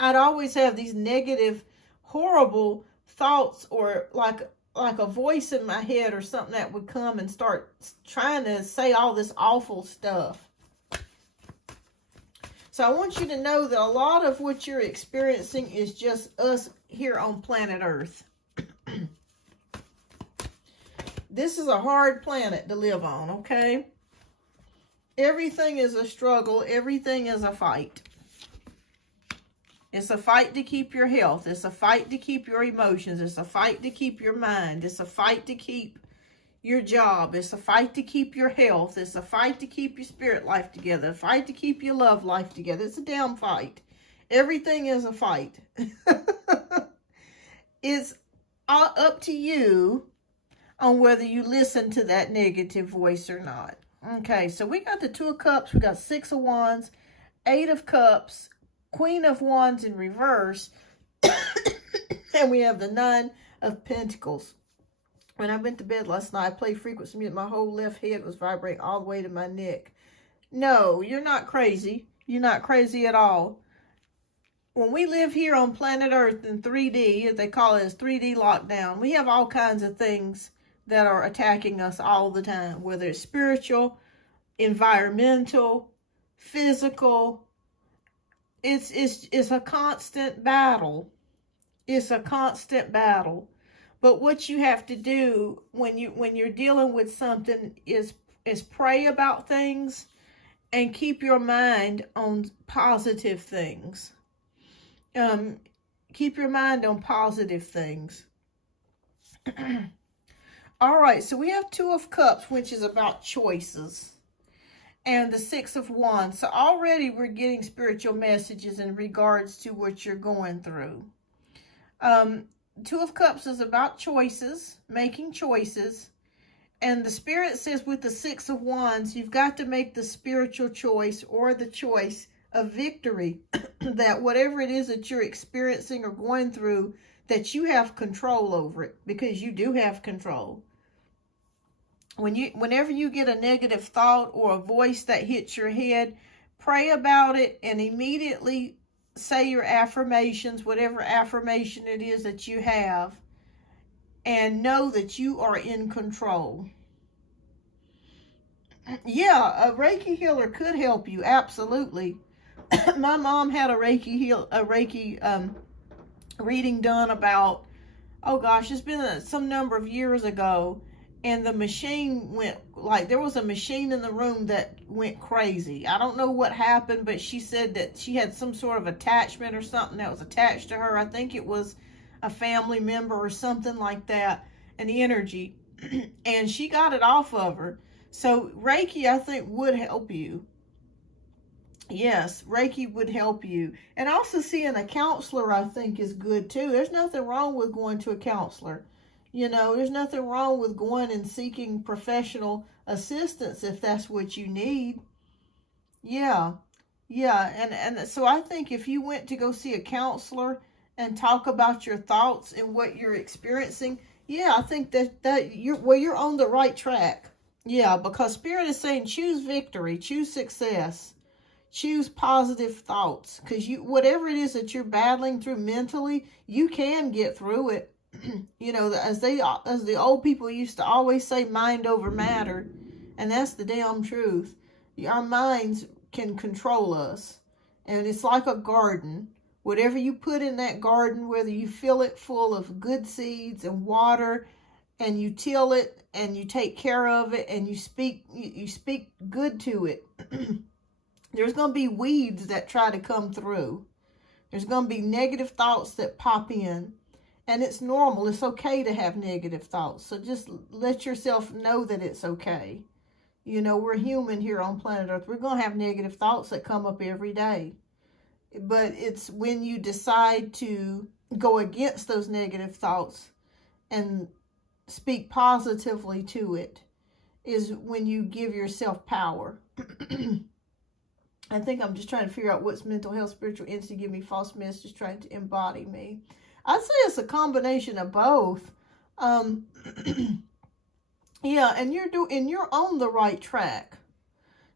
I'd always have these negative, horrible thoughts, or like a voice in my head or something that would come and start trying to say all this awful stuff. So I want you to know that a lot of what you're experiencing is just us here on planet Earth. This is a hard planet to live on, okay? Everything is a struggle. Everything is a fight. It's a fight to keep your health. It's a fight to keep your emotions. It's a fight to keep your mind. It's a fight to keep your job. It's a fight to keep your health. It's a fight to keep your spirit life together. A fight to keep your love life together. It's a damn fight. Everything is a fight. It's up to you on whether you listen to that negative voice or not. Okay, so we got the Two of Cups. We got Six of Wands, Eight of Cups, Queen of Wands in reverse, and we have the Nine of Pentacles. When I went to bed last night, I played frequency music. My whole left head was vibrating all the way to my neck. No, you're not crazy. You're not crazy at all. When we live here on planet Earth in 3D, they call it as 3D lockdown, we have all kinds of things that are attacking us all the time, whether it's spiritual, environmental, physical. It's a constant battle. It's a constant battle. But what you have to do when you're dealing with something is pray about things and keep your mind on positive things. Keep your mind on positive things. All right, so we have Two of Cups, which is about choices, and the Six of Wands. So already we're getting spiritual messages in regards to what you're going through. Two of Cups is about choices, making choices. And the Spirit says with the Six of Wands, you've got to make the spiritual choice or the choice of victory. That whatever it is that you're experiencing or going through, that you have control over it, because you do have control. Whenever you get a negative thought or a voice that hits your head, pray about it and immediately say your affirmations, whatever affirmation it is that you have, and know that you are in control. Yeah, a Reiki healer could help you, absolutely. My mom had a Reiki reading done about, oh gosh, it's been some number of years ago, and the machine went, like, there was a machine in the room that went crazy. I don't know what happened, but she said that she had some sort of attachment or something that was attached to her. I think it was a family member or something like that, an energy, and she got it off of her. So Reiki, I think, would help you. Yes, Reiki would help you. And also seeing a counselor, I think, is good too. There's nothing wrong with going to a counselor. You know, there's nothing wrong with going and seeking professional assistance if that's what you need. Yeah. And so I think if you went to go see a counselor and talk about your thoughts and what you're experiencing, yeah, I think that you're on the right track. Yeah, because Spirit is saying choose victory, choose success, choose positive thoughts, because whatever it is that you're battling through mentally, you can get through it. You know, as the old people used to always say, mind over matter, and that's the damn truth. Our minds can control us, and it's like a garden. Whatever you put in that garden, whether you fill it full of good seeds and water, and you till it and you take care of it and you speak good to it, there's going to be weeds that try to come through. There's going to be negative thoughts that pop in. And it's normal. It's okay to have negative thoughts. So just let yourself know that it's okay. You know, we're human here on planet Earth. We're going to have negative thoughts that come up every day. But it's when you decide to go against those negative thoughts and speak positively to it is when you give yourself power. I think I'm just trying to figure out what's mental health, spiritual entity, give me false messages, trying to embody me. I'd say it's a combination of both. Yeah, and you're on the right track.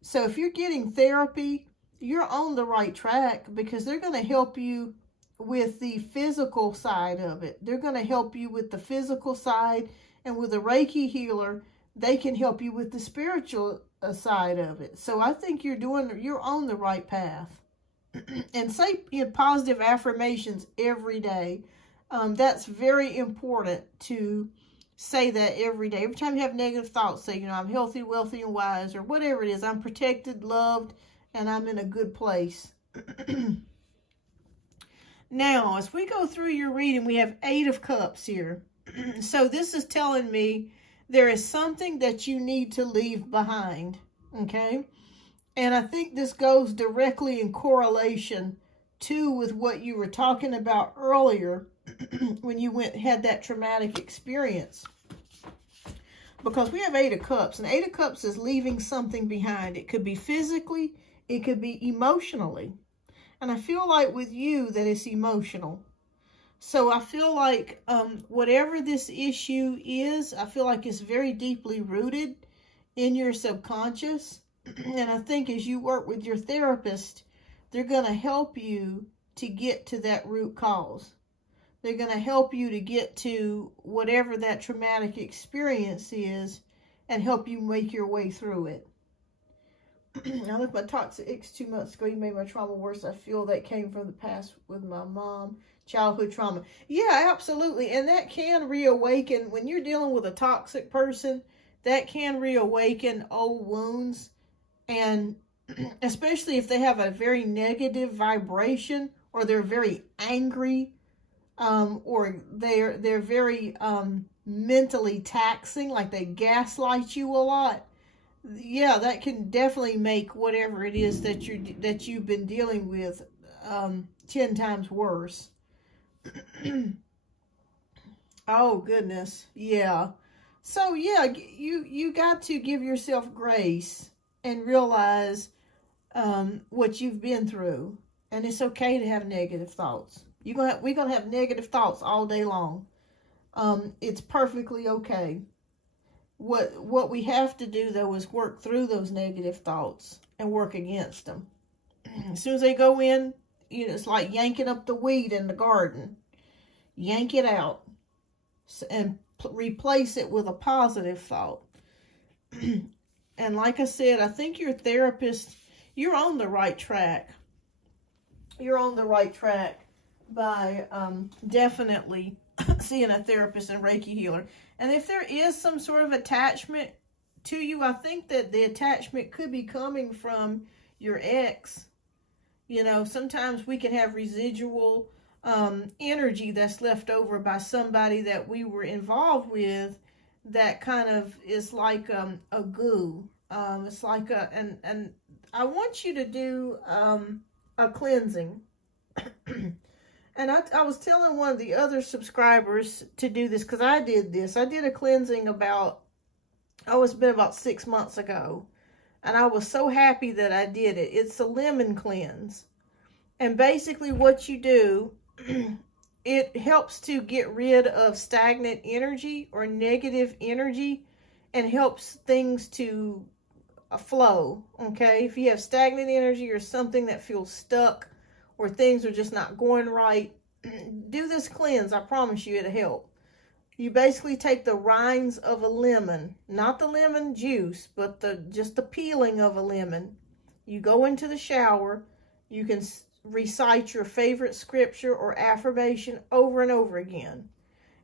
So if you're getting therapy, you're on the right track, because they're going to help you with the physical side of it. They're going to help you with the physical side, and with a Reiki healer, they can help you with the spiritual side of it. So I think you're on the right path. And say positive affirmations every day. That's very important to say that every day. Every time you have negative thoughts, say, I'm healthy, wealthy, and wise, or whatever it is. I'm protected, loved, and I'm in a good place. Now, as we go through your reading, we have 8 of Cups here. So this is telling me there is something that you need to leave behind, okay? And I think this goes directly in correlation too with what you were talking about earlier when you had that traumatic experience. Because we have 8 of Cups, and 8 of Cups is leaving something behind. It could be physically, it could be emotionally. And I feel like with you that it's emotional. So I feel like whatever this issue is, I feel like it's very deeply rooted in your subconscious. And I think as you work with your therapist, they're going to help you to get to that root cause. They're going to help you to get to whatever that traumatic experience is and help you make your way through it. I lived my toxic ex 2 months ago. He made my trauma worse. I feel that came from the past with my mom. Childhood trauma. Yeah, absolutely. And that can reawaken. When you're dealing with a toxic person, that can reawaken old wounds. And especially if they have a very negative vibration, or they're very angry, or they're very mentally taxing, like they gaslight you a lot. Yeah, that can definitely make whatever it is that you've been dealing with 10 times worse. Oh goodness, yeah. So yeah, you got to give yourself grace and realize what you've been through, and it's okay to have negative thoughts. We're gonna have negative thoughts all day long. It's perfectly okay. What we have to do though is work through those negative thoughts and work against them. As soon as they go in, it's like yanking up the weed in the garden. Yank it out and replace it with a positive thought. And like I said, I think your therapist, you're on the right track. You're on the right track by definitely seeing a therapist and Reiki healer. And if there is some sort of attachment to you, I think that the attachment could be coming from your ex. Sometimes we can have residual energy that's left over by somebody that we were involved with that kind of is like a goo. It's like and I want you to do a cleansing. And I was telling one of the other subscribers to do this because I did this. I did a cleansing it's been about 6 months ago. And I was so happy that I did it. It's a lemon cleanse. And basically what you do, it helps to get rid of stagnant energy or negative energy and helps things to flow, okay? If you have stagnant energy or something that feels stuck or things are just not going right, do this cleanse. I promise you it'll help. You basically take the rinds of a lemon, not the lemon juice, but just the peeling of a lemon. You go into the shower. You can recite your favorite scripture or affirmation over and over again.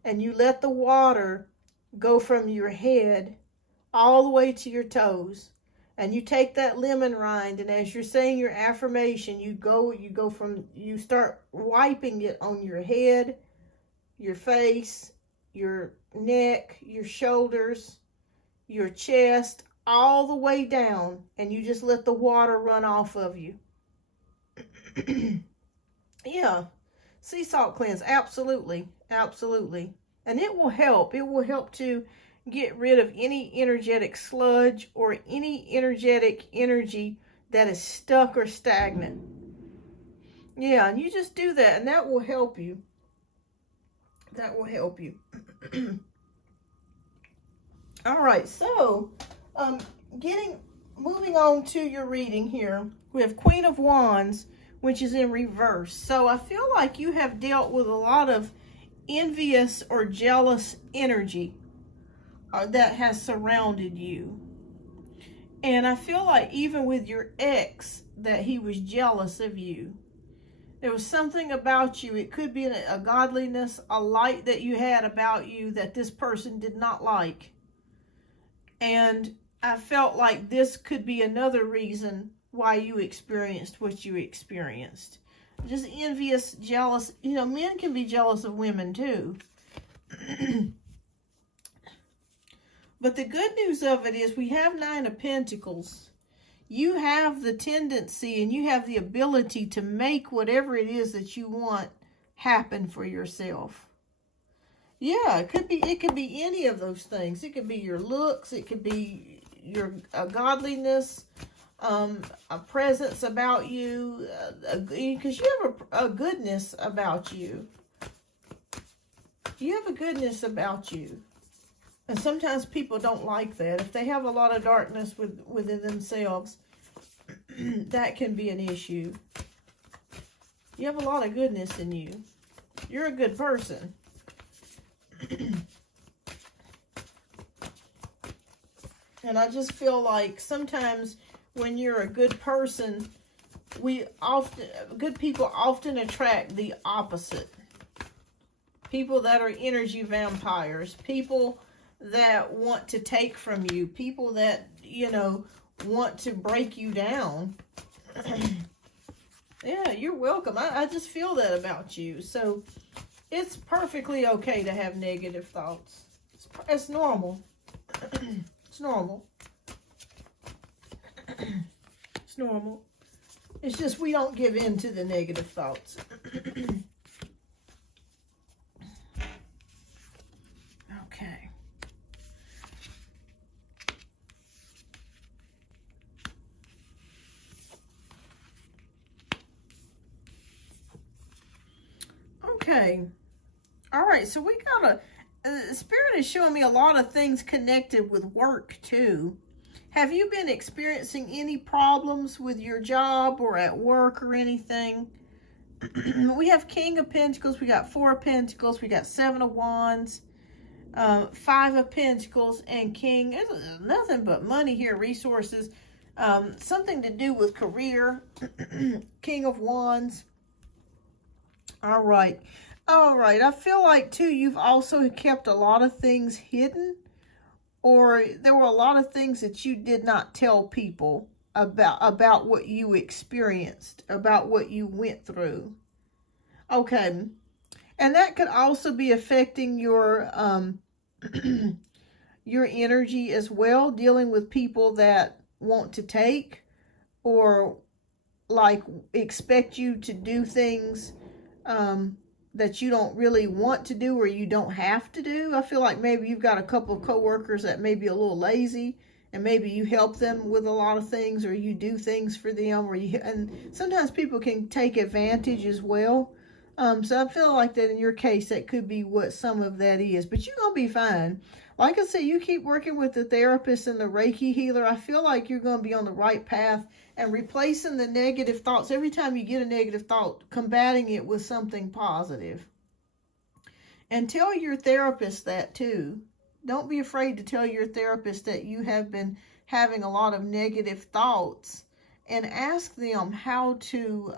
And you let the water go from your head all the way to your toes. And you take that lemon rind, and as you're saying your affirmation, you start wiping it on your head, your face, your neck, your shoulders, your chest, all the way down, and you just let the water run off of you. Yeah, sea salt cleanse, absolutely, absolutely. And it will help. It will help to get rid of any energetic sludge or any energetic energy that is stuck or stagnant. Yeah, and you just do that, and that will help you. That will help you. All right, so moving on to your reading here, we have Queen of Wands, which is in reverse. So I feel like you have dealt with a lot of envious or jealous energy that has surrounded you. And I feel like even with your ex, that he was jealous of you. There was something about you. It could be a godliness, a light that you had about you that this person did not like. And I felt like this could be another reason why you experienced what you experienced. Just envious, jealous. You know, men can be jealous of women too. But the good news of it is we have 9 of Pentacles. You have the tendency and you have the ability to make whatever it is that you want happen for yourself. Yeah, it could be any of those things. It could be your looks, it could be your godliness, a presence about you, because you have a goodness about you. You have a goodness about you. And sometimes people don't like that. If they have a lot of darkness within themselves, that can be an issue. You have a lot of goodness in you. You're a good person. And I just feel like sometimes when you're a good person, good people often attract the opposite. People that are energy vampires, people that want to take from you, people that, you know, want to break you down. Yeah, you're welcome. I just feel that about you. So it's perfectly okay to have negative thoughts. It's normal. It's normal. It's normal. It's just we don't give in to the negative thoughts. Okay. Okay. All right. So we got Spirit is showing me a lot of things connected with work too. Have you been experiencing any problems with your job or at work or anything? We have King of Pentacles. We got 4 of Pentacles. We got 7 of Wands. 5 of Pentacles and King. There's nothing but money here, resources. Something to do with career. King of Wands. All right. All right. I feel like, too, you've also kept a lot of things hidden. Or there were a lot of things that you did not tell people about what you experienced, about what you went through. Okay. And that could also be affecting your your energy as well, dealing with people that want to take or like expect you to do things that you don't really want to do or you don't have to do. I feel like maybe you've got a couple of coworkers that may be a little lazy and maybe you help them with a lot of things or you do things for them and sometimes people can take advantage as well. So I feel like that in your case, that could be what some of that is. But you're going to be fine. Like I said, you keep working with the therapist and the Reiki healer. I feel like you're going to be on the right path and replacing the negative thoughts. Every time you get a negative thought, combating it with something positive. And tell your therapist that too. Don't be afraid to tell your therapist that you have been having a lot of negative thoughts and ask them how to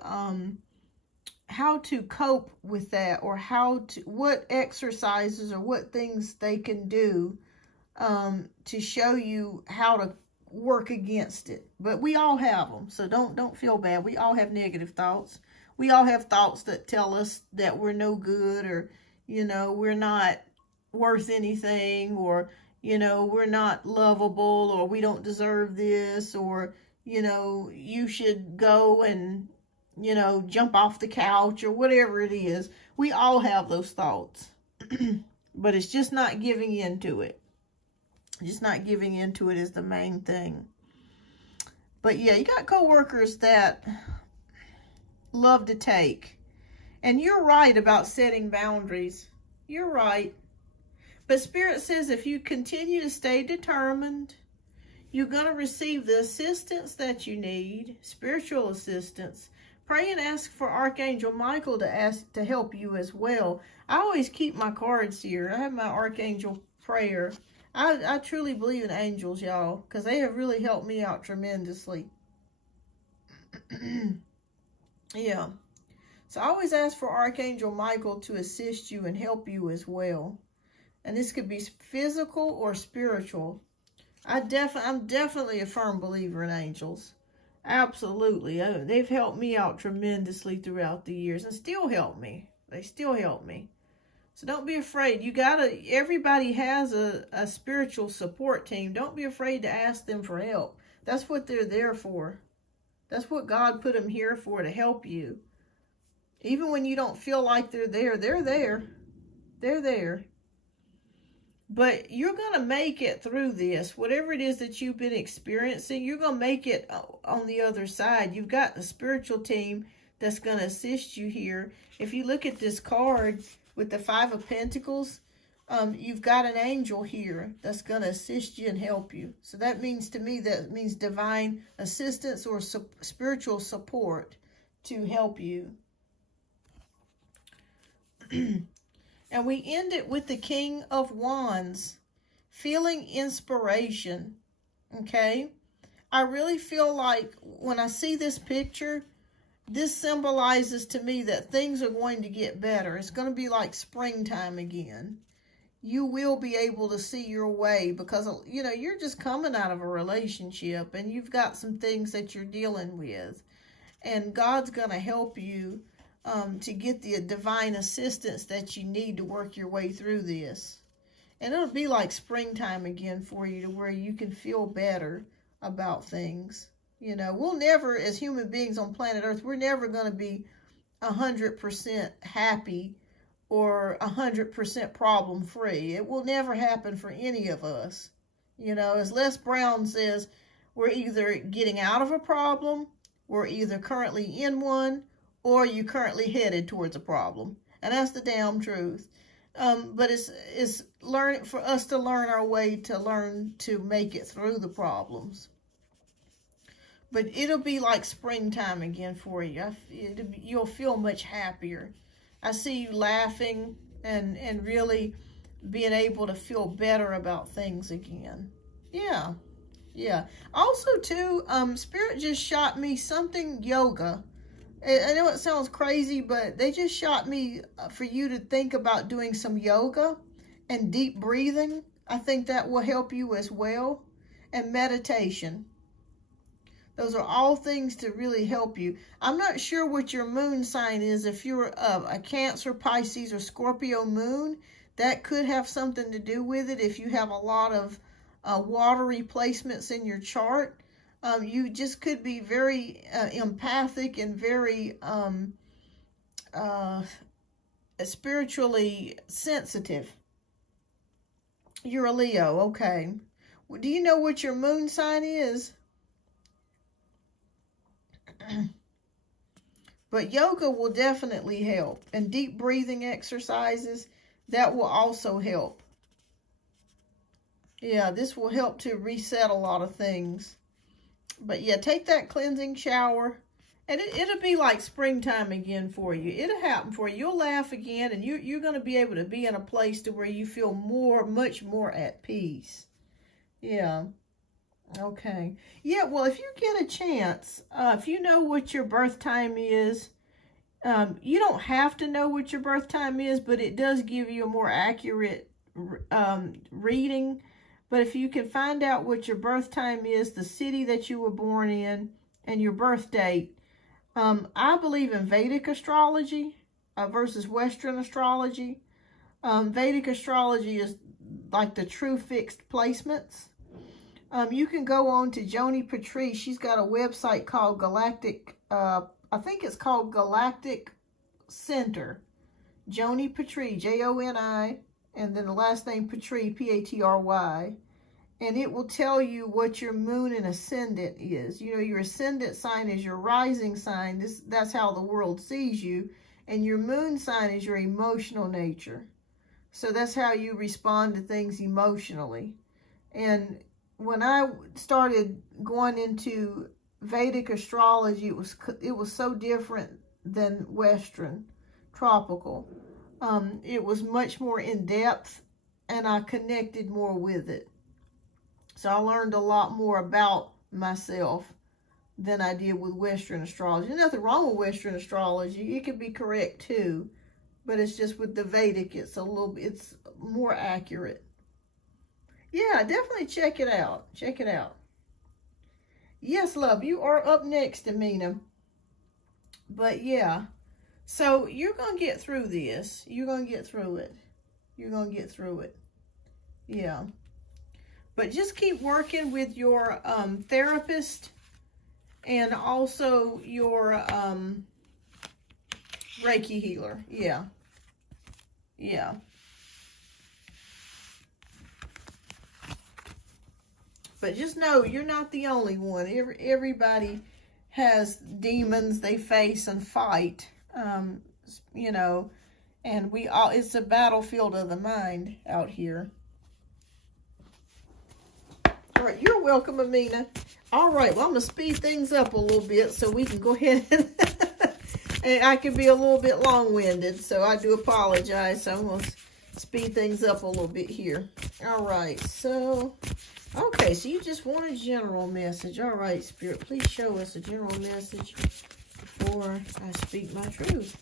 cope with that, or what exercises or what things they can do to show you how to work against it. But we all have them, so don't feel bad. We all have negative thoughts. We all have thoughts that tell us that we're no good, or we're not worth anything, or we're not lovable, or we don't deserve this, or you should go and jump off the couch, or whatever it is. We all have those thoughts. But it's just not giving into it. Just not giving into it is the main thing. But yeah, you got coworkers that love to take. And you're right about setting boundaries. You're right. But Spirit says if you continue to stay determined, you're going to receive the assistance that you need, spiritual assistance. Pray and ask for Archangel Michael to help you as well. I always keep my cards here. I have my Archangel prayer. I truly believe in angels, y'all, because they have really helped me out tremendously. Yeah. So I always ask for Archangel Michael to assist you and help you as well. And this could be physical or spiritual. I'm definitely a firm believer in angels. Absolutely. They've helped me out tremendously throughout the years and still help me. They still help me. So don't be afraid. Everybody has a spiritual support team. Don't be afraid to ask them for help. That's what they're there for. That's what God put them here for, to help you. Even when you don't feel like they're there, they're there. They're there. But you're going to make it through this. Whatever it is that you've been experiencing, you're going to make it on the other side. You've got the spiritual team that's going to assist you here. If you look at this card with the Five of Pentacles, you've got an angel here that's going to assist you and help you. So that means, to me, that means divine assistance or spiritual support to help you. And we end it with the King of Wands, feeling inspiration, okay? I really feel like when I see this picture, this symbolizes to me that things are going to get better. It's going to be like springtime again. You will be able to see your way because, you know, you're just coming out of a relationship and you've got some things that you're dealing with. And God's going to help you to get the divine assistance that you need to work your way through this. And it'll be like springtime again for you, to where you can feel better about things. You know, we'll never, as human beings on planet Earth, we're never going to be 100% happy or 100% problem free. It will never happen for any of us. You know, as Les Brown says, we're either getting out of a problem, we're either currently in one, or you currently headed towards a problem. And that's the damn truth. But it's learning for us to learn our way to learn to make it through the problems. But it'll be like springtime again for you. You'll feel much happier. I see you laughing and really being able to feel better about things again. Yeah. Yeah. Also, too, Spirit just shot me something yoga. I know it sounds crazy, but they just shot me for you to think about doing some yoga and deep breathing. I think that will help you as well. And meditation. Those are all things to really help you. I'm not sure what your moon sign is. If you're a Cancer, Pisces, or Scorpio moon, that could have something to do with it. If you have a lot of watery placements in your chart, you just could be very empathic and very spiritually sensitive. You're a Leo, okay. Well, do you know what your moon sign is? But yoga will definitely help. And deep breathing exercises, that will also help. Yeah, this will help to reset a lot of things. But yeah, take that cleansing shower, and it'll be like springtime again for you. It'll happen for you. You'll laugh again, and you're going to be able to be in a place to where you feel much more at peace. Yeah. Okay. Yeah, well, if you get a chance, if you know what your birth time is, you don't have to know what your birth time is, but it does give you a more accurate reading. But if you can find out what your birth time is, the city that you were born in, and your birth date, I believe in Vedic astrology versus Western astrology. Vedic astrology is like the true fixed placements. You can go on to Joni Patry. She's got a website called Galactic, I think it's called Galactic Center. Joni Patry, Joni, and then the last name Patry, Patry. And it will tell you what your moon and ascendant is. You know, your ascendant sign is your rising sign. That's how the world sees you. And your moon sign is your emotional nature. So that's how you respond to things emotionally. And when I started going into Vedic astrology, it was so different than Western tropical. It was much more in depth, and I connected more with it. So I learned a lot more about myself than I did with Western astrology. There's nothing wrong with Western astrology. It could be correct too, but it's just with the Vedic, it's more accurate. Yeah, definitely check it out. Check it out. Yes, love, you are up next, Amina. But yeah, so you're going to get through this. You're going to get through it. You're going to get through it. Yeah. But just keep working with your therapist and also your Reiki healer. Yeah. Yeah. But just know you're not the only one. Everybody has demons they face and fight. You know, and it's a battlefield of the mind out here. All right, you're welcome, Amina. All right, well, I'm going to speed things up a little bit so we can go ahead and I can be a little bit long-winded, so I do apologize. So I'm going to speed things up a little bit here. All right, so, okay, so you just want a general message. All right, Spirit, please show us a general message before I speak my truth.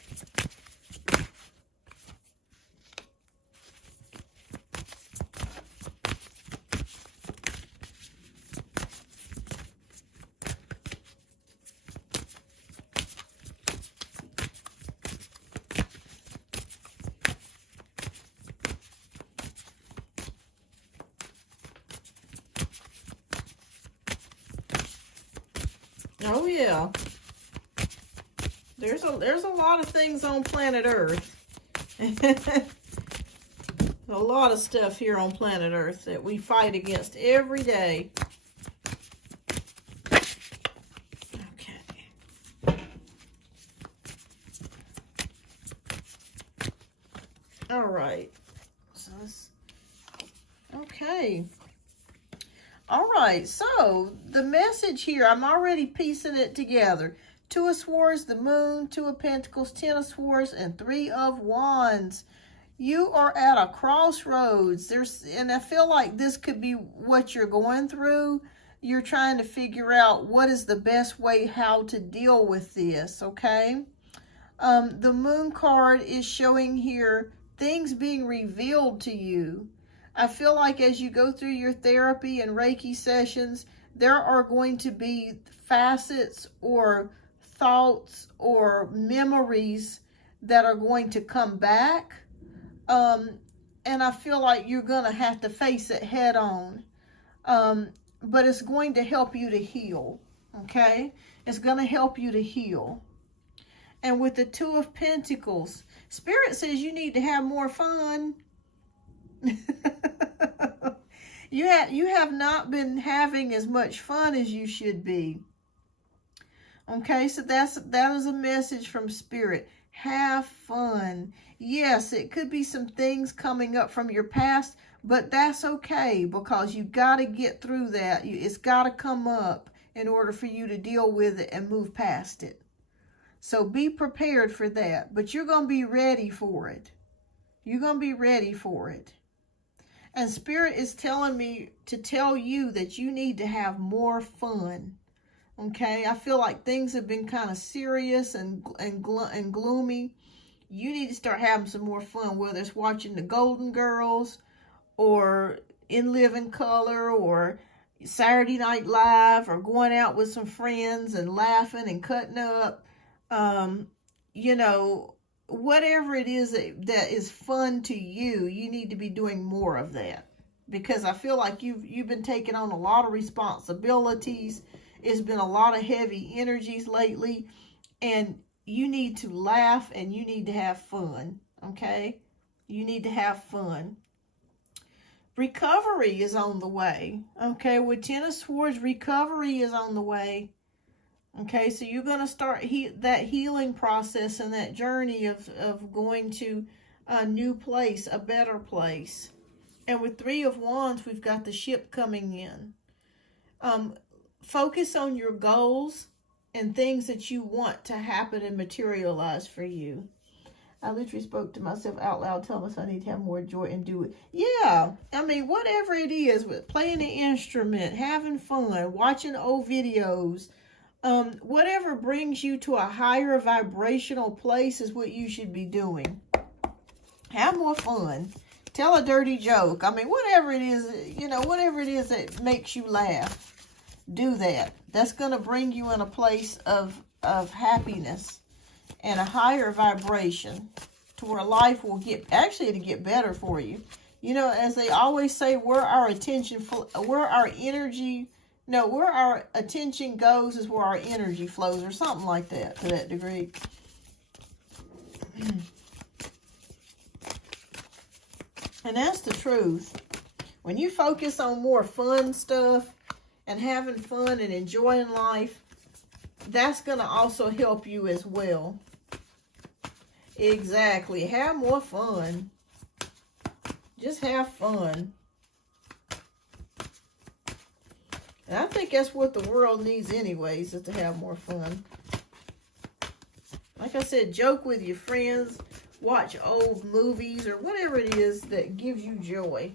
Oh yeah, there's a lot of things on planet Earth. A lot of stuff here on planet Earth that we fight against every day. Okay. All right. So okay. All right, so the message here, I'm already piecing it together. Two of Swords, the Moon, Two of Pentacles, Ten of Swords, and Three of Wands. You are at a crossroads. And I feel like this could be what you're going through. You're trying to figure out what is the best way how to deal with this, okay? The Moon card is showing here things being revealed to you. I feel like as you go through your therapy and Reiki sessions, there are going to be facets or thoughts or memories that are going to come back. And I feel like you're going to have to face it head on. But it's going to help you to heal, okay? It's going to help you to heal. And with the Two of Pentacles, Spirit says you need to have more fun. You have not been having as much fun as you should be. Okay, so that is a message from Spirit. Have fun. Yes, it could be some things coming up from your past, but that's okay because you got to get through that. It's got to come up in order for you to deal with it and move past it. So be prepared for that, but you're going to be ready for it. You're going to be ready for it. And Spirit is telling me to tell you that you need to have more fun. Okay, I feel like things have been kind of serious and gloomy. You need to start having some more fun, whether it's watching the Golden Girls or In Living Color or Saturday Night Live or going out with some friends and laughing and cutting up. You know, whatever it is that is fun to you, you need to be doing more of that. Because I feel like you've been taking on a lot of responsibilities. It's been a lot of heavy energies lately. And you need to laugh and you need to have fun. Okay? You need to have fun. Recovery is on the way. Okay? With Ten of Swords, recovery is on the way. Okay, so you're going to start that healing process and that journey of going to a new place, a better place. And with Three of Wands, we've got the ship coming in. Focus on your goals and things that you want to happen and materialize for you. I literally spoke to myself out loud, telling myself I need to have more joy and do it. Yeah, I mean, whatever it is, with playing an instrument, having fun, watching old videos, whatever brings you to a higher vibrational place is what you should be doing. Have more fun. Tell a dirty joke. I mean, whatever it is, whatever it is that makes you laugh, do that. That's going to bring you in a place of happiness and a higher vibration to where life will it'll get better for you. You know, as they always say, where our attention goes is where our energy flows, or something like that, to that degree. And that's the truth. When you focus on more fun stuff and having fun and enjoying life, that's going to also help you as well. Exactly. Have more fun. Just have fun. And I think that's what the world needs anyways, is to have more fun. Like I said, joke with your friends. Watch old movies or whatever it is that gives you joy.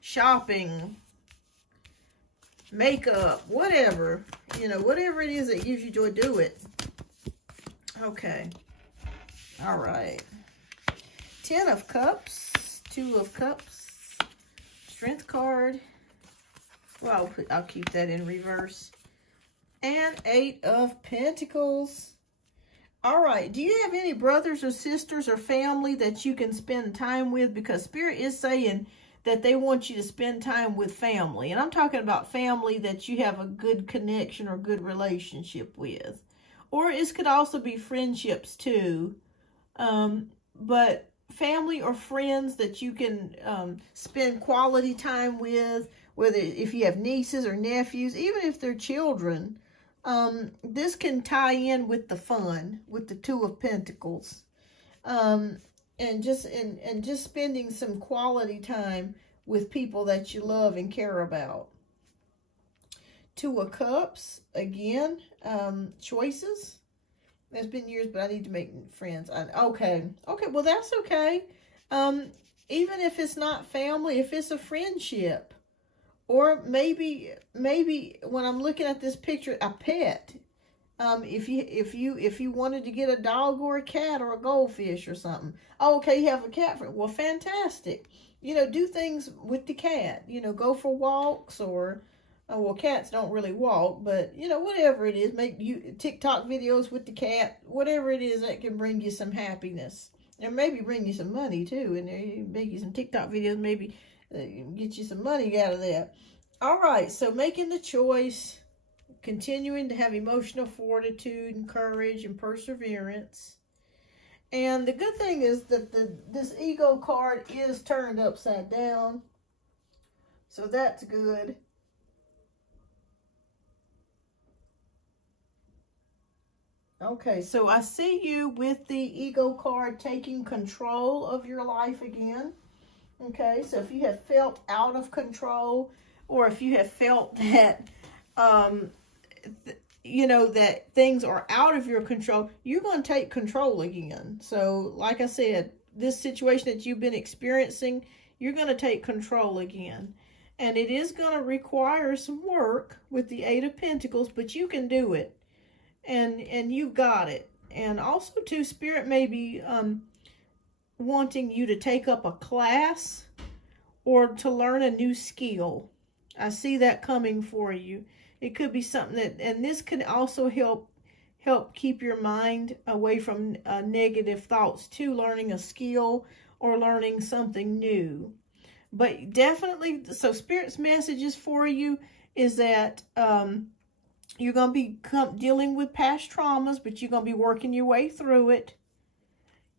Shopping. Makeup. Whatever. Whatever it is that gives you joy, do it. Okay. All right. 10 of Cups. 2 of Cups. Strength card. Well, I'll keep that in reverse. And 8 of Pentacles. All right. Do you have any brothers or sisters or family that you can spend time with? Because Spirit is saying that they want you to spend time with family. And I'm talking about family that you have a good connection or good relationship with. Or it could also be friendships too. But family or friends that you can spend quality time with, whether if you have nieces or nephews, even if they're children, this can tie in with the fun, with the 2 of Pentacles, and just spending some quality time with people that you love and care about. 2 of Cups, again, choices. It's been years, but I need to make friends. Okay, well, that's okay. Even if it's not family, if it's a friendship, or maybe when I'm looking at this picture, a pet. If you wanted to get a dog or a cat or a goldfish or something. Oh, okay, you have a cat friend. Well, fantastic. Do things with the cat. Go for walks, or well, cats don't really walk, but whatever it is, make you TikTok videos with the cat. Whatever it is that can bring you some happiness, and maybe bring you some money too. And there, you make you some TikTok videos, maybe get you some money out of that. All right, so making the choice, continuing to have emotional fortitude and courage and perseverance. And the good thing is that this ego card is turned upside down, so that's good. Okay, so I see you with the ego card taking control of your life again. Okay, so if you have felt out of control, or if you have felt that, that things are out of your control, you're going to take control again. So, like I said, this situation that you've been experiencing, you're going to take control again. And it is going to require some work with the 8 of Pentacles, but you can do it. And you've got it. And also, too, Spirit may be wanting you to take up a class or to learn a new skill. I see that coming for you. It could be something that, and this can also help keep your mind away from negative thoughts too, learning a skill or learning something new. But definitely, so Spirit's messages for you is that you're going to be dealing with past traumas, but you're going to be working your way through it.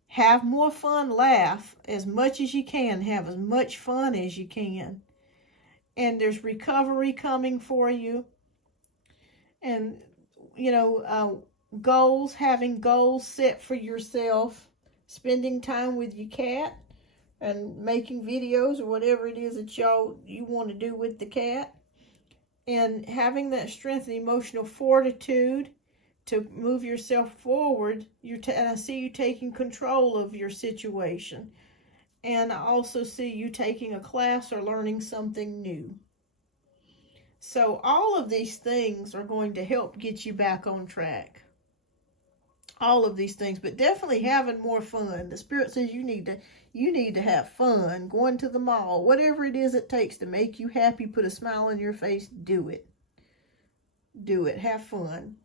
Have more fun, laugh as much as you can, have as much fun as you can. And there's recovery coming for you. And, goals, having goals set for yourself, spending time with your cat, and making videos or whatever it is that you want to do with the cat. And having that strength and emotional fortitude to move yourself forward. And I see you taking control of your situation. And I also see you taking a class or learning something new. So all of these things are going to help get you back on track. All of these things, but definitely having more fun. The Spirit says you need to have fun, going to the mall, whatever it is it takes to make you happy, put a smile on your face, do it. Do it. Have fun.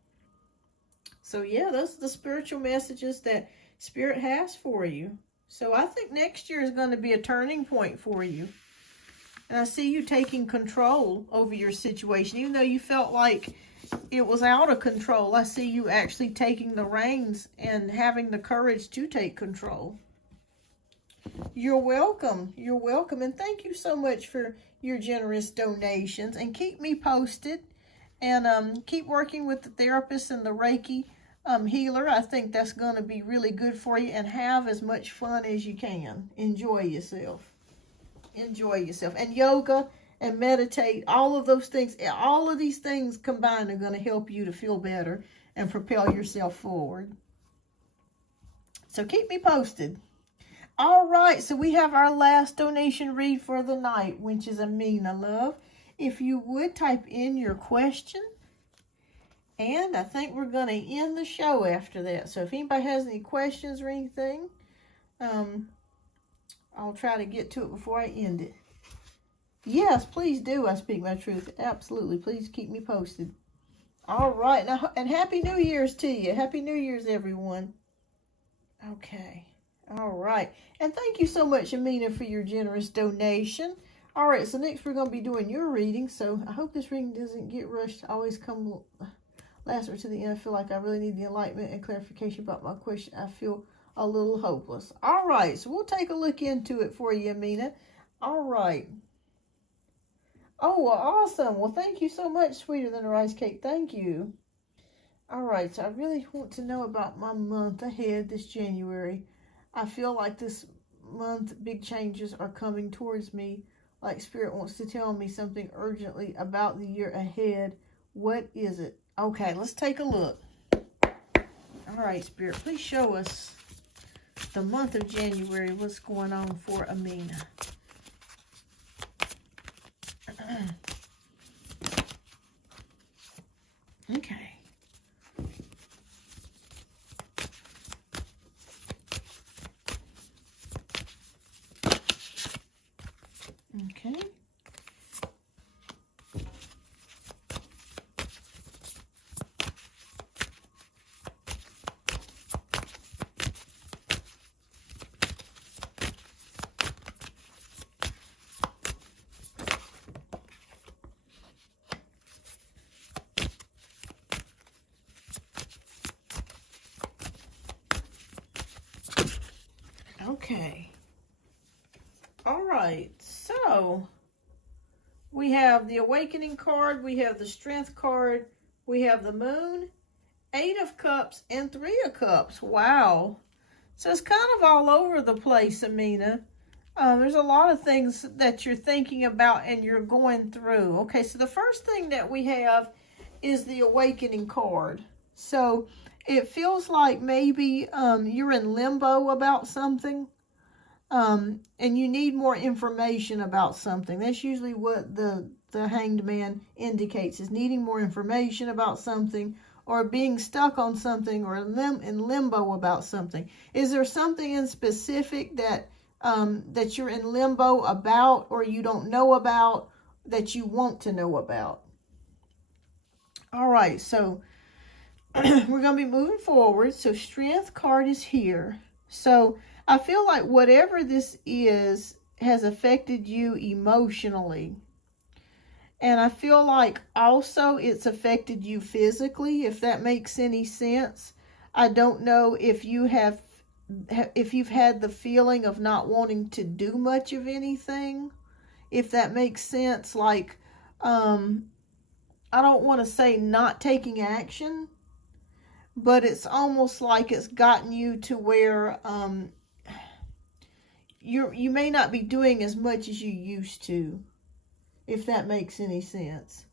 So yeah, those are the spiritual messages that Spirit has for you. So I think next year is going to be a turning point for you. And I see you taking control over your situation, even though you felt like it was out of control. I see you actually taking the reins and having the courage to take control. You're welcome. You're welcome. And thank you so much for your generous donations. And keep me posted. And keep working with the therapist and the Reiki healer. I think that's going to be really good for you. And have as much fun as you can. Enjoy yourself. Enjoy yourself. And yoga and meditate, all of those things, all of these things combined are going to help you to feel better and propel yourself forward. So keep me posted. All right, so we have our last donation read for the night, which is Amina, love. If you would type in your question, and I think we're going to end the show after that. So if anybody has any questions or anything, I'll try to get to it before I end it. Yes, please do. I speak my truth. Absolutely. Please keep me posted. All right. Now, and Happy New Year's to you. Happy New Year's, everyone. Okay. All right. And thank you so much, Amina, for your generous donation. All right. So next we're going to be doing your reading. So I hope this reading doesn't get rushed. I always come last or to the end. I feel like I really need the enlightenment and clarification about my question. I feel a little hopeless. All right. So we'll take a look into it for you, Amina. All right. Oh, well, awesome. Well, thank you so much, Sweeter Than a Rice Cake. Thank you. All right, so I really want to know about my month ahead this January. I feel like this month, big changes are coming towards me. Like Spirit wants to tell me something urgently about the year ahead. What is it? Okay, let's take a look. All right, Spirit, please show us the month of January. What's going on for Amina? Okay. Okay. Okay. All right. So we have the Awakening card. We have the Strength card. We have the Moon, 8 of Cups, and 3 of Cups. Wow. So it's kind of all over the place, Amina. There's a lot of things that you're thinking about and you're going through. Okay, so the first thing that we have is the Awakening card. So it feels like maybe you're in limbo about something, and you need more information about something. That's usually what the Hanged Man indicates, is needing more information about something, or being stuck on something, or in limbo about something. Is there something in specific that that you're in limbo about, or you don't know about, that you want to know about? All right, so we're going to be moving forward. So Strength card is here. So I feel like whatever this is has affected you emotionally. And I feel like also it's affected you physically, if that makes any sense. I don't know if you've had the feeling of not wanting to do much of anything, if that makes sense. Like, I don't want to say not taking action, but it's almost like it's gotten you to where you may not be doing as much as you used to, if that makes any sense.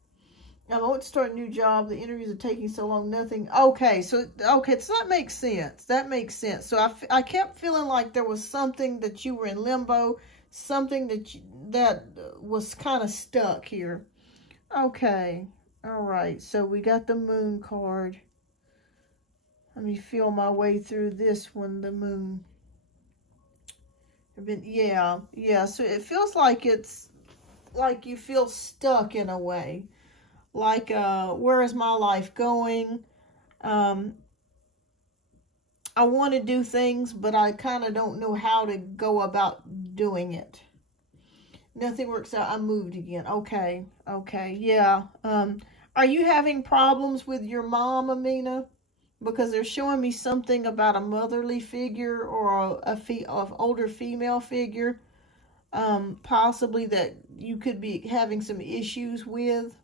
I want to start a new job. The interviews are taking so long. Nothing. Okay, so that makes sense. That makes sense. So I kept feeling like there was something that you were in limbo, something that was kind of stuck here. Okay. All right. So we got the moon card. Let me feel my way through this one. The moon. Yeah. So it feels like it's like you feel stuck in a way. Like, where is my life going? I want to do things, but I kind of don't know how to go about doing it. Nothing works out. I moved again. Okay. Yeah. Are you having problems with your mom, Amina? Because they're showing me something about a motherly figure or of older female figure, possibly that you could be having some issues with.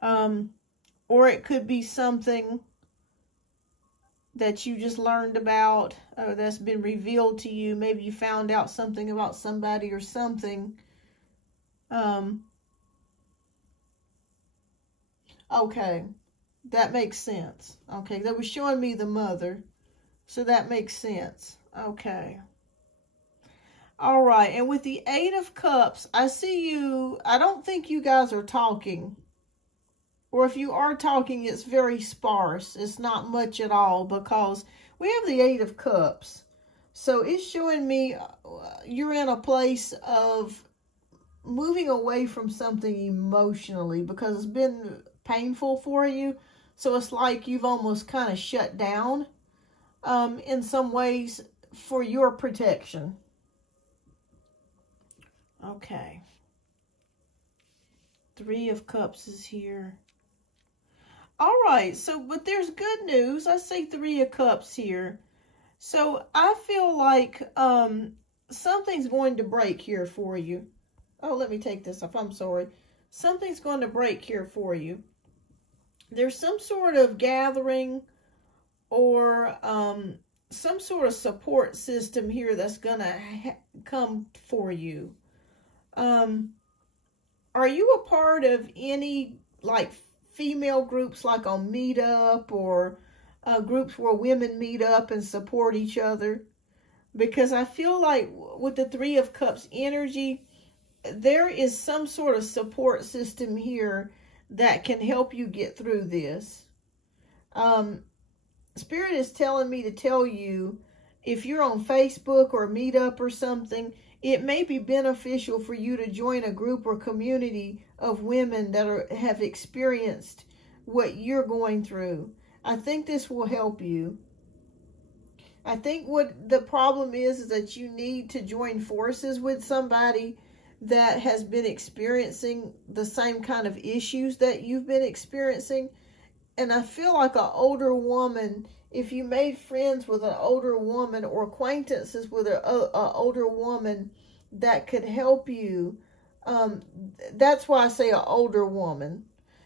Or it could be something that you just learned about, or that's been revealed to you. Maybe you found out something about somebody or something. Okay, that makes sense. Okay, that was showing me the mother, so that makes sense. Okay. All right, and with the Eight of Cups, I see you, I don't think you guys are talking. Or if you are talking, it's very sparse. It's not much at all, because we have the Eight of Cups. So it's showing me you're in a place of moving away from something emotionally because it's been painful for you. So it's like you've almost kind of shut down in some ways for your protection. Okay. Three of Cups is here. All right, so, but there's good news. I see Three of Cups here. So I feel like something's going to break here for you. Oh, let me take this off. I'm sorry. Something's going to break here for you. There's some sort of gathering or some sort of support system here that's going to come for you. Are you a part of any, like, female groups, like on Meetup, or groups where women meet up and support each other? Because I feel like with the Three of Cups energy, there is some sort of support system here that can help you get through this. Spirit is telling me to tell you, if you're on Facebook or Meetup or something, it may be beneficial for you to join a group or community of women that have experienced what you're going through. I think this will help you. I think what the problem is that you need to join forces with somebody that has been experiencing the same kind of issues that you've been experiencing. And I feel like an older woman, if you made friends with an older woman or acquaintances with an older woman that could help you, that's why I say an older woman.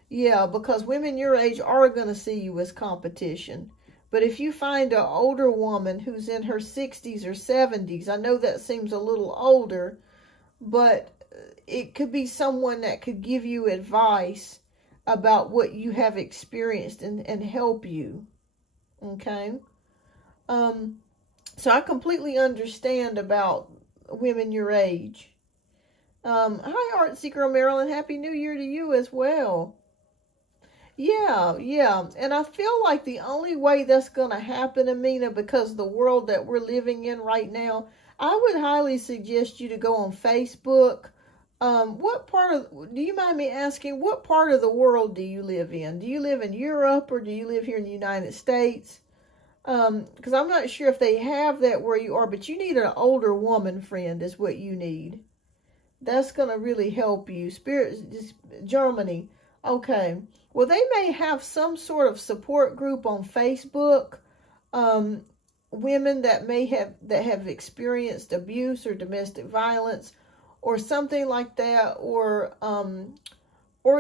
Yeah, because women your age are going to see you as competition. But if you find an older woman who's in her 60s or 70s, I know that seems a little older, but it could be someone that could give you advice about what you have experienced and help you. Okay? So I completely understand about women your age. Hi, Art Seeker Marilyn. Happy New Year to you as well. Yeah. And I feel like the only way that's going to happen, Amina, because the world that we're living in right now, I would highly suggest you to go on Facebook. Do you mind me asking, what part of the world do you live in? Do you live in Europe or do you live here in the United States? Because I'm not sure if they have that where you are, but you need an older woman friend is what you need. That's going to really help you. Germany. Okay. Well, they may have some sort of support group on Facebook. Women that have experienced abuse or domestic violence or something like that, or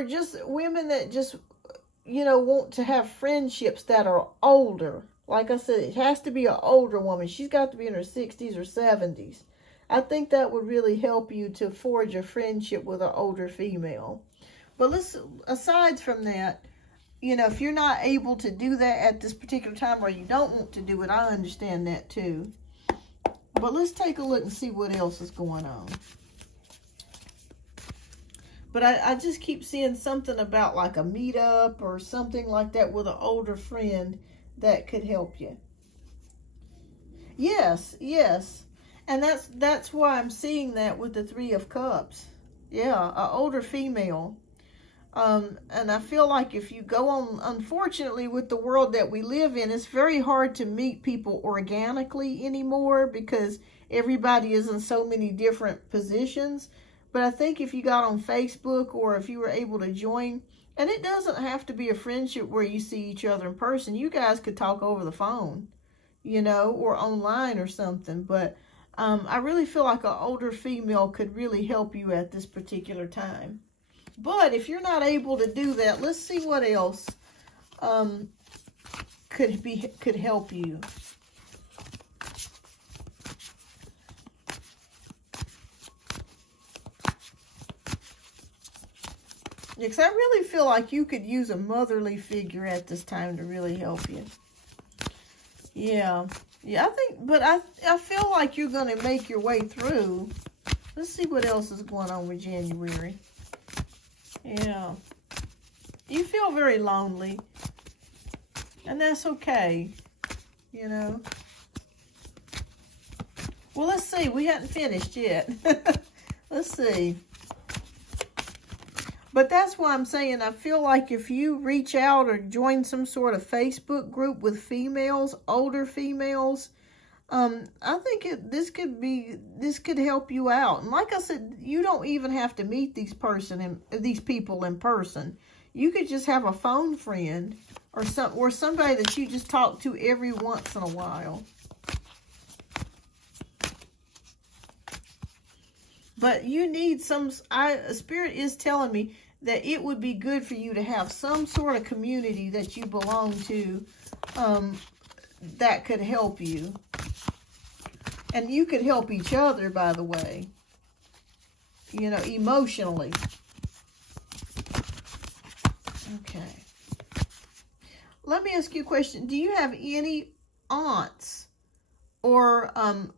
just women that just, want to have friendships that are older. Like I said, it has to be an older woman. She's got to be in her 60s or 70s. I think that would really help you to forge a friendship with an older female. But let's, aside from that, you know, if you're not able to do that at this particular time, or you don't want to do it, I understand that too. But let's take a look and see what else is going on. But I just keep seeing something about like a meetup or something like that with an older friend that could help you. Yes, yes. And that's why I'm seeing that with the Three of Cups. Yeah, an older female. And I feel like if you go on, unfortunately, with the world that we live in, it's very hard to meet people organically anymore because everybody is in so many different positions. But I think if you got on Facebook, or if you were able to join, and it doesn't have to be a friendship where you see each other in person. You guys could talk over the phone, you know, or online or something. But I really feel like an older female could really help you at this particular time. But if you're not able to do that, let's see what else could help you. Because I really feel like you could use a motherly figure at this time to really help you. Yeah. Yeah, I think, but I feel like you're going to make your way through. Let's see what else is going on with January. Yeah. You feel very lonely. And that's okay. You know. Well, let's see. We hadn't finished yet. Let's see. But that's why I'm saying I feel like if you reach out or join some sort of Facebook group with females, older females, I think this could help you out. And like I said, you don't even have to meet these people in person. You could just have a phone friend or somebody that you just talk to every once in a while. But you need Spirit is telling me that it would be good for you to have some sort of community that you belong to, that could help you. And you could help each other, by the way, you know, emotionally. Okay. Let me ask you a question. Do you have any aunts or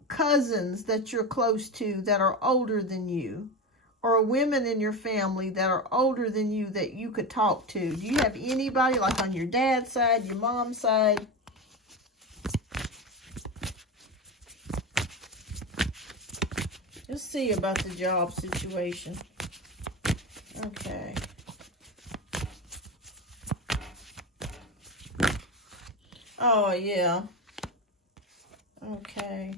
cousins that you're close to that are older than you? Or women in your family that are older than you that you could talk to? Do you have anybody like on your dad's side, your mom's side? Let's see about the job situation. Okay. Oh, yeah. Okay.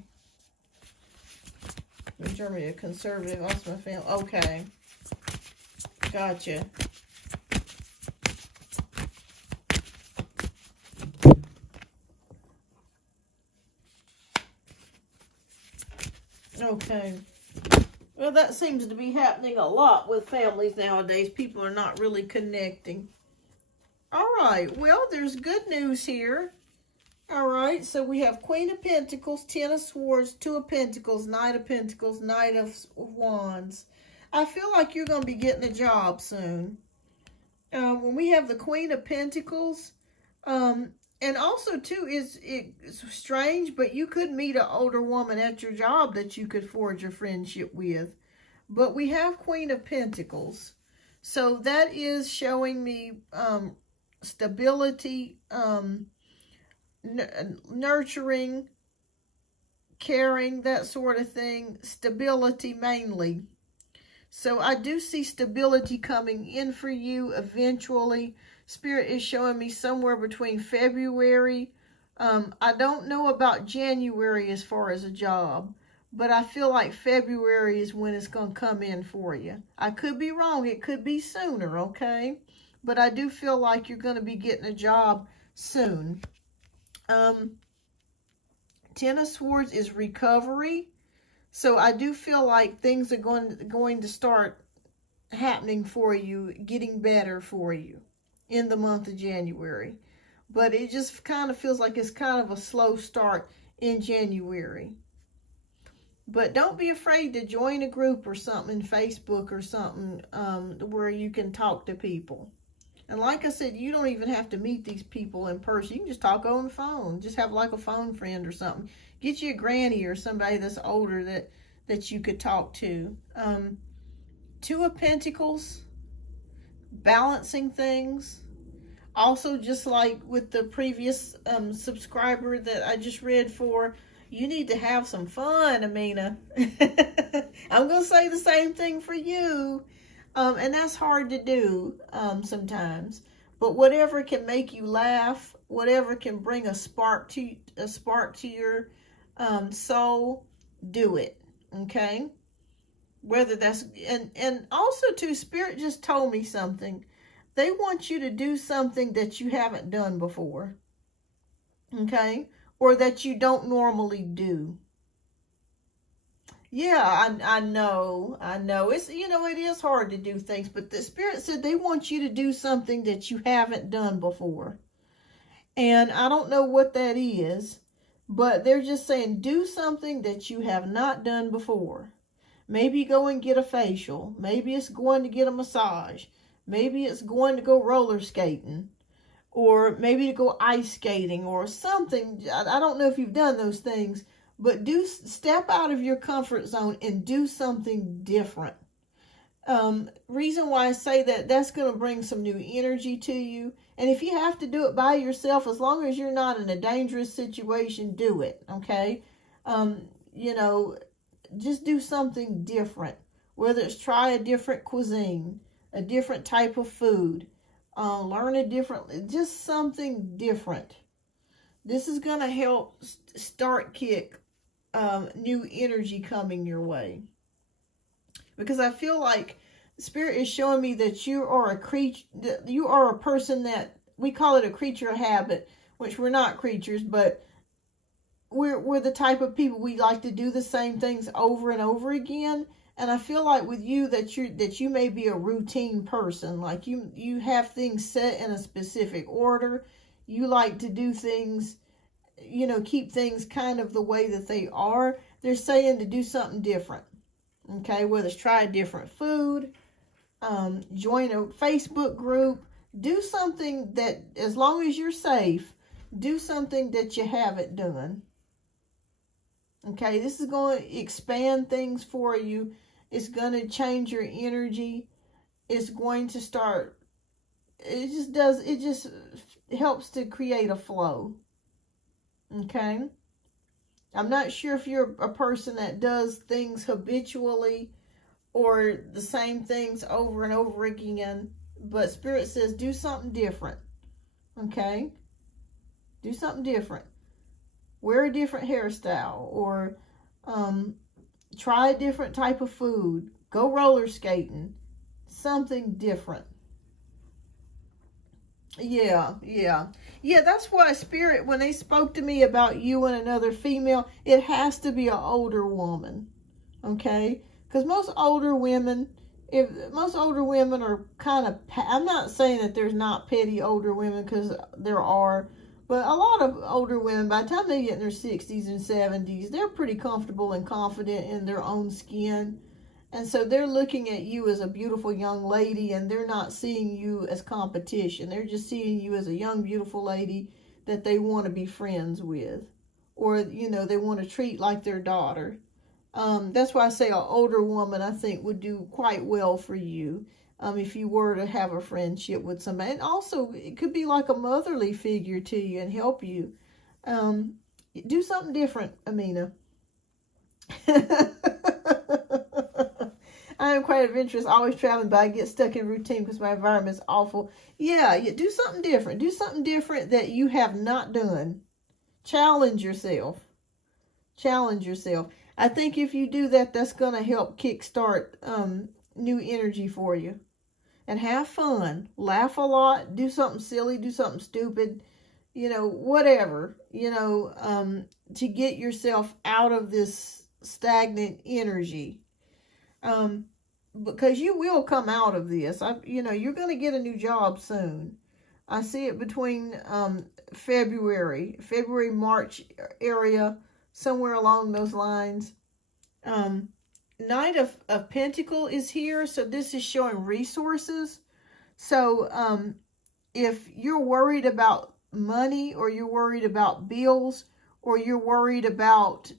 In Germany, a conservative, also my family. Okay. Gotcha. Okay. Well, that seems to be happening a lot with families nowadays. People are not really connecting. All right. Well, there's good news here. All right. So we have Queen of Pentacles, Ten of Swords, Two of Pentacles, Knight of Pentacles, Knight of Wands. I feel like you're going to be getting a job soon. When we have the Queen of Pentacles, and also, too, it's strange, but you could meet an older woman at your job that you could forge a friendship with. But we have Queen of Pentacles. So that is showing me stability, nurturing, caring, that sort of thing. Stability mainly. So I do see stability coming in for you eventually. Spirit is showing me somewhere between February. I don't know about January as far as a job, but I feel like February is when it's going to come in for you. I could be wrong. It could be sooner, okay? But I do feel like you're going to be getting a job soon. Ten of Swords is recovery. So I do feel like things are going to start happening for you, getting better for you in the month of January. But it just kind of feels like it's kind of a slow start in January. But don't be afraid to join a group or something, Facebook or something, where you can talk to people. And like I said, you don't even have to meet these people in person. You can just talk on the phone. Just have like a phone friend or something. Get you a granny or somebody that's older that you could talk to. Two of Pentacles, balancing things. Also, just like with the previous subscriber that I just read for, you need to have some fun, Amina. I'm going to say the same thing for you. And that's hard to do sometimes. But whatever can make you laugh, whatever can bring a spark to your soul, do it. Okay? Whether that's, and also too, Spirit just told me something. They want you to do something that you haven't done before. Okay? Or that you don't normally do. Yeah, I know. It's, it is hard to do things, but the Spirit said they want you to do something that you haven't done before. And I don't know what that is, but they're just saying do something that you have not done before. Maybe go and get a facial. Maybe it's going to get a massage. Maybe it's going to go roller skating. Or maybe to go ice skating or something. I don't know if you've done those things, but step out of your comfort zone and do something different. Reason why I say that's going to bring some new energy to you. And if you have to do it by yourself, as long as you're not in a dangerous situation, do it. Okay. Just do something different. Whether it's try a different cuisine, a different type of food, learn just something different. This is going to help kick new energy coming your way. Because I feel like Spirit is showing me that you are a person that, we call it a creature of habit, which we're not creatures, but we're the type of people, we like to do the same things over and over again. And I feel like with you that you may be a routine person. Like you have things set in a specific order. You like to do things, keep things kind of the way that they are. They're saying to do something different. Okay, whether it's try a different food, join a Facebook group, do something that, as long as you're safe, do something that you haven't done. Okay, this is going to expand things for you. It's going to change your energy. It's going to start, it just helps to create a flow. Okay? I'm not sure if you're a person that does things habitually or the same things over and over again, but Spirit says do something different. Okay? Do something different. Wear a different hairstyle, or try a different type of food. Go roller skating. Something different. Yeah. That's why Spirit, when they spoke to me about you and another female, it has to be an older woman. Okay? Because most older women are kind of, I'm not saying that there's not petty older women, because there are. But a lot of older women, by the time they get in their 60s and 70s, they're pretty comfortable and confident in their own skin. And so they're looking at you as a beautiful young lady, and they're not seeing you as competition. They're just seeing you as a young, beautiful lady that they want to be friends with. Or, they want to treat like their daughter. That's why I say an older woman, I think, would do quite well for you. If you were to have a friendship with somebody. And also, it could be like a motherly figure to you and help you. Do something different, Amina. I am quite adventurous, always traveling, but I get stuck in routine because my environment is awful. Yeah, do something different. Do something different that you have not done. Challenge yourself. I think if you do that, that's going to help kickstart new energy for you. And have fun. Laugh a lot. Do something silly. Do something stupid. Whatever. To get yourself out of this stagnant energy. Because you will come out of this. You're going to get a new job soon. I see it between February, March area, somewhere along those lines. Knight of Pentacle is here, so this is showing resources. So if you're worried about money, or you're worried about bills, or you're worried about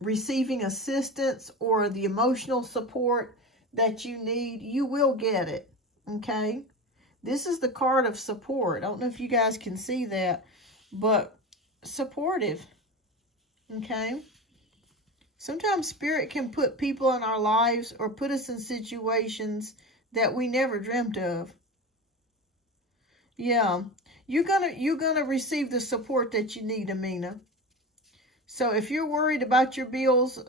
receiving assistance or the emotional support that you need, you will get it, okay? This is the card of support. I don't know if you guys can see that, but supportive, okay? Sometimes Spirit can put people in our lives or put us in situations that we never dreamt of. Yeah, you're gonna receive the support that you need, Amina. So if you're worried about your bills,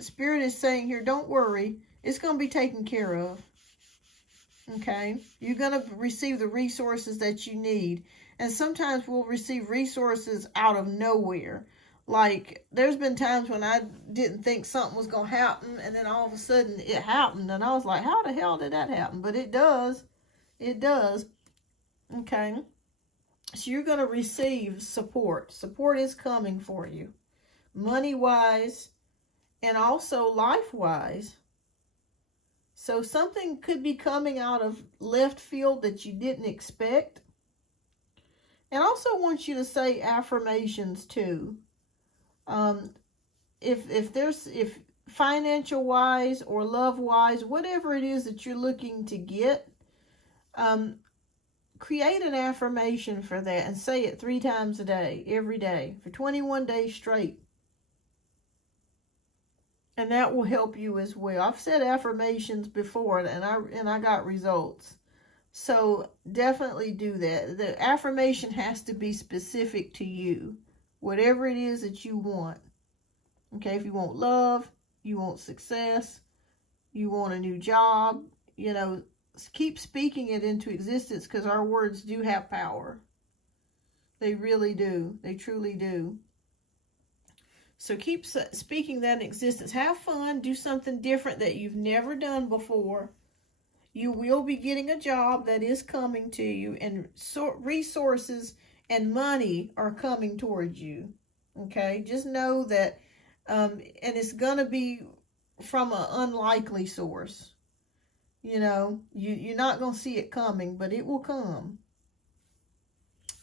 Spirit is saying here, don't worry. It's going to be taken care of. Okay? You're going to receive the resources that you need. And sometimes we'll receive resources out of nowhere. Like, there's been times when I didn't think something was going to happen, and then all of a sudden it happened. And I was like, how the hell did that happen? But it does. It does. Okay? So you're going to receive support. Support is coming for you. Money-wise, and also life-wise. So something could be coming out of left field that you didn't expect. And I also want you to say affirmations too. If financial-wise or love-wise, whatever it is that you're looking to get, create an affirmation for that and say it 3 times a day, every day, for 21 days straight. And that will help you as well. I've said affirmations before, and I got results. So definitely do that. The affirmation has to be specific to you. Whatever it is that you want. Okay, if you want love, you want success, you want a new job, you know, keep speaking it into existence, because our words do have power. They really do. They truly do. So keep speaking that in existence. Have fun. Do something different that you've never done before. You will be getting a job that is coming to you, and resources and money are coming towards you. Okay? Just know that, and it's going to be from an unlikely source. You know, you're not going to see it coming, but it will come.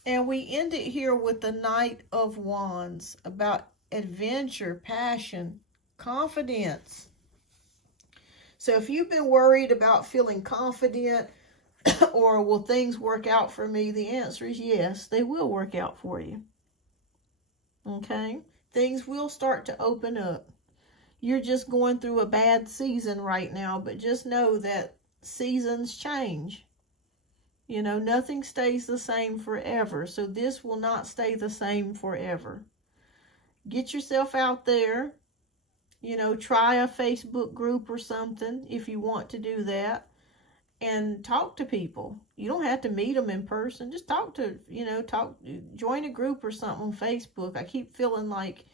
And we end it here with the Knight of Wands, about adventure, passion, confidence. So if you've been worried about feeling confident, or will things work out for me, the answer is yes, they will work out for you. Okay? Things will start to open up. You're just going through a bad season right now, but just know that seasons change. You know, nothing stays the same forever. So this will not stay the same forever. Get yourself out there. You know, try a Facebook group or something if you want to do that. And talk to people. You don't have to meet them in person. Just talk to, you know, join a group or something on Facebook. I keep feeling like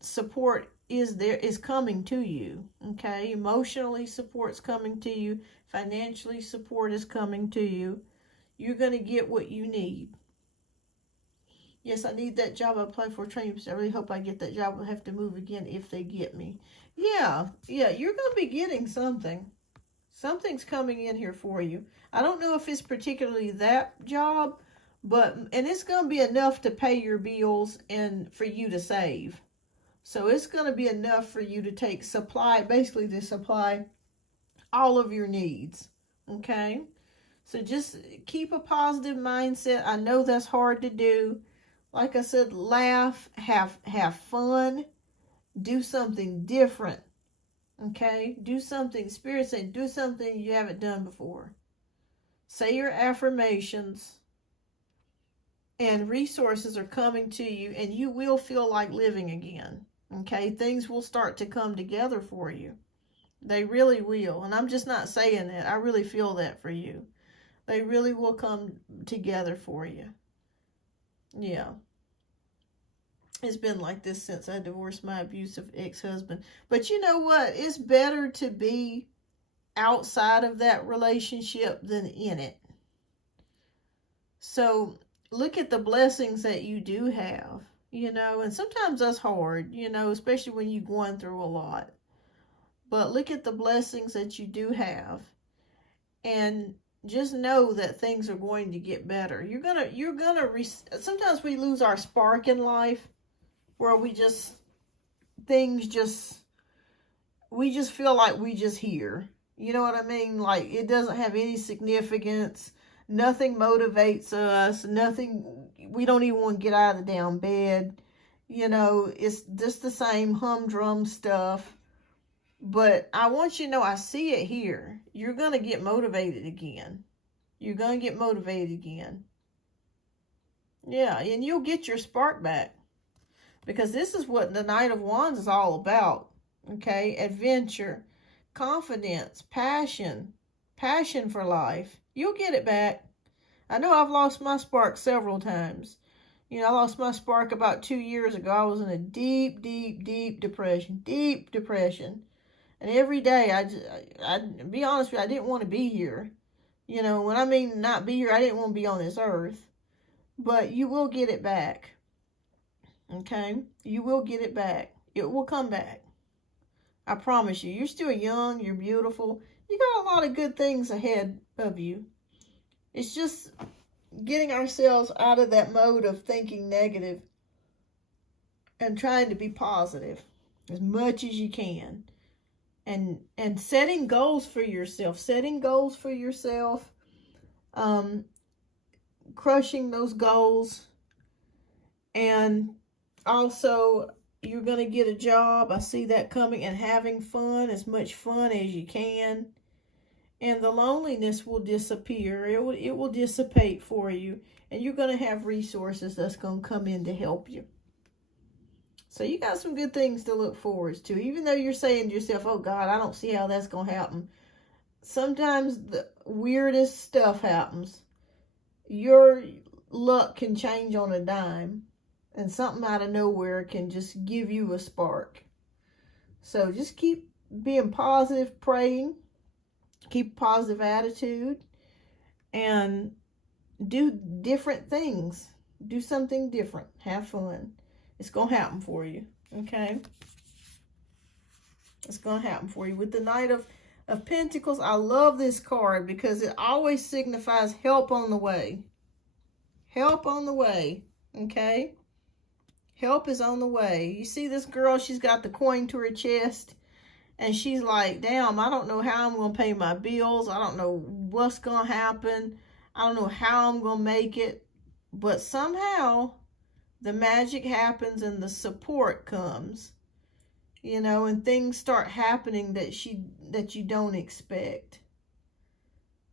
support is coming to you. Okay? Emotionally, support's coming to you. Financially, support is coming to you. You're going to get what you need. Yes, I need that job. I applied for a training. I really hope I get that job. I'll have to move again if they get me. Yeah, you're going to be getting something. Something's coming in here for you. I don't know if it's particularly that job, and it's going to be enough to pay your bills and for you to save. So it's going to be enough for you to basically to supply all of your needs. Okay? So just keep a positive mindset. I know that's hard to do. Like I said, laugh, have fun, do something different. Okay? Do something, Spirit saying, do something you haven't done before. Say your affirmations, and resources are coming to you, and you will feel like living again. Okay? Things will start to come together for you. They really will. And I'm just not saying that. I really feel that for you. They really will come together for you. Yeah. It's been like this since I divorced my abusive ex-husband. But you know what? It's better to be outside of that relationship than in it. So look at the blessings that you do have. you know, and sometimes that's hard, you know, especially when you're going through a lot. But look at the blessings that you do have, and just know that things are going to get better. Sometimes we lose our spark in life, where we just feel like we just here. You know what I mean? Like, it doesn't have any significance. Nothing motivates us. Nothing, we don't even want to get out of the damn bed. You know, it's just the same humdrum stuff. But I want you to know, I see it here. You're going to get motivated again. You're going to get motivated again. Yeah, and you'll get your spark back. Because this is what the Knight of Wands is all about. Okay? Adventure, confidence, passion for life. You'll get it back. I know I've lost my spark several times. You know, I lost my spark about 2 years ago. I was in a deep, deep, deep depression. Deep depression. And every day, I be honest with you, I didn't want to be here. You know, when I mean not be here, I didn't want to be on this earth. But you will get it back. Okay? You will get it back. It will come back. I promise you. You're still young. You're beautiful. You got a lot of good things ahead of you. It's just getting ourselves out of that mode of thinking negative and trying to be positive as much as you can. And setting goals for yourself. Crushing those goals. And also, you're going to get a job. I see that coming. And having fun, as much fun as you can. And the loneliness will disappear. It will dissipate for you. And you're going to have resources that's going to come in to help you. So you got some good things to look forward to. Even though you're saying to yourself, oh God, I don't see how that's going to happen. Sometimes the weirdest stuff happens. Your luck can change on a dime. And something out of nowhere can just give you a spark. So just keep being positive, praying. Keep a positive attitude. And do different things. Do something different. Have fun. It's going to happen for you, okay? It's going to happen for you. With the Knight of Pentacles, I love this card because it always signifies help on the way. Help on the way, okay? Help is on the way. You see this girl, she's got the coin to her chest, and she's like, damn, I don't know how I'm going to pay my bills. I don't know what's going to happen. I don't know how I'm going to make it. But somehow the magic happens and the support comes, you know, and things start happening that you don't expect.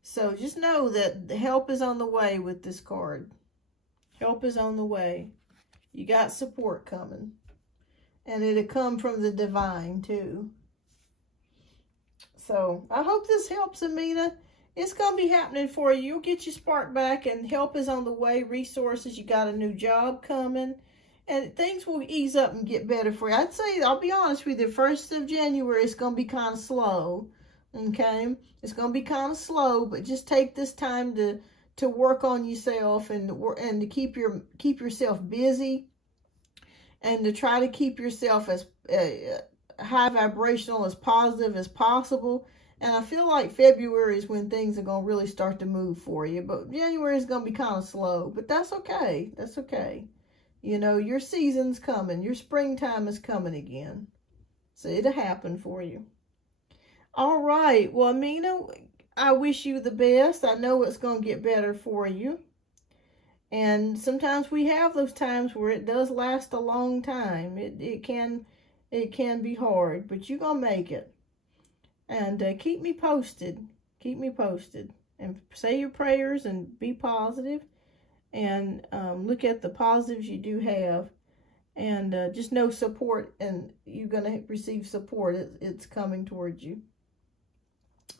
So just know that the help is on the way with this card. Help is on the way. You got support coming. And it'll come from the divine too. So I hope this helps, Amina. It's going to be happening for you. You'll get your spark back, and help is on the way. Resources, you got a new job coming. And things will ease up and get better for you. I'd say, I'll be honest with you, 1st of January, it's going to be kind of slow. Okay? It's going to be kind of slow, but just take this time to work on yourself and to keep yourself busy, and to try to keep yourself as high vibrational, as positive as possible. And I feel like February is when things are going to really start to move for you. But January is going to be kind of slow. But that's okay. That's okay. You know, your season's coming. Your springtime is coming again. So it'll happen for you. All right. Well, Amina, I wish you the best. I know it's going to get better for you. And sometimes we have those times where it does last a long time. It can be hard. But you're going to make it. And keep me posted. Keep me posted. And say your prayers and be positive. And look at the positives you do have. And just know support. And you're going to receive support. It's coming towards you.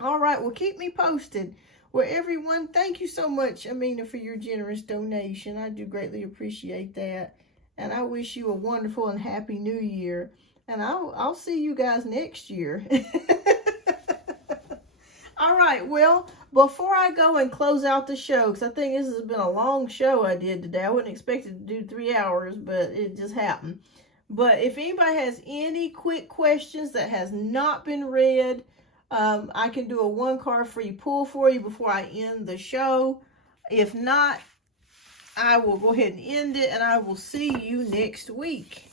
All right. Well, keep me posted. Well, everyone, thank you so much, Amina, for your generous donation. I do greatly appreciate that. And I wish you a wonderful and happy new year. And I'll see you guys next year. All right, well, before I go and close out the show, because I think this has been a long show I did today. I wasn't expected to do 3 hours, but it just happened. But if anybody has any quick questions that has not been read, I can do a 1-card free pull for you before I end the show. If not, I will go ahead and end it, and I will see you next week.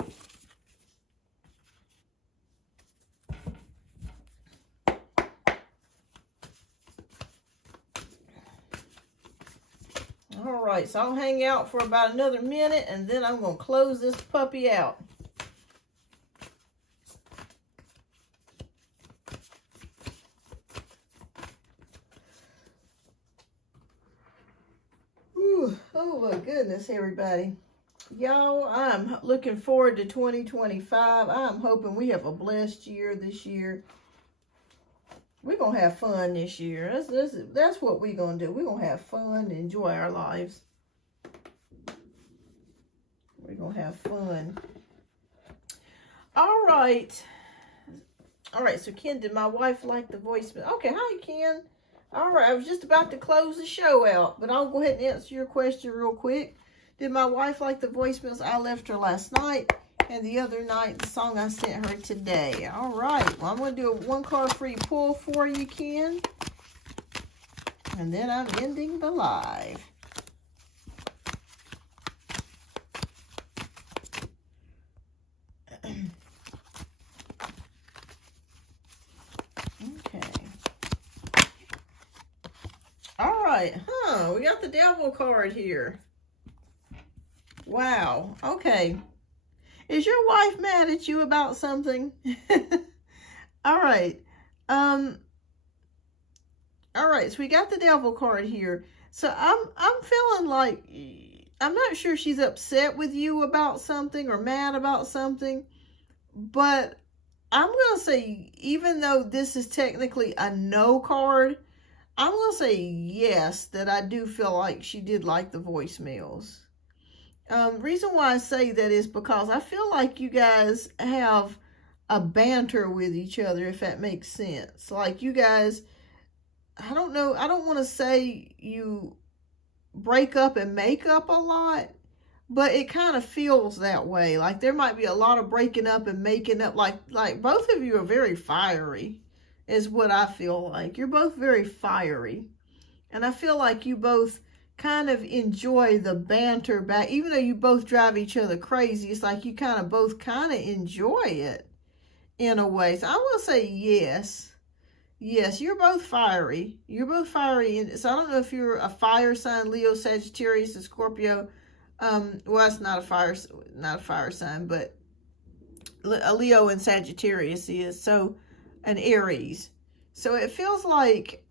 All right, so I'll hang out for about another minute, and then I'm going to close this puppy out. Whew, oh my goodness, everybody. Y'all, I'm looking forward to 2025. I'm hoping we have a blessed year this year. We're going to have fun this year. That's what we're going to do. We're going to have fun and enjoy our lives. We're going to have fun. All right. All right, so Ken, did my wife like the voicemail? Okay, hi, Ken. All right, I was just about to close the show out, but I'll go ahead and answer your question real quick. Did my wife like the voicemails I left her last night? And the other night, the song I sent her today. All right. Well, I'm going to do a 1-card free pull for you, Ken. And then I'm ending the live. Okay. All right. We got the devil card here. Wow. Okay. Is your wife mad at you about something? All right. All right. So we got the devil card here. So I'm feeling like I'm not sure she's upset with you about something or mad about something, but I'm going to say, even though this is technically a no card, I'm going to say yes, that I do feel like she did like the voicemails. Reason why I say that is because I feel like you guys have a banter with each other, if that makes sense. Like you guys, I don't know, I don't want to say you break up and make up a lot, but it kind of feels that way. Like there might be a lot of breaking up and making up. Like both of you are very fiery, is what I feel like. You're both very fiery. And I feel like you both kind of enjoy the banter back, even though you both drive each other crazy. It's like you kind of both kind of enjoy it in a way. So I will say yes. Yes, you're both fiery. You're both fiery. So I don't know if you're a fire sign, Leo, Sagittarius, and Scorpio. Well, it's not a fire sign, but a Leo and Sagittarius is. So an Aries. So it feels like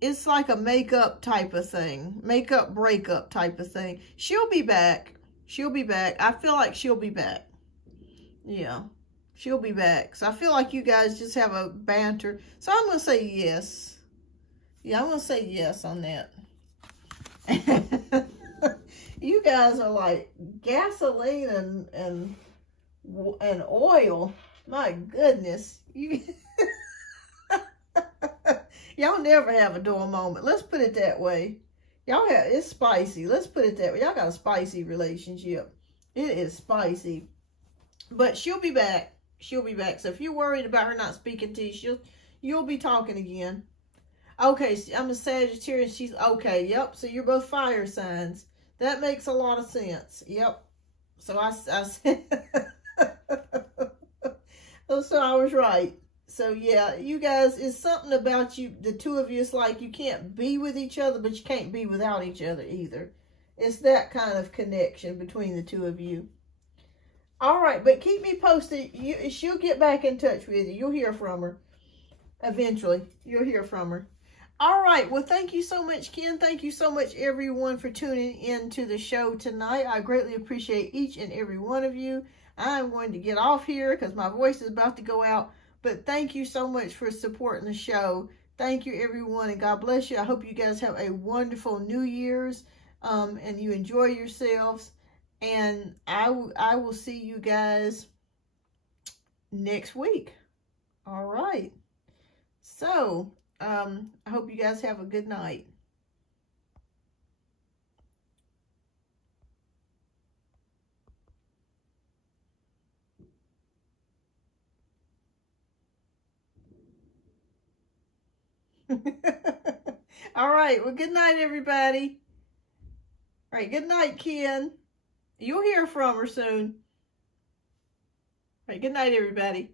it's like a makeup type of thing. Makeup breakup type of thing. She'll be back. She'll be back. I feel like she'll be back. Yeah. She'll be back. So I feel like you guys just have a banter. So I'm going to say yes. Yeah, I'm going to say yes on that. You guys are like gasoline and oil. My goodness. Y'all never have a dull moment. Let's put it that way. It's spicy. Let's put it that way. Y'all got a spicy relationship. It is spicy. But she'll be back. She'll be back. So if you're worried about her not speaking to you, you'll be talking again. Okay, so I'm a Sagittarius. She's okay. Yep. So you're both fire signs. That makes a lot of sense. Yep. So I said, so I was right. So yeah, you guys, it's something about you, the two of you. It's like you can't be with each other, but you can't be without each other either. It's that kind of connection between the two of you. All right, but keep me posted. She'll get back in touch with you. You'll hear from her. Eventually, you'll hear from her. All right, well, thank you so much, Ken. Thank you so much, everyone, for tuning in to the show tonight. I greatly appreciate each and every one of you. I'm going to get off here because my voice is about to go out. But thank you so much for supporting the show. Thank you, everyone, and God bless you. I hope you guys have a wonderful New Year's and you enjoy yourselves. And I will see you guys next week. All right. So, I hope you guys have a good night. All right. Well, good night, everybody. All right. Good night, Ken. You'll hear from her soon. All right. Good night, everybody.